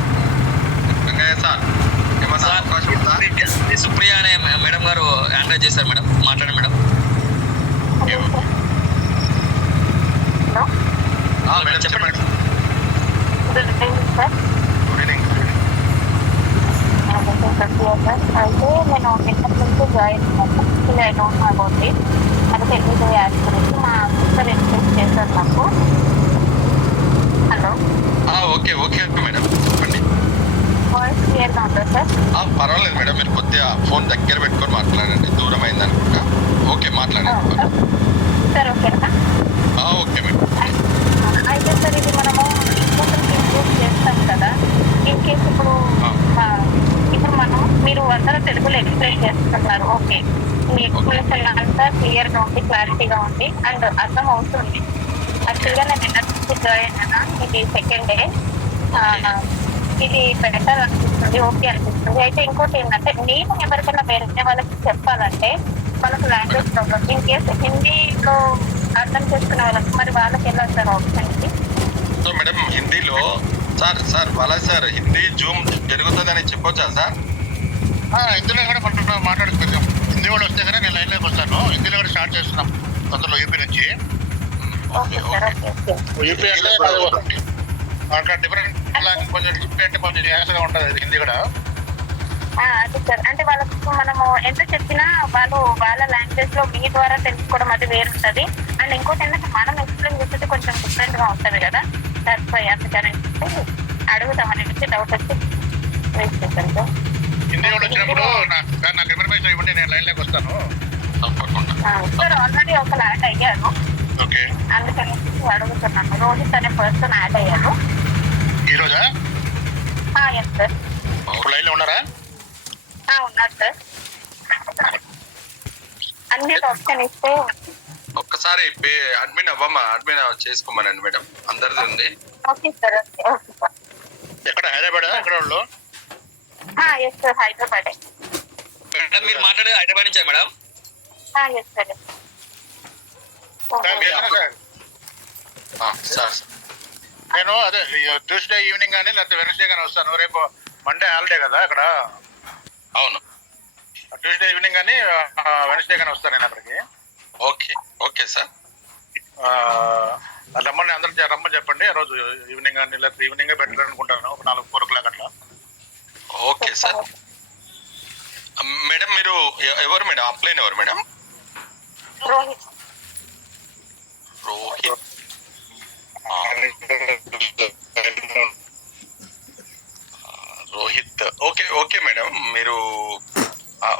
వెంకయ్య సార్ ఏమన్నా అవకాశం ఉందా? సుప్రియ అనే మేడం గారు హ్యాండ్ చేశారు మేడం, మాట్లాడండి మేడం. మేడం చెప్పండి. Good evening sir. Good evening. అయితే నేను నిన్నటి నుంచి జాయిన్ అయ్యాను. I don't know about it. అది తెలియదు యాడ్ గురించి మా సిస్టర్ ఎక్స్ప్లెయిన్ చేశారు నాకు. హలో, ఓకే మేడం చెప్పండి. వాయిస్ క్లియర్గా ఉందా సార్? పర్వాలేదు మేడం, మీరు కొద్దిగా ఫోన్ దగ్గర పెట్టుకొని మాట్లాడండి, దూరం అయింది అనుకుంటా. ఓకే మాట్లాడండి సార్. ఓకేనా? Okay madam. అయితే సార్ ఇది మనము ఇంకొకరికి ఇంప్రూవ్ చేస్తాం కదా. ఇన్ కేస్ ఇప్పుడు మీరు అందరూ తెలుగులో ఎక్స్ప్లెయిన్ చేస్తున్నారు. ఓకే, మీ ఎక్స్ప్లెనేషన్ అంతా క్లియర్గా ఉంది, క్లారిటీగా ఉంది అండ్ అర్థం అవుతుంది. యాక్చువల్గా నేను నిన్న నుంచి జాయిన్ అయినా, ఇది సెకండ్ డే. ఇది బెటర్ అనిపిస్తుంది, ఓకే అనిపిస్తుంది. అయితే ఇంకోటి ఏంటంటే, నేను ఎవరికైనా వేరే వాళ్ళకి చెప్పాలంటే వాళ్ళకి లాంగ్వేజ్ ప్రాబ్లమ్. ఇన్ కేస్ హిందీలో అర్థం చేసుకునే వాళ్ళకి మరి వాళ్ళకి ఎలా వస్తారు ఆప్షన్ ఇది? సో మేడం హిందీలో సార్ వాళ్ళ సార్ హిందీ జూమ్ జరుగుతుందని చెప్పొచ్చా సార్? హిందీలో కూడా మాట్లాడుకుందాం. హిందీ వాళ్ళు వస్తే కానీ నేను లైన్లోకి వస్తాను. హిందీలో కూడా స్టార్ట్ చేస్తున్నాం తొందరలో యూపీ నుంచి. Okay sir. ఓకే యూపీ అంటే అక్కడ డిఫరెంట్ లాంగ్వేజ్, కొంచెం యూపీ అంటే కొంచెం యాసగా ఉంటుంది హిందీ కూడా. అది సార్, అంటే వాళ్ళకు మనము ఎంత చెప్పినా వాళ్ళు వాళ్ళ లాంగ్వేజ్ లో మీ ద్వారా తెలుసుకోవడం అది వేరుంటది. అండ్ ఇంకోటి ఏంటంటే మనం ఎక్స్ప్లెయిన్ చేసేది కొంచెం డిఫరెంట్ గా ఉంటది కదా. దానిపై అందుకని అడుగుతామని డౌట్ వచ్చి వేస్ట్ చేశాను సార్. హిందీ కూడా వచ్చినప్పుడు నాకు ఇన్ఫర్మేషన్ ఇవ్వండి, నేను లైన్లోకి వస్తాను. సార్ ఆల్రెడీ ఒకరు యాడ్ అయ్యారు. ఓకే, అందుకని అడుగుతున్నాను. రోహిత్ అనే పర్సన్ యాడ్ అయ్యారు ఈ రోజా? Yes sir. ఇప్పుడు లైన్లో ఉన్నారా? ఉన్నారు సార్. అన్ని ఆప్షన్ ఇస్తే ఒక్కసారి అడ్మిన్ చేసుకోమనండి మేడం, అందరిది ఉంది. Okay sir. Okay sir. ఎక్కడ హైదరాబాద్ ఎక్కడ వాళ్ళు? Yes sir, Hyderabad. మేడం మీరు మాట్లాడేది హైదరాబాద్ నుంచా మేడం? Yes sir. సార్ నేను అదే ట్యూస్డే ఈవినింగ్ కానీ లేకపోతే వెనస్డే కానీ వస్తాను. రేపు మండే హాలిడే కదా అక్కడ. అవును, ట్యూస్డే ఈవినింగ్ కానీ వెనస్డే కానీ వస్తాను నేను అక్కడికి. Okay sir. రమ్మని అందరూ రమ్మని చెప్పండి. ఆ రోజు ఈవినింగ్ కానీ లేకపోతే ఈవినింగే బెటర్ అనుకుంటాను, ఒక 4-4 o'clock అట్లా. Okay sir. మేడం మీరు ఎవరు మేడం? అప్లైన్ ఎవరు madam? Rohit. Rohit. Okay madam, మీరు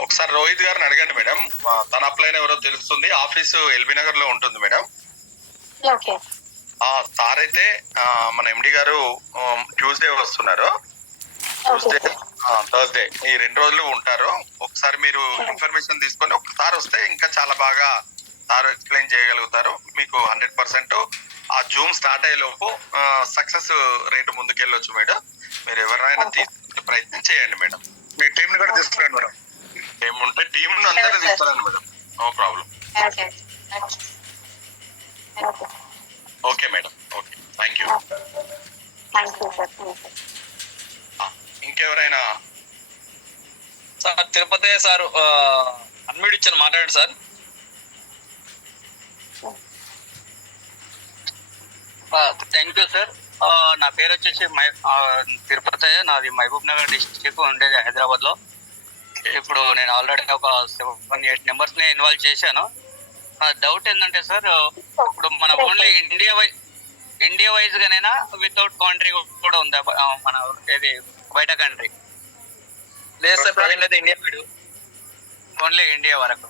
ఒకసారి రోహిత్ గారిని అడగండి మేడం. తన అప్లైన్ ఎవరో తెలుస్తుంది. ఆఫీసు ఎల్బీ నగర్ లో ఉంటుంది మేడం. ఓకే. సార్ అయితే మన ఎండి గారు ట్యూస్డే వస్తున్నారు, థర్స్డే, ఈ 2 రోజులు ఉంటారు. ఒకసారి మీరు ఇన్ఫర్మేషన్ తీసుకొని ఒకసారి వస్తే ఇంకా చాలా బాగా సార్ ఎక్స్ప్లెయిన్ చేయగలుగుతారు. మీకు 100% ఆ జూమ్ స్టార్ట్ అయ్యే లోపు సక్సెస్ రేటు ముందుకెళ్ళొచ్చు మేడం. మీరు ఎవరైనా తీసుకునే ప్రయత్నం చేయండి మేడం. మీ టీంని కూడా తీసుకురండి మేడం. ఏముంటే టీంను అందరూ తీసుకురండి madam, no problem. Okay madam, okay, thank you. ఇంకెవరైనా? సార్ తిరుపతి సార్ అన్మ్యూట్ ఇచ్చాను, మాట్లాడండి సార్. Thank you sir. నా పేరు వచ్చేసి తిరుపతి, నాది మహబూబ్ నగర్ డిస్ట్రిక్ట్, ఉండేది హైదరాబాద్ లో. ఇప్పుడు నేను ఆల్రెడీ ఒక 7-8 మెంబర్స్ ని ఇన్వాల్వ్ చేశాను. డౌట్ ఏంటంటే సార్, ఇప్పుడు మన ఓన్లీ ఇండియా వైజ్ గానైనా వితౌట్ కంట్రీ కూడా ఉందా మన ఏది బయట కంట్రీ? లేదు సార్, ప్రజెంట్ అయితే ఇండియా వీడు ఓన్లీ ఇండియా వరకు.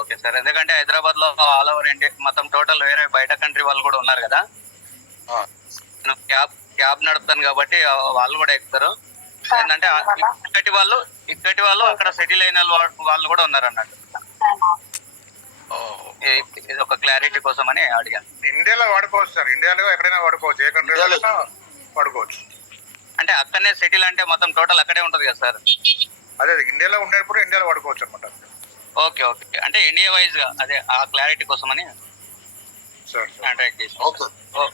Okay sir. ఎందుకంటే హైదరాబాద్ లో ఆల్ ఓవర్ ఇండియా మొత్తం టోటల్ వేరే బయట కంట్రీ వాళ్ళు కూడా ఉన్నారు కదా. నేను క్యాబ్ నడుపుతాను కాబట్టి వాళ్ళు కూడా ఎక్కుతారు. ఏంటంటే ఇక్కటి వాళ్ళు అక్కడ సెటిల్ అయిన వాళ్ళు కూడా ఉన్నారు అన్నట్టు. ఇది ఒక క్లారిటీ కోసం అని అడిగాను. ఇండియాలో వాడుకోవచ్చు సార్, ఇండియాలో ఎక్కడైనా వాడుకోవచ్చు, ఏ కంట్రీలో వాడుకోవచ్చు. అంటే అక్కడనే సెటిల్ అంటే మొత్తం టోటల్ అక్కడే ఉంటది కదా సార్? అదే ఇండియాలో ఉండేటప్పుడు ఇండియాలో వాడుకోవచ్చు అనమాట. ఓకే ఓకే, అంటే ఇండియా వైజ్ గా అదే ఆ క్లారిటీ కోసమని సార్ కాంటాక్ట్ చేసి. Okay,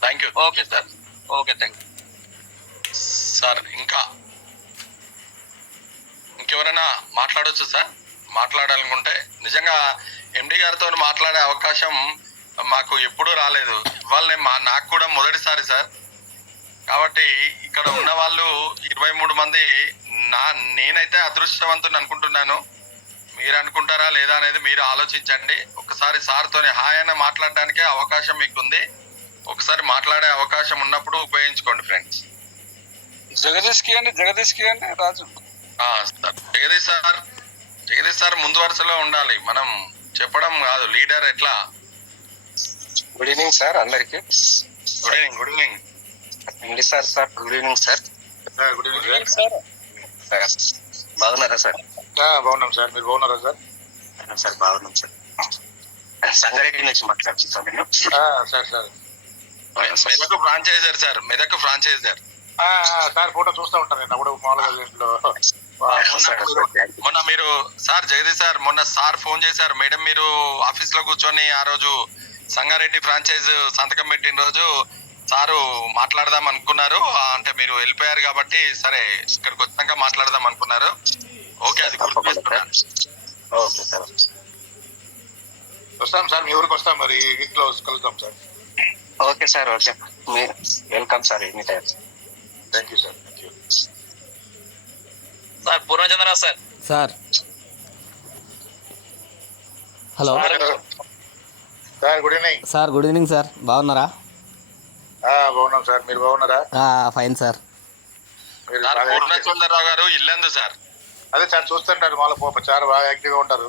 thank you. Okay sir, okay, thank you sir ఇంకెవరైనా మాట్లాడొచ్చు సార్? మాట్లాడాలనుకుంటే నిజంగా ఎండి గారితో మాట్లాడే అవకాశం మాకు ఎప్పుడూ రాలేదు. ఇవాళ నాకు కూడా మొదటిసారి సార్. కాబట్టి ఇక్కడ ఉన్న వాళ్ళు 23 మంది, నేనైతే అదృష్టవంతుని అనుకుంటున్నాను. మీరు అనుకుంటారా లేదా అనేది మీరు ఆలోచించండి. ఒకసారి సార్తోని హాయ్ అని మాట్లాడడానికే అవకాశం మీకుంది. ఒకసారి మాట్లాడే అవకాశం ఉన్నప్పుడు ఉపయోగించుకోండి ఫ్రెండ్స్. జగదీష్ కి అండి రాజు. సార్ జగదీష్ సార్ ముందు వరుసలో ఉండాలి, మనం చెప్పడం కాదు. లీడర్ ఎట్లా? గుడ్ ఈవినింగ్ సార్ అందరికి. Good evening sir good evening sir. Good evening sir. బాగున్నారా సార్? బాగున్నాం సార్, మీరు బాగున్నారా సార్? సార్ బాగున్నాం సార్. సంగారెడ్డి నుంచి మాట్లాడుతున్నాను సార్ నేను. Sir sir Medak franchiser sir, Medak franchiser. Sir photo చూస్తూ ఉంటాను నేను అప్పుడు మామూలుగా దీంట్లో. మొన్న మీరు సార్ జగదీష్ సార్ మొన్న సార్ ఫోన్ చేశారు, మేడం మీరు ఆఫీస్ లో కూర్చొని ఆ రోజు సంగారెడ్డి ఫ్రాంచైజ్ సంతకం పెట్టిన రోజు సారు మాట్లాడదాం అనుకున్నారు. అంటే మీరు వెళ్ళిపోయారు కాబట్టి సరే ఇక్కడికి వచ్చాక మాట్లాడదాం అనుకున్నారు. ఓకే, అది గుర్తు చేసుకున్నాను. ఓకే సార్, వస్తాం సార్, మీ ఊరికి వస్తాం, మరి వీక్ లో కలుద్దాం sir. Okay sir. Okay, welcome sir any time. Thank you sir, thank you sir. Purnachandra sir. Sir hello sir. Good evening sir. Good evening sir, బాగున్నారా? బాగున్నాం సార్, మీరు బాగున్నారా? Fine sir. మీరు సార్ బాగా పూర్ణచంద్రరావు గారు ఇల్లందు సార్. అదే సార్ చూస్తుంటారు, మాలో చాలా బాగా యాక్టివ్గా ఉంటారు.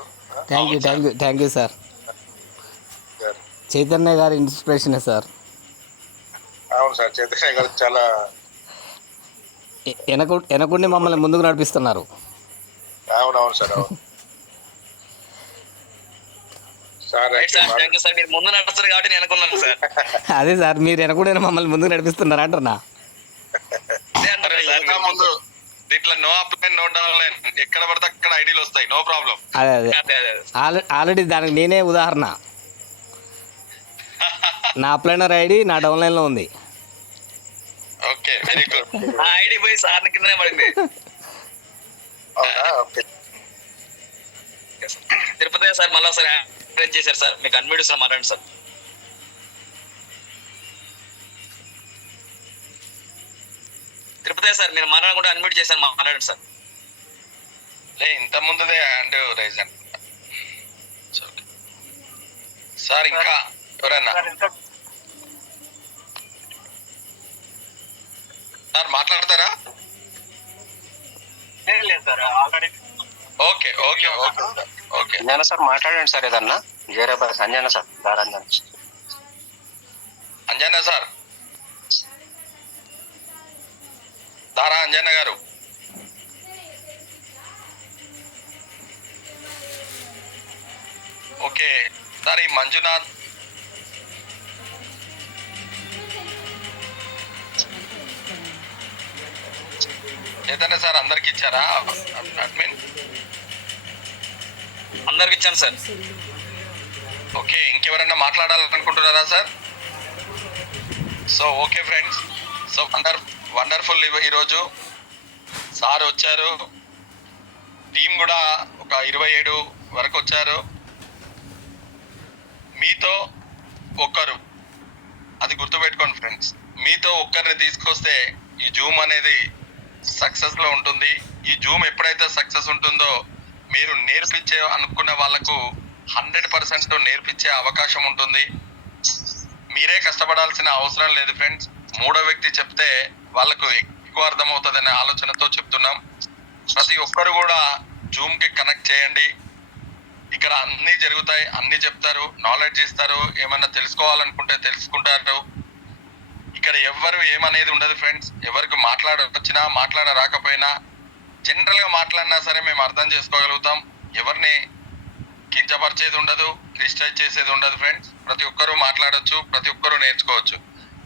Thank you sir. Sir Chaitanya గారి ఇన్స్పిరేషనే సార్. అవును సార్, చైతన్య గారు చాలా వెనకుండి మమ్మల్ని ముందుకు నడిపిస్తున్నారు. అవునవును సార్, అవును సార్. థ్యాంక్ యూ సార్, మీరు ముందు నడుస్తారు కాబట్టి నేను అనుకున్నాను సార్. అదే సార్, మీరు వెనకుండి మమ్మల్ని ముందుకు నడిపిస్తున్నారు అంటున్నా. ఇంకా ముందు దీంట్లో నో అప్లైన్ నో డౌన్లైన్ ఎక్కడ పడితే అక్కడ ఐడీలు వస్తాయి, నో ప్రాబ్లం. అదే ఆల్రెడీ దానికి నేనే ఉదాహరణ. నా అప్లైనర్ ఐడి నా డౌన్లైన్లో ఉంది. Okay, very good. ఆ ఐడి పోయి సార్ కిందనే పడింది. ఓకే తిరుపతి సార్ మళ్ళీ ఒకసారి అరేంజ్ చేశారు సార్, మీకు అన్మ్యూట్ సార్ మాట్లాడండి సార్. తిరుపతి సార్ మీరు మాట్లాడకుండా అన్మ్యూట్ చేశారు, మాట్లాడండి సార్. ఇంత ముందుదే హ్యాండ్ రైజ్ అనుకుంటా సార్. ఇంకా ఎవరన్నా సార్ మాట్లాడతారా? లేదు sir, already. Okay okay okay okay. Anjana sir మాట్లాడండి సార్ ఏదన్నా. జయరాబాద్ అంజనా సార్, దారంజన. అంజనా సార్, దారా అంజనా గారు. ఓకే సార్, ఈ మంజునాథ్ చైతన్య సార్ అందరికి ఇచ్చారా అడ్మిన్? అందరికి ఇచ్చాను సార్. ఓకే, ఇంకెవరన్నా మాట్లాడాలనుకుంటున్నారా sir? So okay friends, so wonderful. ఈరోజు సార్ వచ్చారు, టీం కూడా ఒక 27 వరకు వచ్చారు. మీతో ఒక్కరు, అది గుర్తుపెట్టుకోండి ఫ్రెండ్స్, మీతో ఒక్కరిని తీసుకొస్తే ఈ జూమ్ అనేది సక్సెస్ లో ఉంటుంది. ఈ జూమ్ ఎప్పుడైతే సక్సెస్ ఉంటుందో మీరు నేర్పించే అనుకున్న వాళ్ళకు 100% నేర్పించే అవకాశం ఉంటుంది. మీరే కష్టపడాల్సిన అవసరం లేదు ఫ్రెండ్స్. మూడో వ్యక్తి చెప్తే వాళ్ళకు ఎక్కువ అర్థమవుతుందనే ఆలోచనతో చెప్తున్నాం. ప్రతి ఒక్కరు కూడా జూమ్ కి కనెక్ట్ చేయండి. ఇక్కడ అన్ని జరుగుతాయి, అన్ని చెప్తారు, నాలెడ్జ్ ఇస్తారు. ఏమన్నా తెలుసుకోవాలనుకుంటే తెలుసుకుంటారు. ఇక్కడ ఎవరు ఏమనేది ఉండదు ఫ్రెండ్స్. ఎవరికి మాట్లాడొచ్చినా మాట్లాడ రాకపోయినా జనరల్ గా మాట్లాడినా సరే మేము అర్థం చేసుకోగలుగుతాం. ఎవరిని కించపరిచేది ఉండదు, క్రిటిసైజ్ చేసేది ఉండదు ఫ్రెండ్స్. ప్రతి ఒక్కరూ మాట్లాడొచ్చు, ప్రతి ఒక్కరూ నేర్చుకోవచ్చు.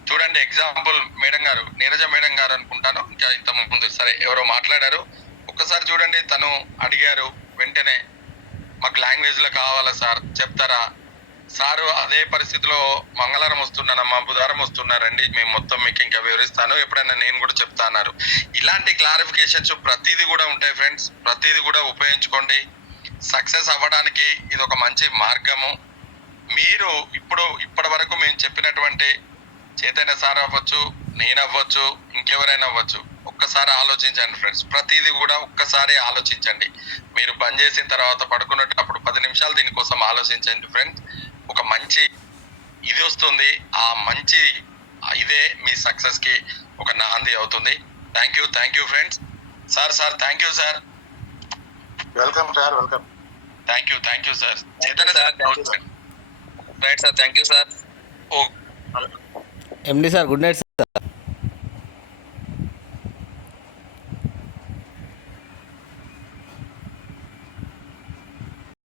చూడండి ఎగ్జాంపుల్, మేడం గారు, నీరజ మేడం గారు అనుకుంటాను, ఇంకా ఇంత ముందు సరే ఎవరో మాట్లాడారు. ఒక్కసారి చూడండి, తను అడిగారు వెంటనే మాకు లాంగ్వేజ్ లో కావాలా సార్ చెప్తారా సారు? అదే పరిస్థితిలో మంగళవారం వస్తున్నానమ్మా, బుధవారం వస్తున్నారండి, మేము మొత్తం మీకు ఇంకా వివరిస్తాను, ఎప్పుడైనా నేను కూడా చెప్తా అన్నారు. ఇలాంటి క్లారిఫికేషన్స్ ప్రతిదీ కూడా ఉంటాయి ఫ్రెండ్స్, ప్రతిదీ కూడా ఉపయోగించుకోండి. సక్సెస్ అవ్వడానికి ఇది ఒక మంచి మార్గము. మీరు ఇప్పటి వరకు మేము చెప్పినటువంటి చైతన్య సార్ అవ్వచ్చు, నేను అవ్వచ్చు, ఇంకెవరైనా అవ్వచ్చు, ఒక్కసారి ఆలోచించండి ఫ్రెండ్స్. ప్రతిదీ కూడా ఒక్కసారి ఆలోచించండి. మీరు బంద్ చేసిన తర్వాత పడుకునేటప్పుడు 10 నిమిషాలు దీనికోసం ఆలోచించండి ఫ్రెండ్స్. ఒక మంచి ఇది వస్తుంది, ఆ మంచి ఇదే మీ సక్సెస్ కి ఒక నాంది అవుతుంది. Thank you friends. Sir thank you sir. Welcome sir, welcome. Thank you sir. Chaitanya sir right sir, thank you sir. Oh MD sir good night.